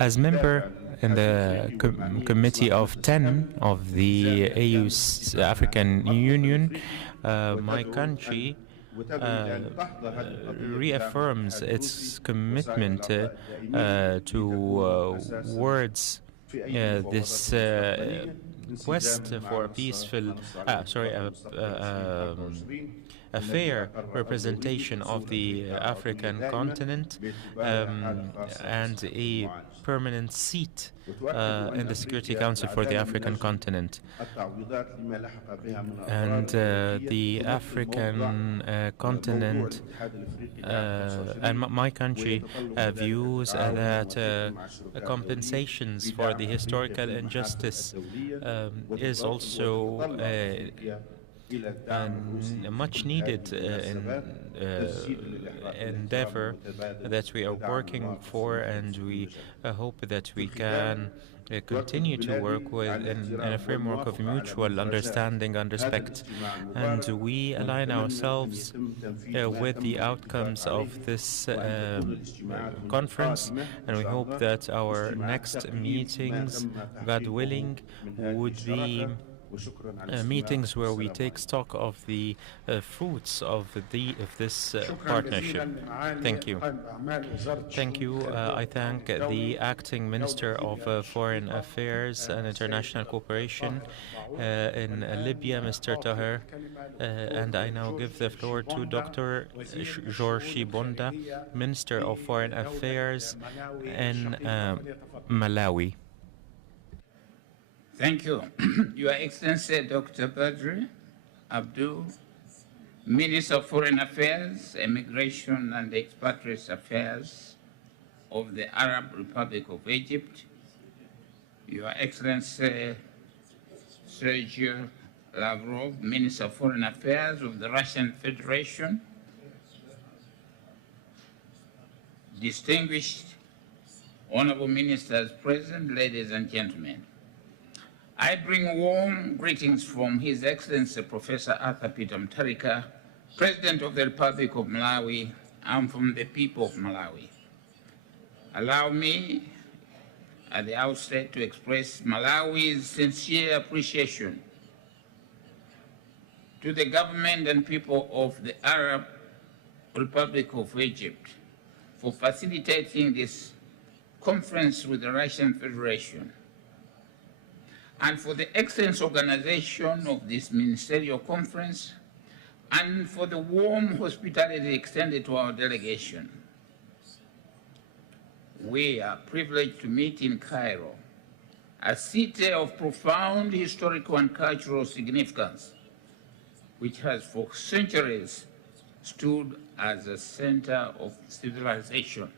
As member in the Committee of 10 of the AU's African Union, my country reaffirms its commitment towards this quest for a peaceful, a fair representation of the African continent and a permanent seat in the Security Council for the African continent. And the African continent and my country views that compensations for the historical injustice is also a much needed endeavor that we are working for, and we hope that we can continue to work with in a framework of mutual understanding and respect. And we align ourselves with the outcomes of this conference, and we hope that our next meetings, God willing, would be meetings where we take stock of the fruits of this partnership. Thank you. Thank you. I thank the Acting Minister of Foreign Affairs and International Cooperation in Libya, Mr. Taher, and I now give the floor to Dr. George Bonda, Minister of Foreign Affairs in Malawi. Thank you. Your Excellency Dr. Badri Abdul, Minister of Foreign Affairs, Immigration and Expatriates Affairs of the Arab Republic of Egypt, Your Excellency Sergei Lavrov, Minister of Foreign Affairs of the Russian Federation, distinguished honorable ministers present, ladies and gentlemen. I bring warm greetings from His Excellency Professor Arthur Peter Mutharika, President of the Republic of Malawi, and from the people of Malawi. Allow me at the outset to express Malawi's sincere appreciation to the government and people of the Arab Republic of Egypt for facilitating this conference with the Russian Federation, and for the excellent organization of this ministerial conference, and for the warm hospitality extended to our delegation. We are privileged to meet in Cairo, a city of profound historical and cultural significance, which has for centuries stood as a center of civilization,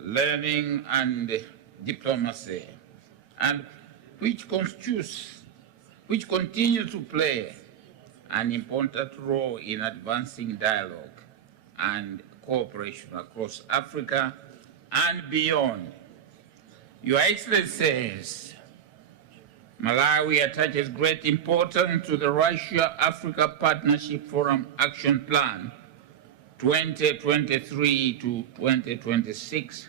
learning, and diplomacy, and which continue to play an important role in advancing dialogue and cooperation across Africa and beyond. Your Excellencies, Malawi attaches great importance to the Russia-Africa Partnership Forum Action Plan 2023 to 2026,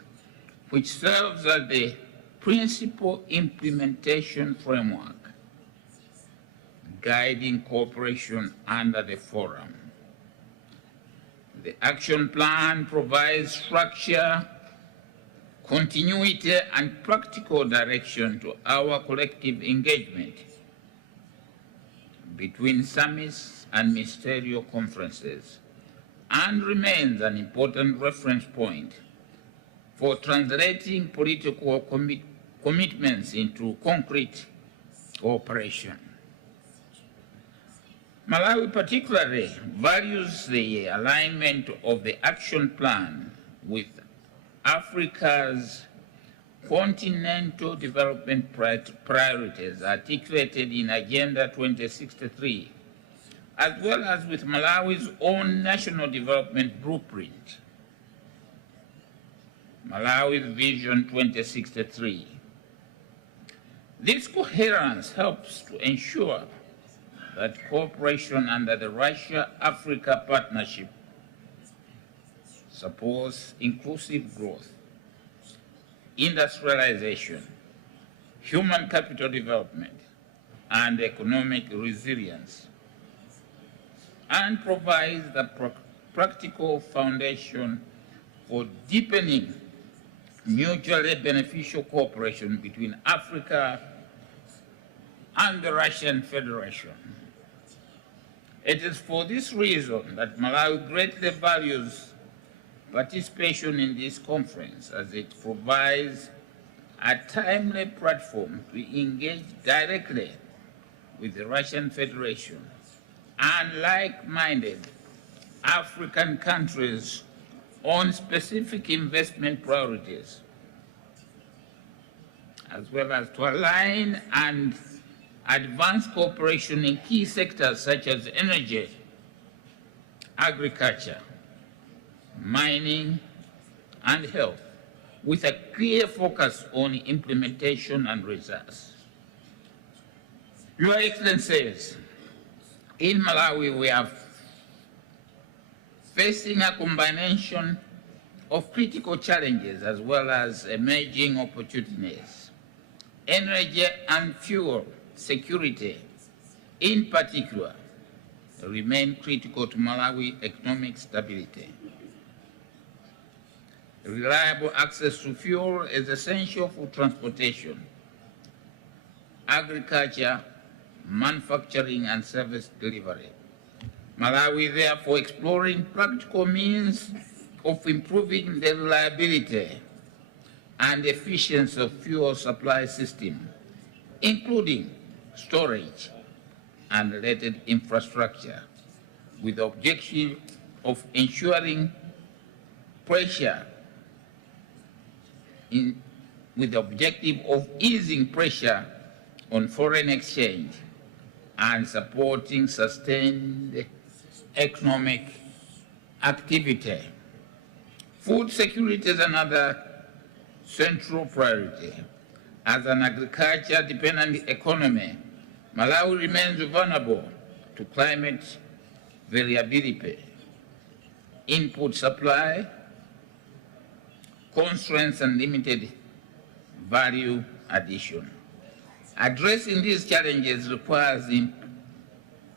which serves as the principal implementation framework guiding cooperation under the forum. The action plan provides structure, continuity, and practical direction to our collective engagement between summits and ministerial conferences, and remains an important reference point for translating political commitments into concrete cooperation. Malawi particularly values the alignment of the action plan with Africa's continental development priorities articulated in Agenda 2063, as well as with Malawi's own national development blueprint, Malawi's Vision 2063. This coherence helps to ensure that cooperation under the Russia-Africa Partnership supports inclusive growth, industrialization, human capital development, and economic resilience, and provides the practical foundation for deepening mutually beneficial cooperation between Africa and the Russian Federation. It is for this reason that Malawi greatly values participation in this conference, as it provides a timely platform to engage directly with the Russian Federation and like-minded African countries on specific investment priorities, as well as to align and advance cooperation in key sectors such as energy, agriculture, mining, and health, with a clear focus on implementation and results. Your Excellencies, in Malawi we are facing a combination of critical challenges as well as emerging opportunities. Energy and fuel security, in particular, remain critical to Malawi economic stability. Reliable access to fuel is essential for transportation, agriculture, manufacturing, and service delivery. Malawi is therefore exploring practical means of improving the reliability and efficiency of fuel supply system, including storage and related infrastructure, with the objective of ensuring pressure with the objective of easing pressure on foreign exchange and supporting sustained economic activity. Food security is another central priority. As an agriculture-dependent economy, Malawi remains vulnerable to climate variability, input supply constraints, and limited value addition. Addressing these challenges requires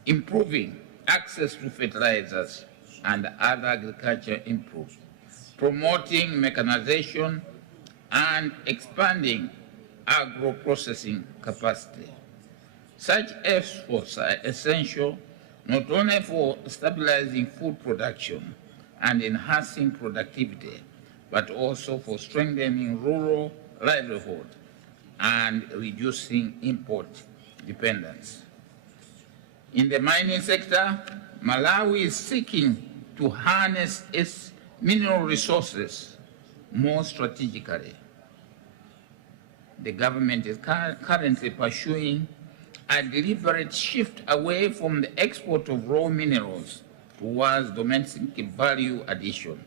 improving access to fertilizers and other agriculture inputs, promoting mechanization, and expanding agro-processing capacity. Such efforts are essential not only for stabilizing food production and enhancing productivity, but also for strengthening rural livelihood and reducing import dependence. In the mining sector, Malawi is seeking to harness its mineral resources more strategically. The government is currently pursuing a deliberate shift away from the export of raw minerals towards domestic value addition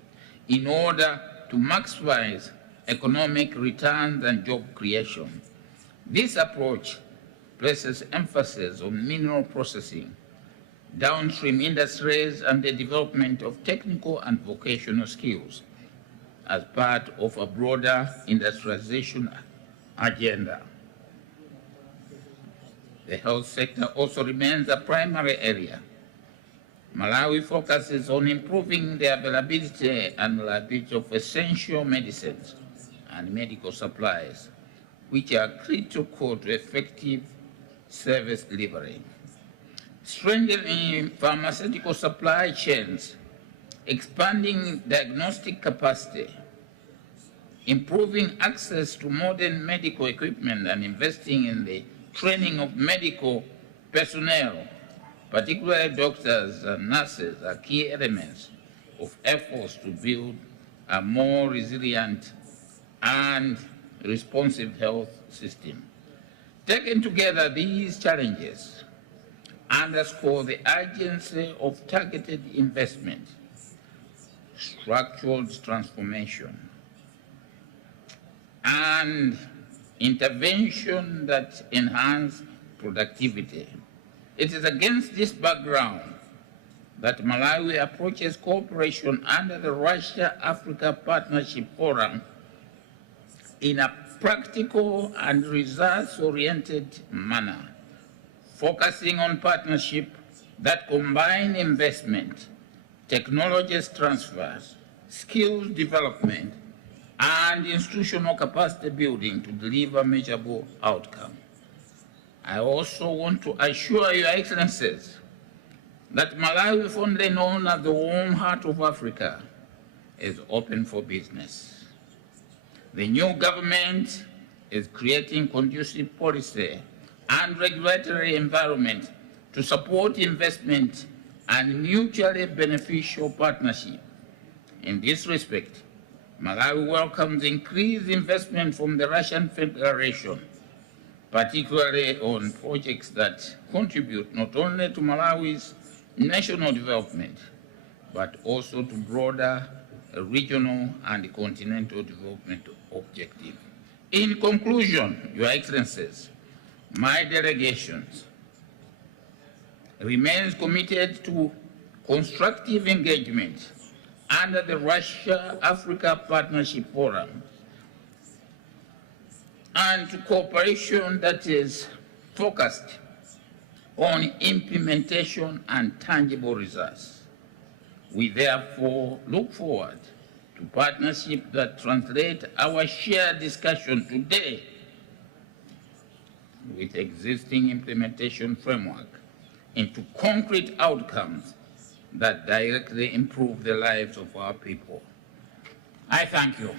in order to maximize economic returns and job creation. This approach places emphasis on mineral processing, downstream industries, and the development of technical and vocational skills as part of a broader industrialization agenda. The health sector also remains a primary area. Malawi focuses on improving the availability and reliability of essential medicines and medical supplies, which are critical to effective service delivery. Strengthening pharmaceutical supply chains, expanding diagnostic capacity, improving access to modern medical equipment, and investing in the training of medical personnel, particularly doctors and nurses, are key elements of efforts to build a more resilient and responsive health system. Taken together, these challenges underscore the urgency of targeted investment, structural transformation, and intervention that enhance productivity. It is against this background that Malawi approaches cooperation under the Russia-Africa Partnership Forum in a practical and results-oriented manner, focusing on partnership that combine investment, technologies transfers, skills development, and institutional capacity building to deliver measurable outcomes. I also want to assure Your Excellencies that Malawi, fondly known as the warm heart of Africa, is open for business. The new government is creating conducive policy and regulatory environment to support investment and mutually beneficial partnership. In this respect, Malawi welcomes increased investment from the Russian Federation, particularly on projects that contribute not only to Malawi's national development, but also to broader regional and continental development objectives. In conclusion, Your Excellencies, my delegations remains committed to constructive engagement under the Russia-Africa Partnership Forum and to cooperation that is focused on implementation and tangible results. We therefore look forward to partnership that translate our shared discussion today with existing implementation framework into concrete outcomes that directly improve the lives of our people. I thank you.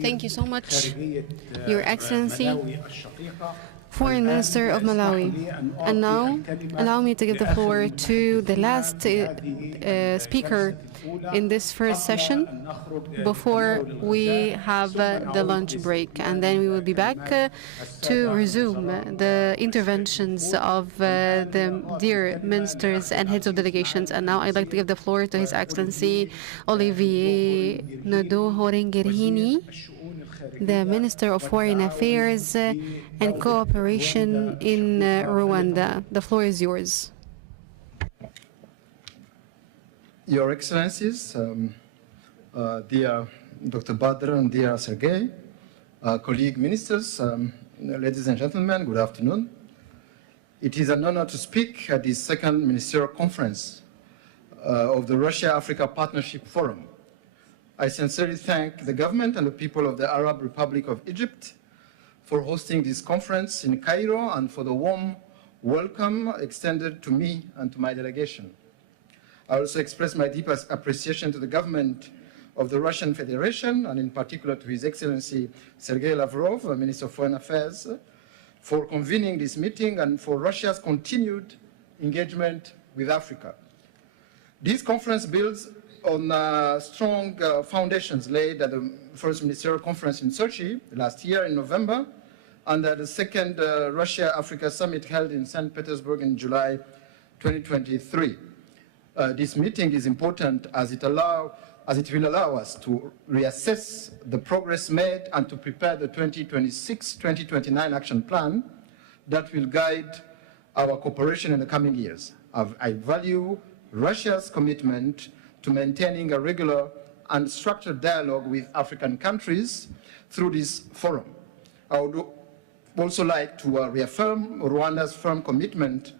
Thank you so much, Your Excellency, Foreign Minister of Malawi. And now, allow me to give the floor to the last speaker in this first session before we have the lunch break. And then we will be back to resume the interventions of the dear ministers and heads of delegations. And now I'd like to give the floor to His Excellency Olivier Nodo-Horengerhini, the Minister of Foreign Affairs and Cooperation in Rwanda. The floor is yours. Your Excellencies, dear Dr. Badr and dear Sergei, colleague ministers, ladies and gentlemen, good afternoon. It is an honor to speak at the second ministerial conference of the Russia-Africa Partnership Forum. I sincerely thank the government and the people of the Arab Republic of Egypt for hosting this conference in Cairo and for the warm welcome extended to me and to my delegation. I also express my deepest appreciation to the government of the Russian Federation, and in particular to His Excellency Sergei Lavrov, Minister of Foreign Affairs, for convening this meeting and for Russia's continued engagement with Africa. This conference builds on strong foundations laid at the first ministerial conference in Sochi last year in November, and at the second Russia-Africa summit held in St. Petersburg in July 2023. This meeting is important as it will allow us to reassess the progress made and to prepare the 2026-2029 action plan that will guide our cooperation in the coming years. I value Russia's commitment to maintaining a regular and structured dialogue with African countries through this forum. I would also like to reaffirm Rwanda's firm commitment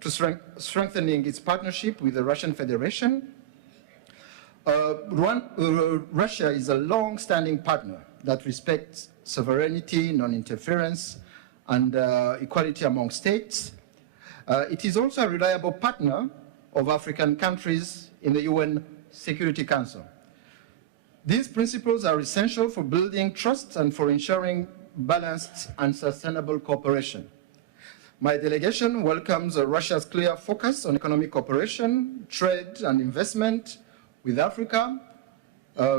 to strengthening its partnership with the Russian Federation. Russia is a long-standing partner that respects sovereignty, non-interference, and equality among states. It is also a reliable partner of African countries in the UN Security Council. These principles are essential for building trust and for ensuring balanced and sustainable cooperation. My delegation welcomes Russia's clear focus on economic cooperation, trade, and investment with Africa.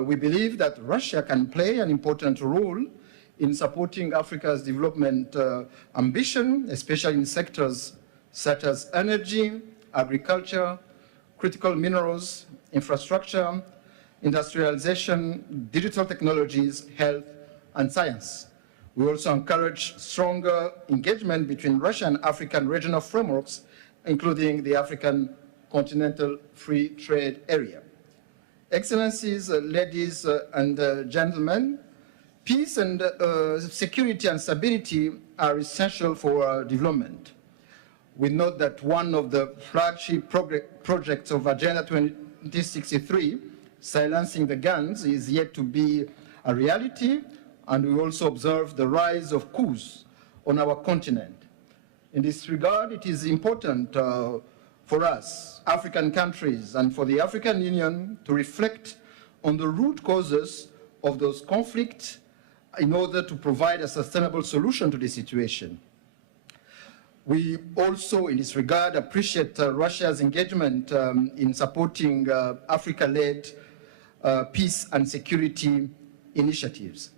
We believe that Russia can play an important role in supporting Africa's development ambition, especially in sectors such as energy, agriculture, critical minerals, infrastructure, industrialization, digital technologies, health, and science. We also encourage stronger engagement between Russia and African regional frameworks, including the African Continental Free Trade Area. Excellencies, ladies and gentlemen, peace and security and stability are essential for development. We note that one of the flagship projects of Agenda 2063, silencing the guns, is yet to be a reality, and we also observe the rise of coups on our continent. In this regard, it is important for us, African countries, and for the African Union to reflect on the root causes of those conflicts in order to provide a sustainable solution to the situation. We also, in this regard, appreciate Russia's engagement in supporting Africa-led peace and security initiatives.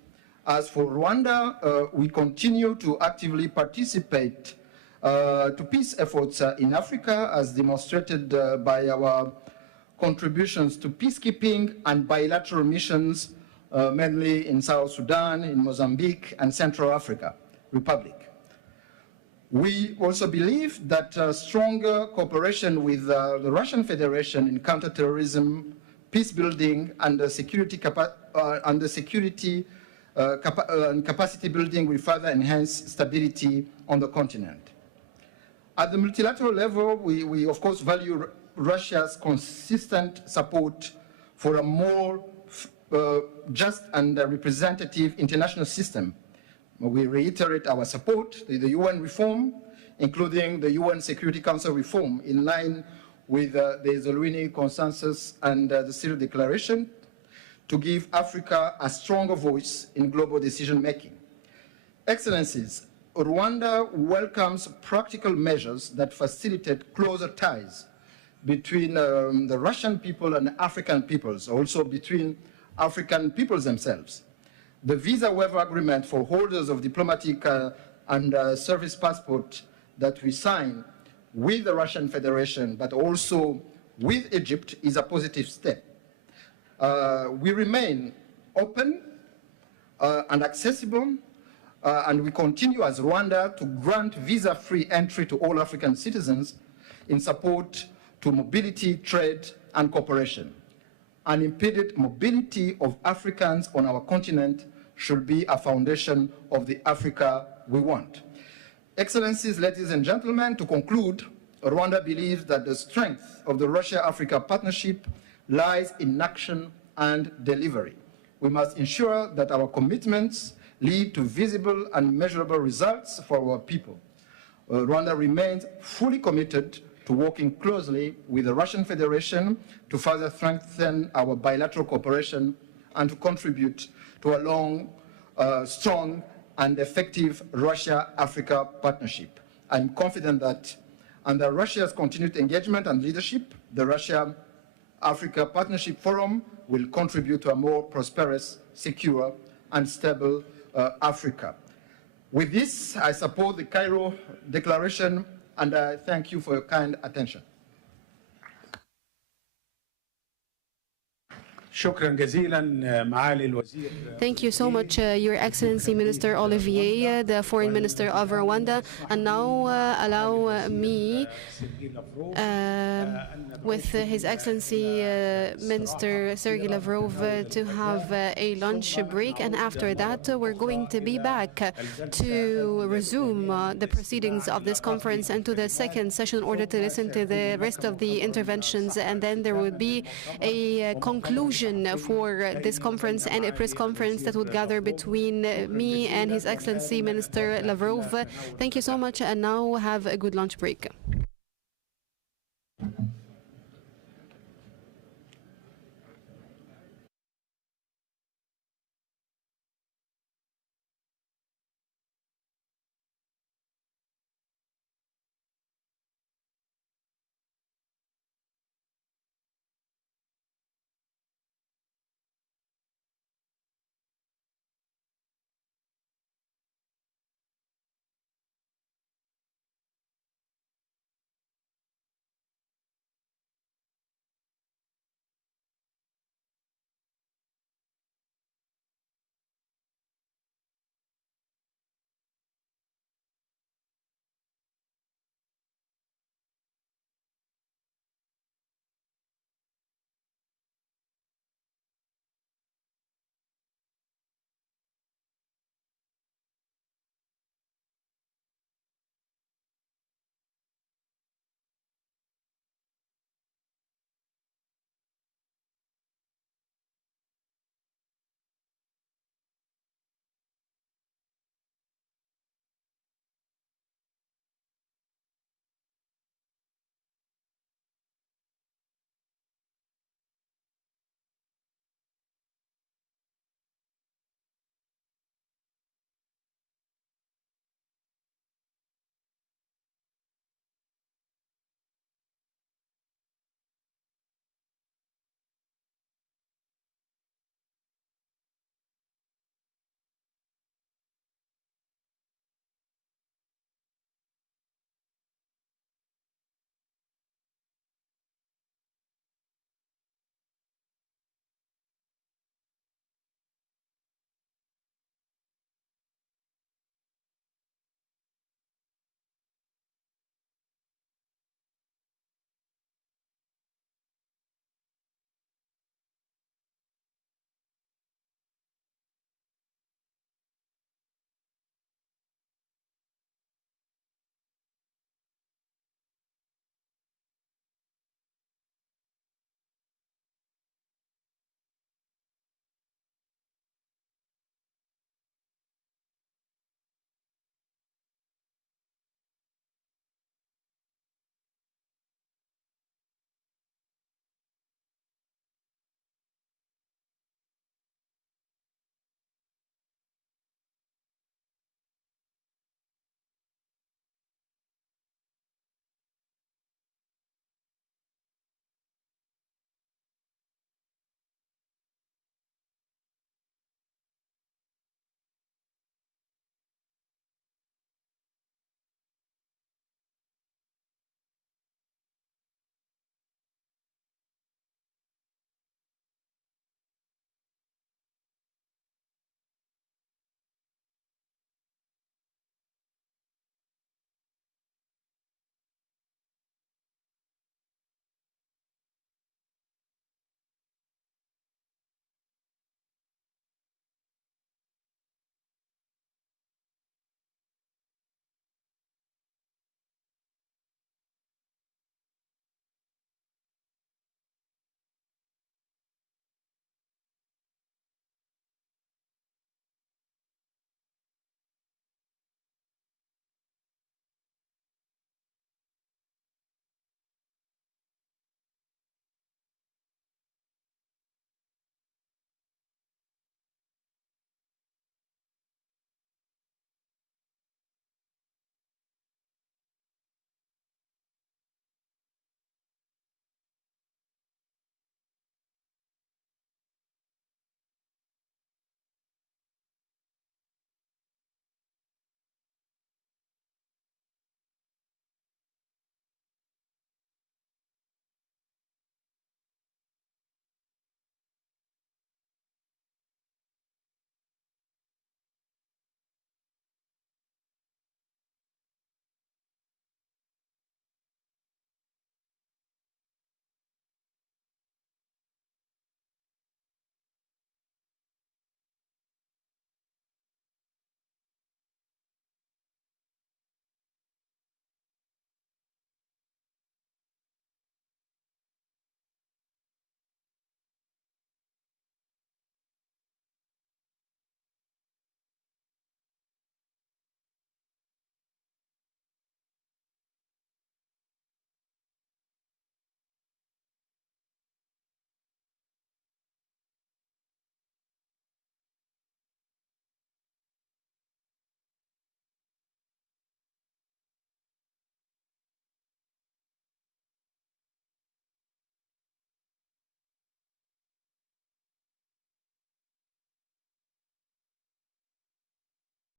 As for Rwanda, we continue to actively participate to peace efforts in Africa, as demonstrated by our contributions to peacekeeping and bilateral missions, mainly in South Sudan, in Mozambique, and Central Africa Republic. We also believe that stronger cooperation with the Russian Federation in counterterrorism, peace building, and security capacity building will further enhance stability on the continent. At the multilateral level, we of course value Russia's consistent support for a more just and representative international system. We reiterate our support to the UN reform, including the UN Security Council reform, in line with the Zolwini Consensus and the Cyril Declaration, to give Africa a stronger voice in global decision-making. Excellencies, Rwanda welcomes practical measures that facilitate closer ties between the Russian people and African peoples, also between African peoples themselves. The visa waiver agreement for holders of diplomatic and service passport that we sign with the Russian Federation, but also with Egypt, is a positive step. We remain open and accessible, and we continue as Rwanda to grant visa-free entry to all African citizens in support to mobility, trade, and cooperation. Unimpeded mobility of Africans on our continent should be a foundation of the Africa we want. Excellencies, ladies and gentlemen, to conclude, Rwanda believes that the strength of the Russia-Africa partnership lies in action and delivery. We must ensure that our commitments lead to visible and measurable results for our people. Rwanda remains fully committed to working closely with the Russian Federation to further strengthen our bilateral cooperation and to contribute to a long, strong, and effective Russia-Africa partnership. I'm confident that under Russia's continued engagement and leadership, the Russia-Africa Partnership Forum will contribute to a more prosperous, secure, and stable Africa. With this, I support the Cairo Declaration, and I thank you for your kind attention. Thank you so much, Your Excellency Minister Olivier, the Foreign Minister of Rwanda. And now allow me, with His Excellency Minister Sergei Lavrov, to have a lunch break. And after that, we're going to be back to resume the proceedings of this conference and to the second session in order to listen to the rest of the interventions. And then there will be a conclusion for this conference and a press conference that would gather between me and His Excellency Minister Lavrov. Thank you so much, and now have a good lunch break.